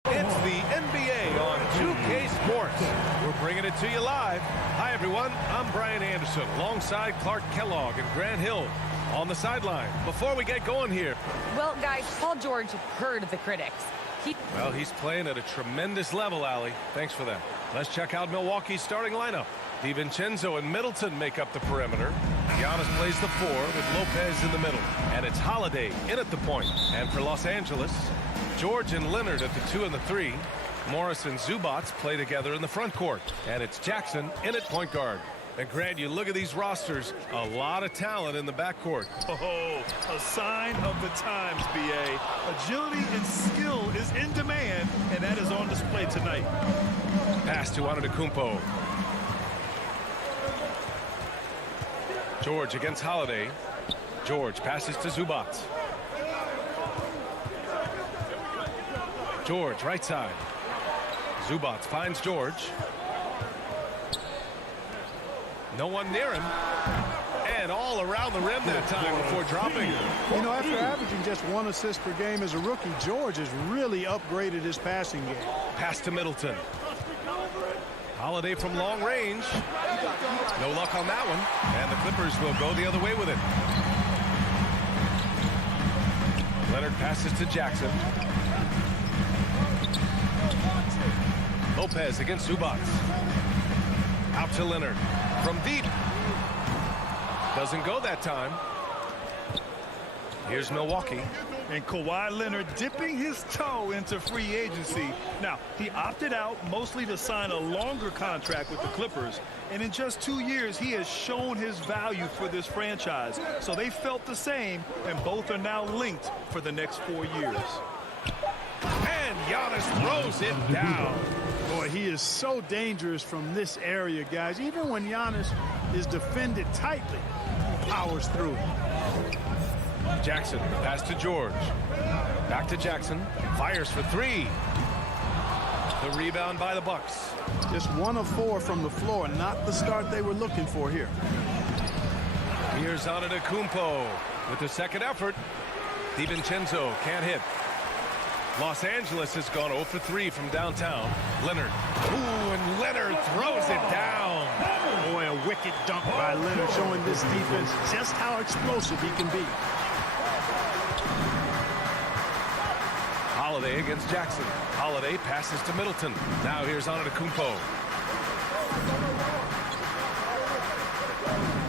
It's the NBA on 2K Sports. We're bringing it to you live. Hi, everyone. I'm Brian Anderson alongside Clark Kellogg and Grant Hill on the sideline. Before we get going here. Well, guys, Paul George heard the critics. Well, he's playing at a tremendous level, Allie. Thanks for that. Let's check out Milwaukee's starting lineup. DiVincenzo and Middleton make up the perimeter. Giannis plays the 4 with Lopez in the middle. And it's Holiday in at the point. And for Los Angeles, George and Leonard at the 2 and the 3. Morris and Zubats play together in the front court. And it's Jackson in at point guard. And Grant, you look at these rosters, a lot of talent in the backcourt. Oh, a sign of the times, B.A. Agility and skill is in demand, and that is on display tonight. Pass to Antetokounmpo. George against Holiday. George passes to Zubats. George, right side. Zubats finds George. No one near him. And all around the rim that time before dropping. You know, after averaging just 1 assist per game as a rookie, George has really upgraded his passing game. Pass to Middleton. Holiday from long range. No luck on that one. And the Clippers will go the other way with it. Leonard passes to Jackson. Lopez against Zubats. Out to Leonard. From deep. Doesn't go that time. Here's Milwaukee. And Kawhi Leonard dipping his toe into free agency. Now, he opted out mostly to sign a longer contract with the Clippers. And in just 2 years, he has shown his value for this franchise. So they felt the same, and both are now linked for the next 4 years. And Giannis throws it down. Boy, he is so dangerous from this area, guys. Even when Giannis is defended tightly, he powers through it. Jackson, pass to George. Back to Jackson. Fires for 3. The rebound by the Bucks. Just 1 of 4 from the floor. Not the start they were looking for here. Here's Antetokounmpo with the second effort. DiVincenzo can't hit. Los Angeles has gone 0 for 3 from downtown. Leonard. Ooh, and Leonard throws it down. Boy, a wicked dunk by Leonard, showing this defense just how explosive he can be. Holiday against Jackson. Holiday passes to Middleton. Now here's Antetokounmpo.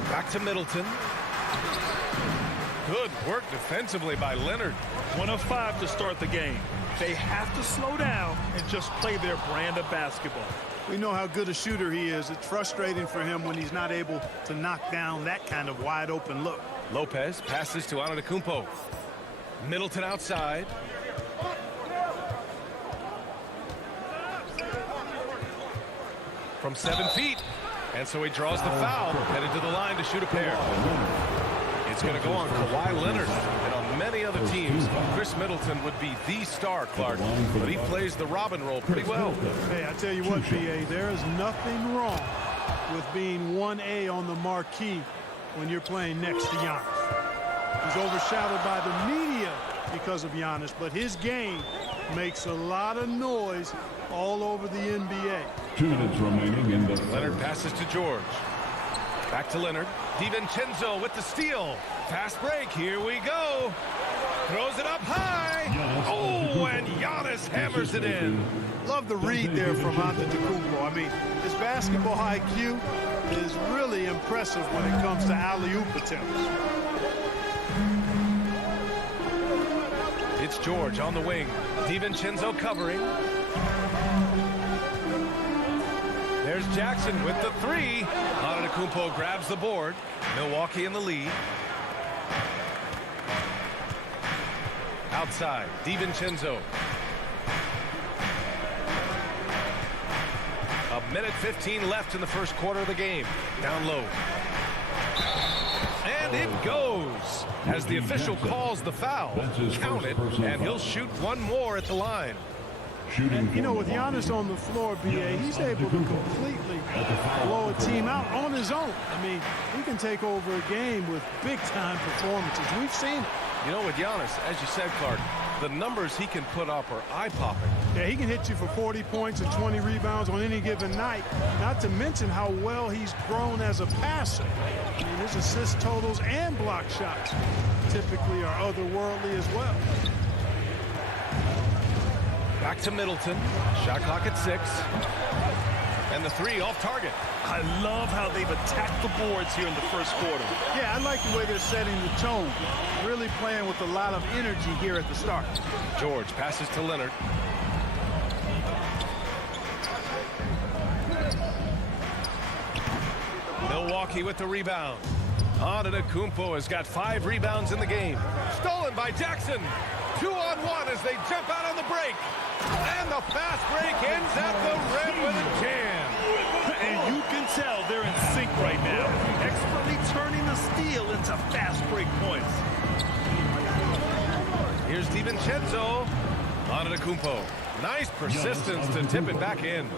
Back to Middleton. Good work defensively by Leonard. 1 of 5 to start the game. They have to slow down and just play their brand of basketball. We know how good a shooter he is. It's frustrating for him when he's not able to knock down that kind of wide open look. Lopez passes to Antetokounmpo. Middleton outside. From 7 feet. And so he draws the foul, headed to the line to shoot a pair. It's going to go on Kawhi Leonard. And on many other teams, Chris Middleton would be the star, Clark. But he plays the Robin role pretty well. Hey, I tell you what, B.A., there is nothing wrong with being 1A on the marquee when you're playing next to Giannis. He's overshadowed by the media because of Giannis, but his game makes a lot of noise all over the NBA. 2 minutes remaining in the Leonard passes to George. Back to Leonard. DiVincenzo with the steal. Fast break. Here we go. Throws it up high. Oh, and Giannis hammers it in. Love the read there from Antetokounmpo. I mean, his basketball IQ is really impressive when it comes to alley-oop attempts. It's George on the wing. DiVincenzo covering. There's Jackson with the 3. Antetokounmpo grabs the board. Milwaukee in the lead. Outside, DiVincenzo. 1:15 left in the first quarter of the game. Down low. And it goes. As the official calls the foul, count it, and he'll shoot 1 more at the line. And, you know, with Giannis on the floor, B.A., he's able to completely blow a team out on his own. I mean, he can take over a game with big-time performances. We've seen it. You know, with Giannis, as you said, Clark, the numbers he can put up are eye-popping. Yeah, he can hit you for 40 points and 20 rebounds on any given night, not to mention how well he's grown as a passer. I mean, his assist totals and block shots typically are otherworldly as well. Back to Middleton. Shot clock at 6. And the 3 off target. I love how they've attacked the boards here in the first quarter. Yeah, I like the way they're setting the tone. Really playing with a lot of energy here at the start. George passes to Leonard. Milwaukee with the rebound. Antetokounmpo has got 5 rebounds in the game. Stolen by Jackson. 2-on-1 as they jump out on the break. And the fast break ends at the rim with a jam. And you can tell they're in sync right now. Expertly turning the steal into fast break points. Here's DiVincenzo. Antetokounmpo. Nice persistence to tip it back in.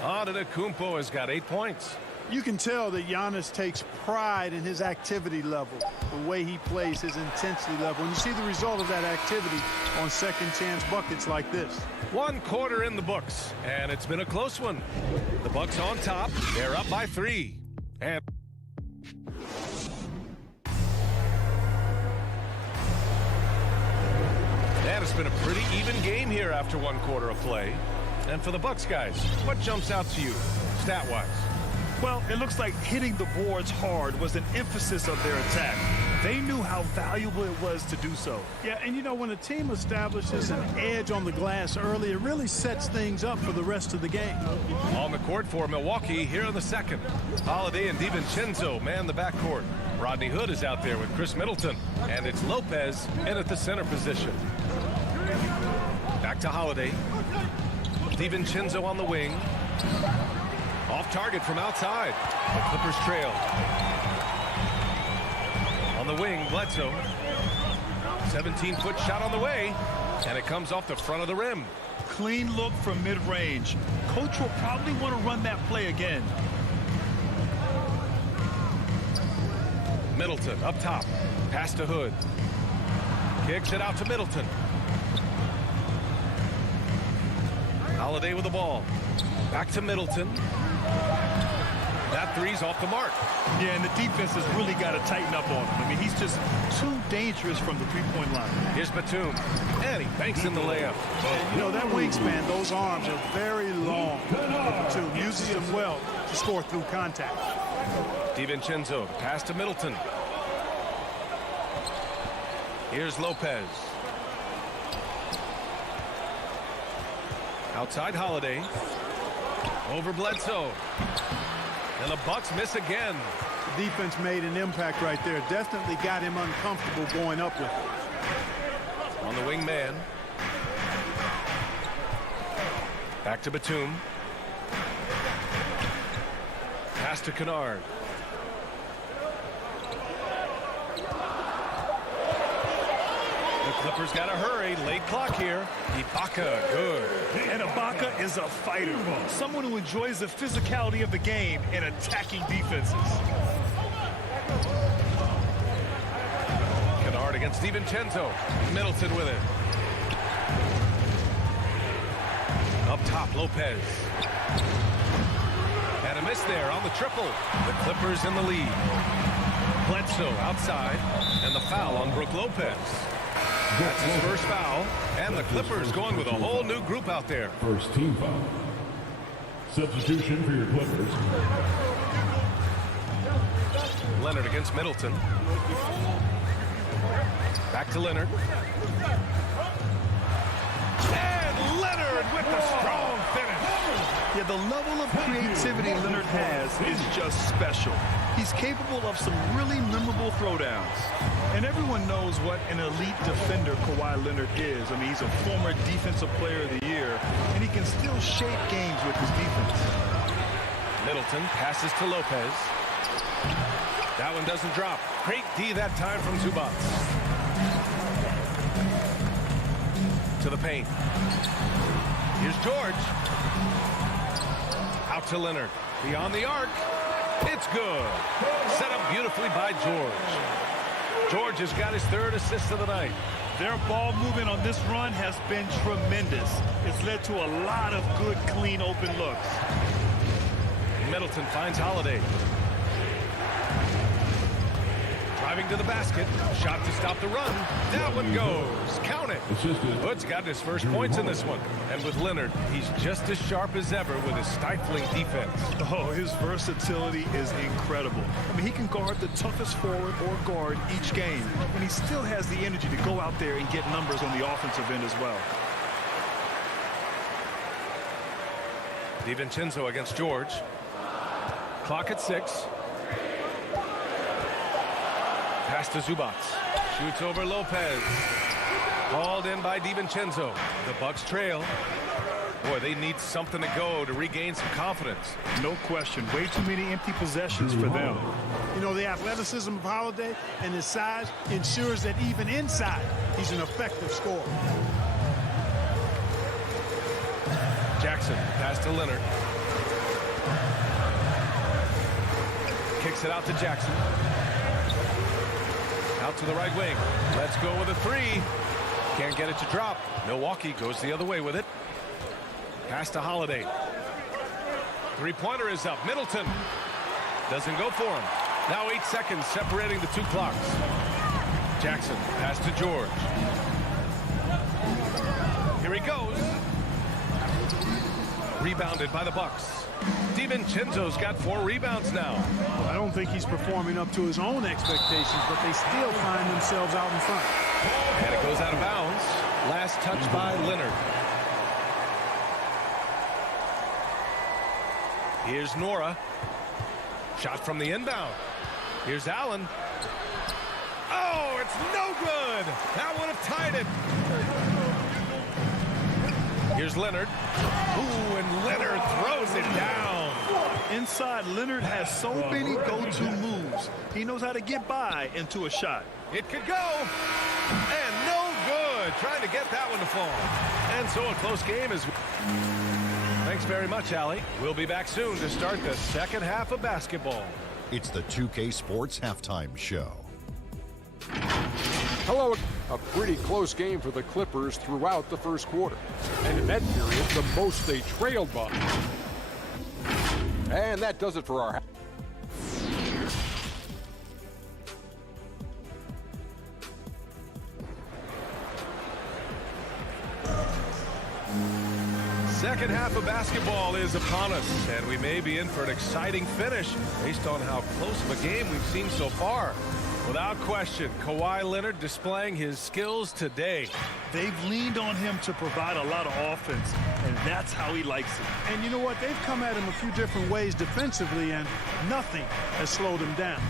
Antetokounmpo has got 8 points. You can tell that Giannis takes pride in his activity level, the way he plays, his intensity level. And you see the result of that activity on second chance buckets like this. 1 quarter in the books, and it's been a close one. The Bucks on top. They're up by 3. And it's been a pretty even game here after 1 quarter of play. And for the Bucks guys, what jumps out to you, stat-wise? Well, it looks like hitting the boards hard was an emphasis of their attack. They knew how valuable it was to do so. Yeah, and you know, when a team establishes an edge on the glass early, it really sets things up for the rest of the game. On the court for Milwaukee here in the second. Holiday and DiVincenzo man the backcourt. Rodney Hood is out there with Chris Middleton. And it's Lopez in at the center position. Back to Holiday. DiVincenzo on the wing. Off target from outside. The Clippers trail. On the wing, Bledsoe. 17-foot shot on the way. And it comes off the front of the rim. Clean look from mid-range. Coach will probably want to run that play again. Middleton up top. Pass to Hood. Kicks it out to Middleton. Holiday with the ball. Back to Middleton. That three's off the mark. Yeah, and the defense has really got to tighten up on him. I mean, he's just too dangerous from the three-point line. Here's Batum. And he banks in the layup. You know, that wingspan, those arms are very long. Batum uses them well to score through contact. DiVincenzo, pass to Middleton. Here's Lopez. Outside Holiday. Over Bledsoe. And the Bucks miss again. The defense made an impact right there. Definitely got him uncomfortable going up with it. On the wing man. Back to Batum. Pass to Kennard. The Clippers got to hurry. Late clock here. Ibaka, good. And Ibaka is a fighter. Someone who enjoys the physicality of the game and attacking defenses. Kennard against DiVincenzo. Middleton with it. Up top, Lopez. And a miss there on the triple. The Clippers in the lead. Bledsoe outside. And the foul on Brook Lopez. That's his first foul. And the Clippers going with a whole new group out there. First team foul. Substitution for your Clippers. Leonard against Middleton. Back to Leonard. And Leonard with the strong finish. Yeah, the level of creativity Leonard has is just special. He's capable of some really memorable throwdowns. And everyone knows what an elite defender Kawhi Leonard is. I mean, he's a former defensive player of the year, and he can still shape games with his defense. Middleton passes to Lopez. That one doesn't drop. Great D that time from Zubac. To the paint. Here's George. Out to Leonard. Beyond the arc. It's good. Set up beautifully by George. George has got his third assist of the night. Their ball movement on this run has been tremendous. It's led to a lot of good, clean, open looks. Middleton finds Holiday. Driving to the basket. Shot to stop the run. That one goes. Count it. Hood's got his first points in this one. And with Leonard, he's just as sharp as ever with his stifling defense. Oh, his versatility is incredible. I mean, he can guard the toughest forward or guard each game. And he still has the energy to go out there and get numbers on the offensive end as well. DiVincenzo against George. Clock at 6. Pass to Zubac. Shoots over Lopez. Hauled in by DiVincenzo. The Bucks trail. Boy, they need something to go to regain some confidence. No question. Way too many empty possessions for them. You know, the athleticism of Holiday and his size ensures that even inside, he's an effective scorer. Jackson, pass to Leonard. Kicks it out to Jackson. Out to the right wing. Let's go with a three. Can't get it to drop. Milwaukee goes the other way with it. Pass to Holiday. Three-pointer is up. Middleton doesn't go for him. Now 8 seconds separating the two clocks. Jackson, pass to George. Here he goes. Rebounded by the Bucks. DiVincenzo's got 4 rebounds now. I don't think he's performing up to his own expectations, but they still find themselves out in front. And it goes out of bounds. Last touch by Leonard. Here's Nora. Shot from the inbound. Here's Allen. Oh, it's no good. That would have tied it. Here's Leonard. Ooh, and Leonard throws it down. Inside, Leonard has so many go-to moves. He knows how to get by into a shot. It could go. And no good. Trying to get that one to fall. And so a close game is... Thanks very much, Allie. We'll be back soon to start the second half of basketball. It's the 2K Sports Halftime Show. Hello. A pretty close game for the Clippers throughout the first quarter. And in that period, the most they trailed by. And that does it for our... Second half of basketball is upon us, and we may be in for an exciting finish based on how close of a game we've seen so far. Without question, Kawhi Leonard displaying his skills today. They've leaned on him to provide a lot of offense, and that's how he likes it. And you know what? They've come at him a few different ways defensively, and nothing has slowed him down.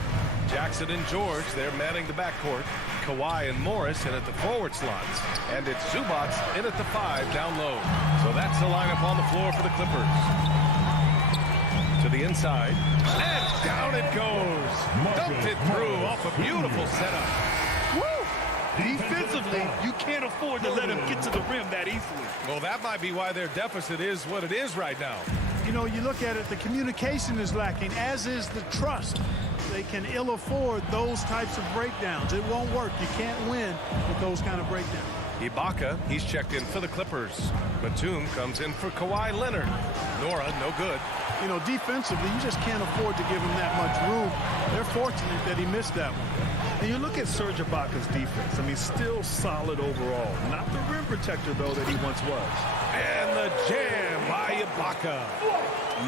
Jackson and George, they're manning the backcourt. Kawhi and Morris in at the forward slots. And it's Zubac in at the 5 down low. So that's the lineup on the floor for the Clippers. To the inside. And down it goes. Dumped it through off a beautiful setup. Woo! Defensively, you can't afford to let him get to the rim that easily. Well, that might be why their deficit is what it is right now. You know, you look at it, the communication is lacking, as is the trust. They can ill afford those types of breakdowns. It won't work. You can't win with those kind of breakdowns. Ibaka, he's checked in for the Clippers. Batum comes in for Kawhi Leonard. Nora, no good. You know, defensively, you just can't afford to give him that much room. They're fortunate that he missed that one. And you look at Serge Ibaka's defense. I mean, still solid overall. Not the rim protector, though, that he once was. And the jam by Ibaka.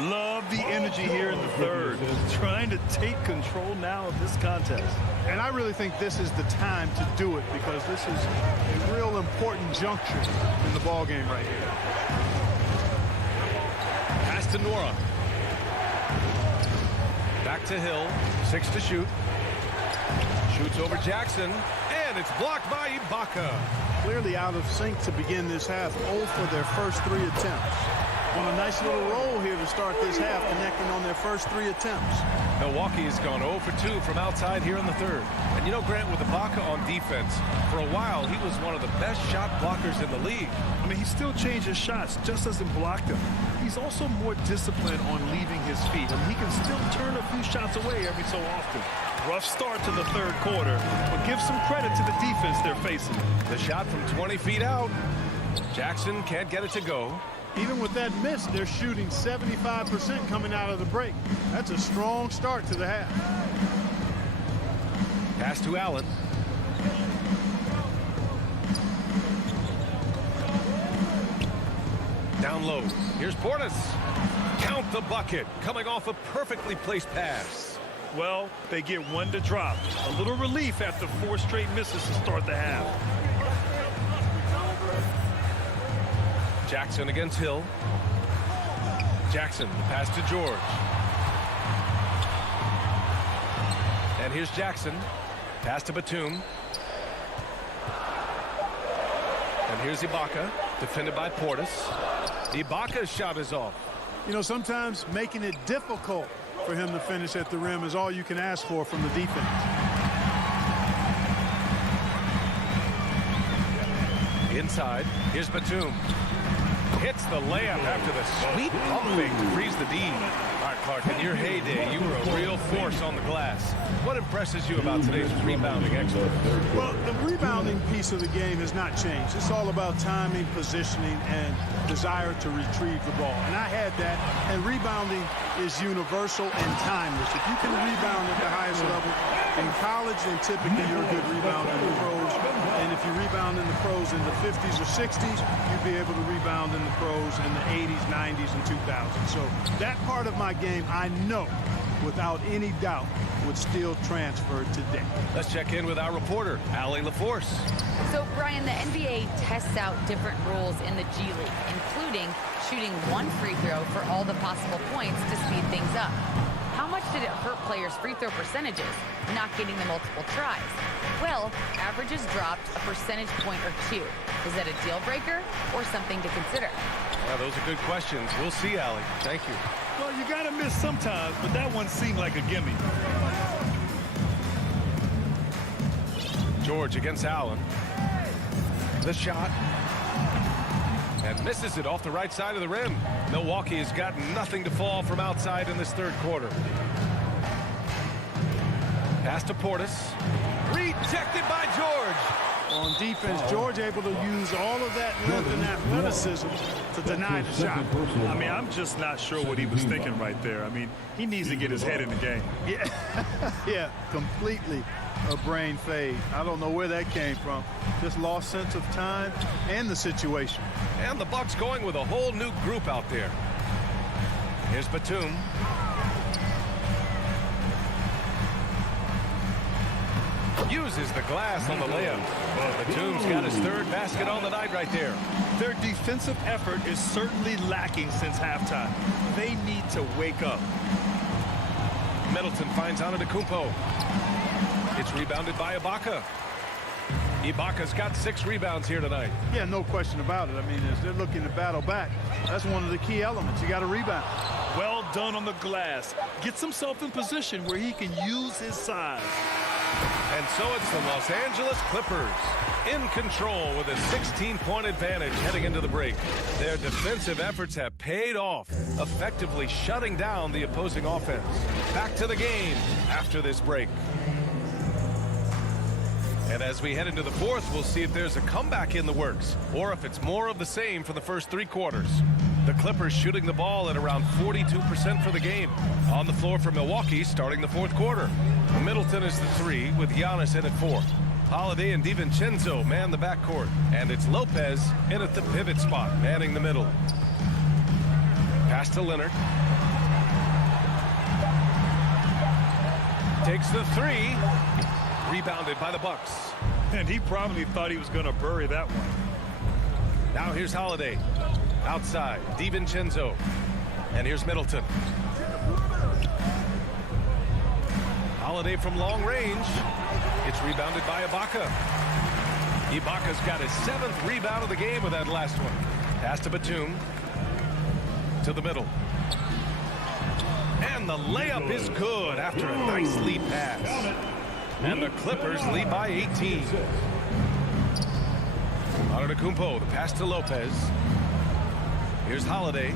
Love the energy here in the third. Trying to take control now of this contest. And I really think this is the time to do it because this is a real important juncture in the ballgame right here. Pass to Nora. Back to Hill. 6 to shoot. Shoots over Jackson. And it's blocked by Ibaka. Clearly out of sync to begin this half. 0 for their first 3 attempts. On a nice little roll here to start this half, connecting on their first 3 attempts. Milwaukee's gone 0 for 2 from outside here in the third. And you know, Grant, with Ibaka on defense, for a while he was one of the best shot blockers in the league. I mean, he still changes shots, just doesn't block them. He's also more disciplined on leaving his feet. I mean, he can still turn a few shots away every so often. Rough start to the third quarter, but give some credit to the defense they're facing. The shot from 20 feet out. Jackson can't get it to go. Even with that miss, they're shooting 75% coming out of the break. That's a strong start to the half. Pass to Allen. Down low. Here's Portis. Count the bucket. Coming off a perfectly placed pass. Well, they get 1 to drop. A little relief after 4 straight misses to start the half. Jackson against Hill. Jackson, the pass to George. And here's Jackson. Pass to Batum. And here's Ibaka, defended by Portis. Ibaka's shot is off. You know, sometimes making it difficult for him to finish at the rim is all you can ask for from the defense. Inside, here's Batum. Hits the layup after the sweet pump fake to freeze the D. All right, Clark, in your heyday, you were a real force on the glass. What impresses you about today's rebounding expert? Well, the rebounding piece of the game has not changed. It's all about timing, positioning, and desire to retrieve the ball. And I had that, and rebounding is universal and timeless. If you can rebound at the highest level in college, then typically you're a good rebounder in the pros. And if you rebound in the pros in the 50s or 60s, you'd be able to rebound in the pros in the 80s, 90s, and 2000s. So that part of my game, I know, without any doubt, would still transfer today. Let's check in with our reporter, Allie LaForce. So, Brian, the NBA tests out different rules in the G League, including shooting one free throw for all the possible points to speed things up. How much did it hurt players' free throw percentages, not getting the multiple tries? Well, averages dropped a percentage point or two. Is that a deal breaker or something to consider? Yeah, those are good questions. We'll see, Allie. Thank you. Well, you got to miss sometimes, but that one seemed like a gimme. George against Allen. The shot. And misses it off the right side of the rim. Milwaukee has got nothing to fall from outside in this third quarter. Pass to Portis. Rejected by George. On defense, George able to use all of that length and athleticism to deny the shot. I mean, I'm just not sure what he was thinking right there. I mean, he needs to get his head in the game. Yeah, yeah, completely a brain fade. I don't know where that came from. Just lost sense of time and the situation. And the Bucks going with a whole new group out there. Here's Batum. Uses the glass on the layup. Batum's got his third basket on the night right there. Their defensive effort is certainly lacking since halftime. They need to wake up. Middleton finds Antetokounmpo. It's rebounded by Ibaka. Ibaka's got 6 rebounds here tonight. Yeah, no question about it. I mean, as they're looking to battle back, that's one of the key elements. You got to rebound. Well done on the glass. Gets himself in position where he can use his size. And so it's the Los Angeles Clippers in control with a 16-point advantage heading into the break. Their defensive efforts have paid off, effectively shutting down the opposing offense. Back to the game after this break. And as we head into the fourth, we'll see if there's a comeback in the works or if it's more of the same for the first 3 quarters. The Clippers shooting the ball at around 42% for the game. On the floor for Milwaukee starting the fourth quarter. Middleton is the 3 with Giannis in at 4. Holiday and DiVincenzo man the backcourt. And it's Lopez in at the pivot spot, manning the middle. Pass to Leonard. Takes the 3. Rebounded by the Bucks. And he probably thought he was going to bury that one. Now here's Holiday. Outside, DiVincenzo. And here's Middleton. Holiday from long range. It's rebounded by Ibaka. Ibaka's got his 7th rebound of the game with that last one. Pass to Batum. To the middle. And the layup is good after a nice lead pass. And the Clippers lead by 18. Antetokounmpo, the pass to Lopez. Here's Holiday.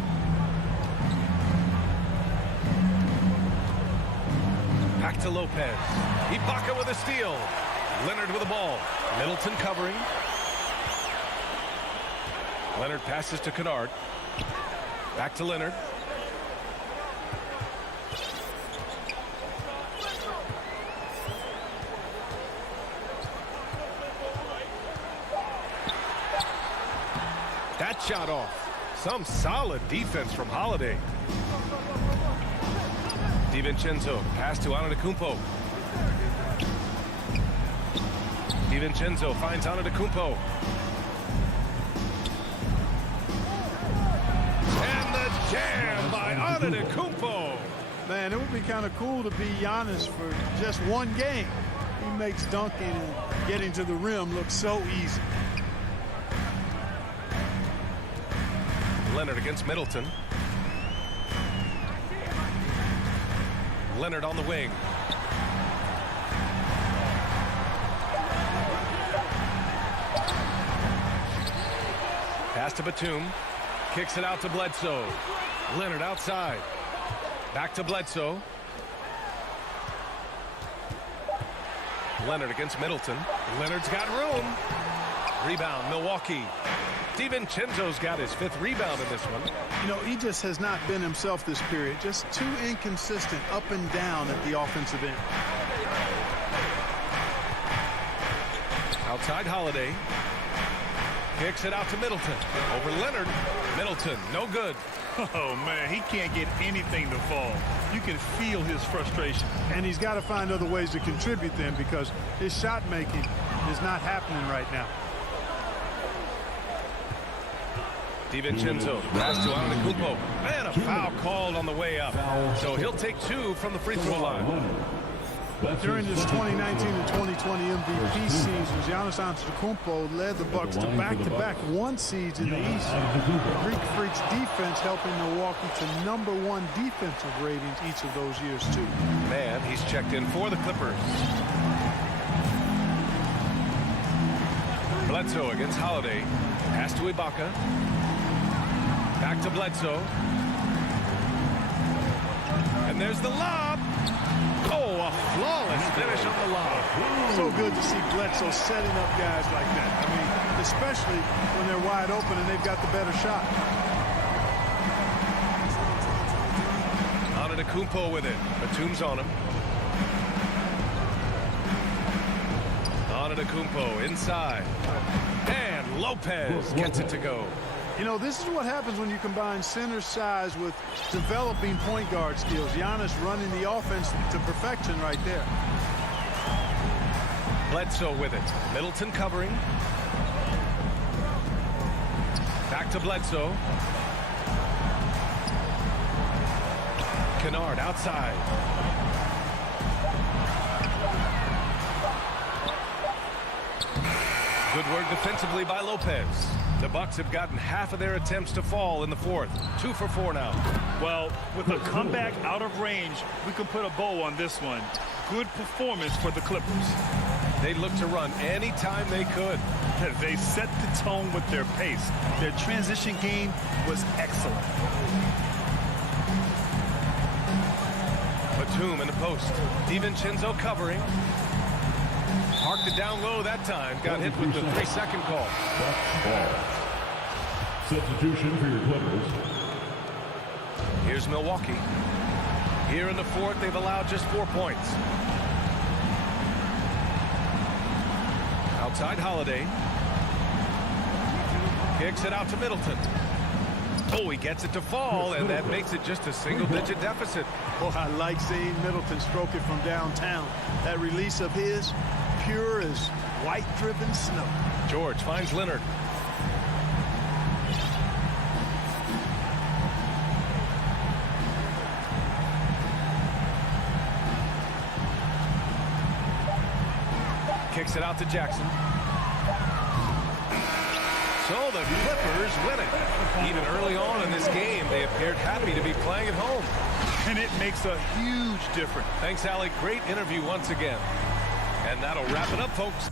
Back to Lopez. Ibaka with a steal. Leonard with the ball. Middleton covering. Leonard passes to Kennard. Back to Leonard. That shot off. Some solid defense from Holiday. DiVincenzo, pass to Antetokounmpo. DiVincenzo finds Antetokounmpo. And the jam by Antetokounmpo. Man, it would be kind of cool to be Giannis for just one game. He makes dunking and getting to the rim look so easy. Leonard against Middleton. Leonard on the wing. Pass to Batum. Kicks it out to Bledsoe. Leonard outside. Back to Bledsoe. Leonard against Middleton. Leonard's got room. Rebound, Milwaukee. DiVincenzo's got his 5th rebound in this one. You know, he just has not been himself this period. Just too inconsistent up and down at the offensive end. Outside Holiday. Kicks it out to Middleton. Over Leonard. Middleton, no good. Oh, man, he can't get anything to fall. You can feel his frustration. And he's got to find other ways to contribute then, because his shot making is not happening right now. DiVincenzo, pass to Antetokounmpo. Man, a foul called on the way up. So he'll take 2 from the free throw line. During his 2019 and 2020 MVP seasons, Giannis Antetokounmpo led the Bucks to back-to-back 1 seeds in the East. Greek Freak's defense helping Milwaukee to #1 defensive ratings each of those years, too. Man, he's checked in for the Clippers. Bledsoe against Holiday. Pass to Ibaka. Back to Bledsoe. And there's the lob. Oh, a flawless finish on the lob. So good to see Bledsoe setting up guys like that. I mean, especially when they're wide open and they've got the better shot. Antetokounmpo with it. Batum's on him. Antetokounmpo inside. And Lopez gets it to go. You know, this is what happens when you combine center size with developing point guard skills. Giannis running the offense to perfection right there. Bledsoe with it. Middleton covering. Back to Bledsoe. Kennard outside. Good work defensively by Lopez. The Bucks have gotten half of their attempts to fall in the 4th. 2 for 4 now. Well, with a comeback out of range, we can put a bow on this one. Good performance for the Clippers. They looked to run anytime they could. They set the tone with their pace. Their transition game was excellent. Batum in the post. DiVincenzo covering. Parked it down low that time. Got hit with the 3-second call. Substitution for your Clippers. Here's Milwaukee. Here in the 4th, they've allowed just 4 points. Outside Holiday. Kicks it out to Middleton. Oh, he gets it to fall, and that makes it just a single-digit deficit. Oh, I like seeing Middleton stroke it from downtown. That release of his, pure as white-driven snow. George finds Leonard. Kicks it out to Jackson. So the Clippers win it. Even early on in this game, they appeared happy to be playing at home. And it makes a huge difference. Thanks, Allie. Great interview once again. And that'll wrap it up, folks.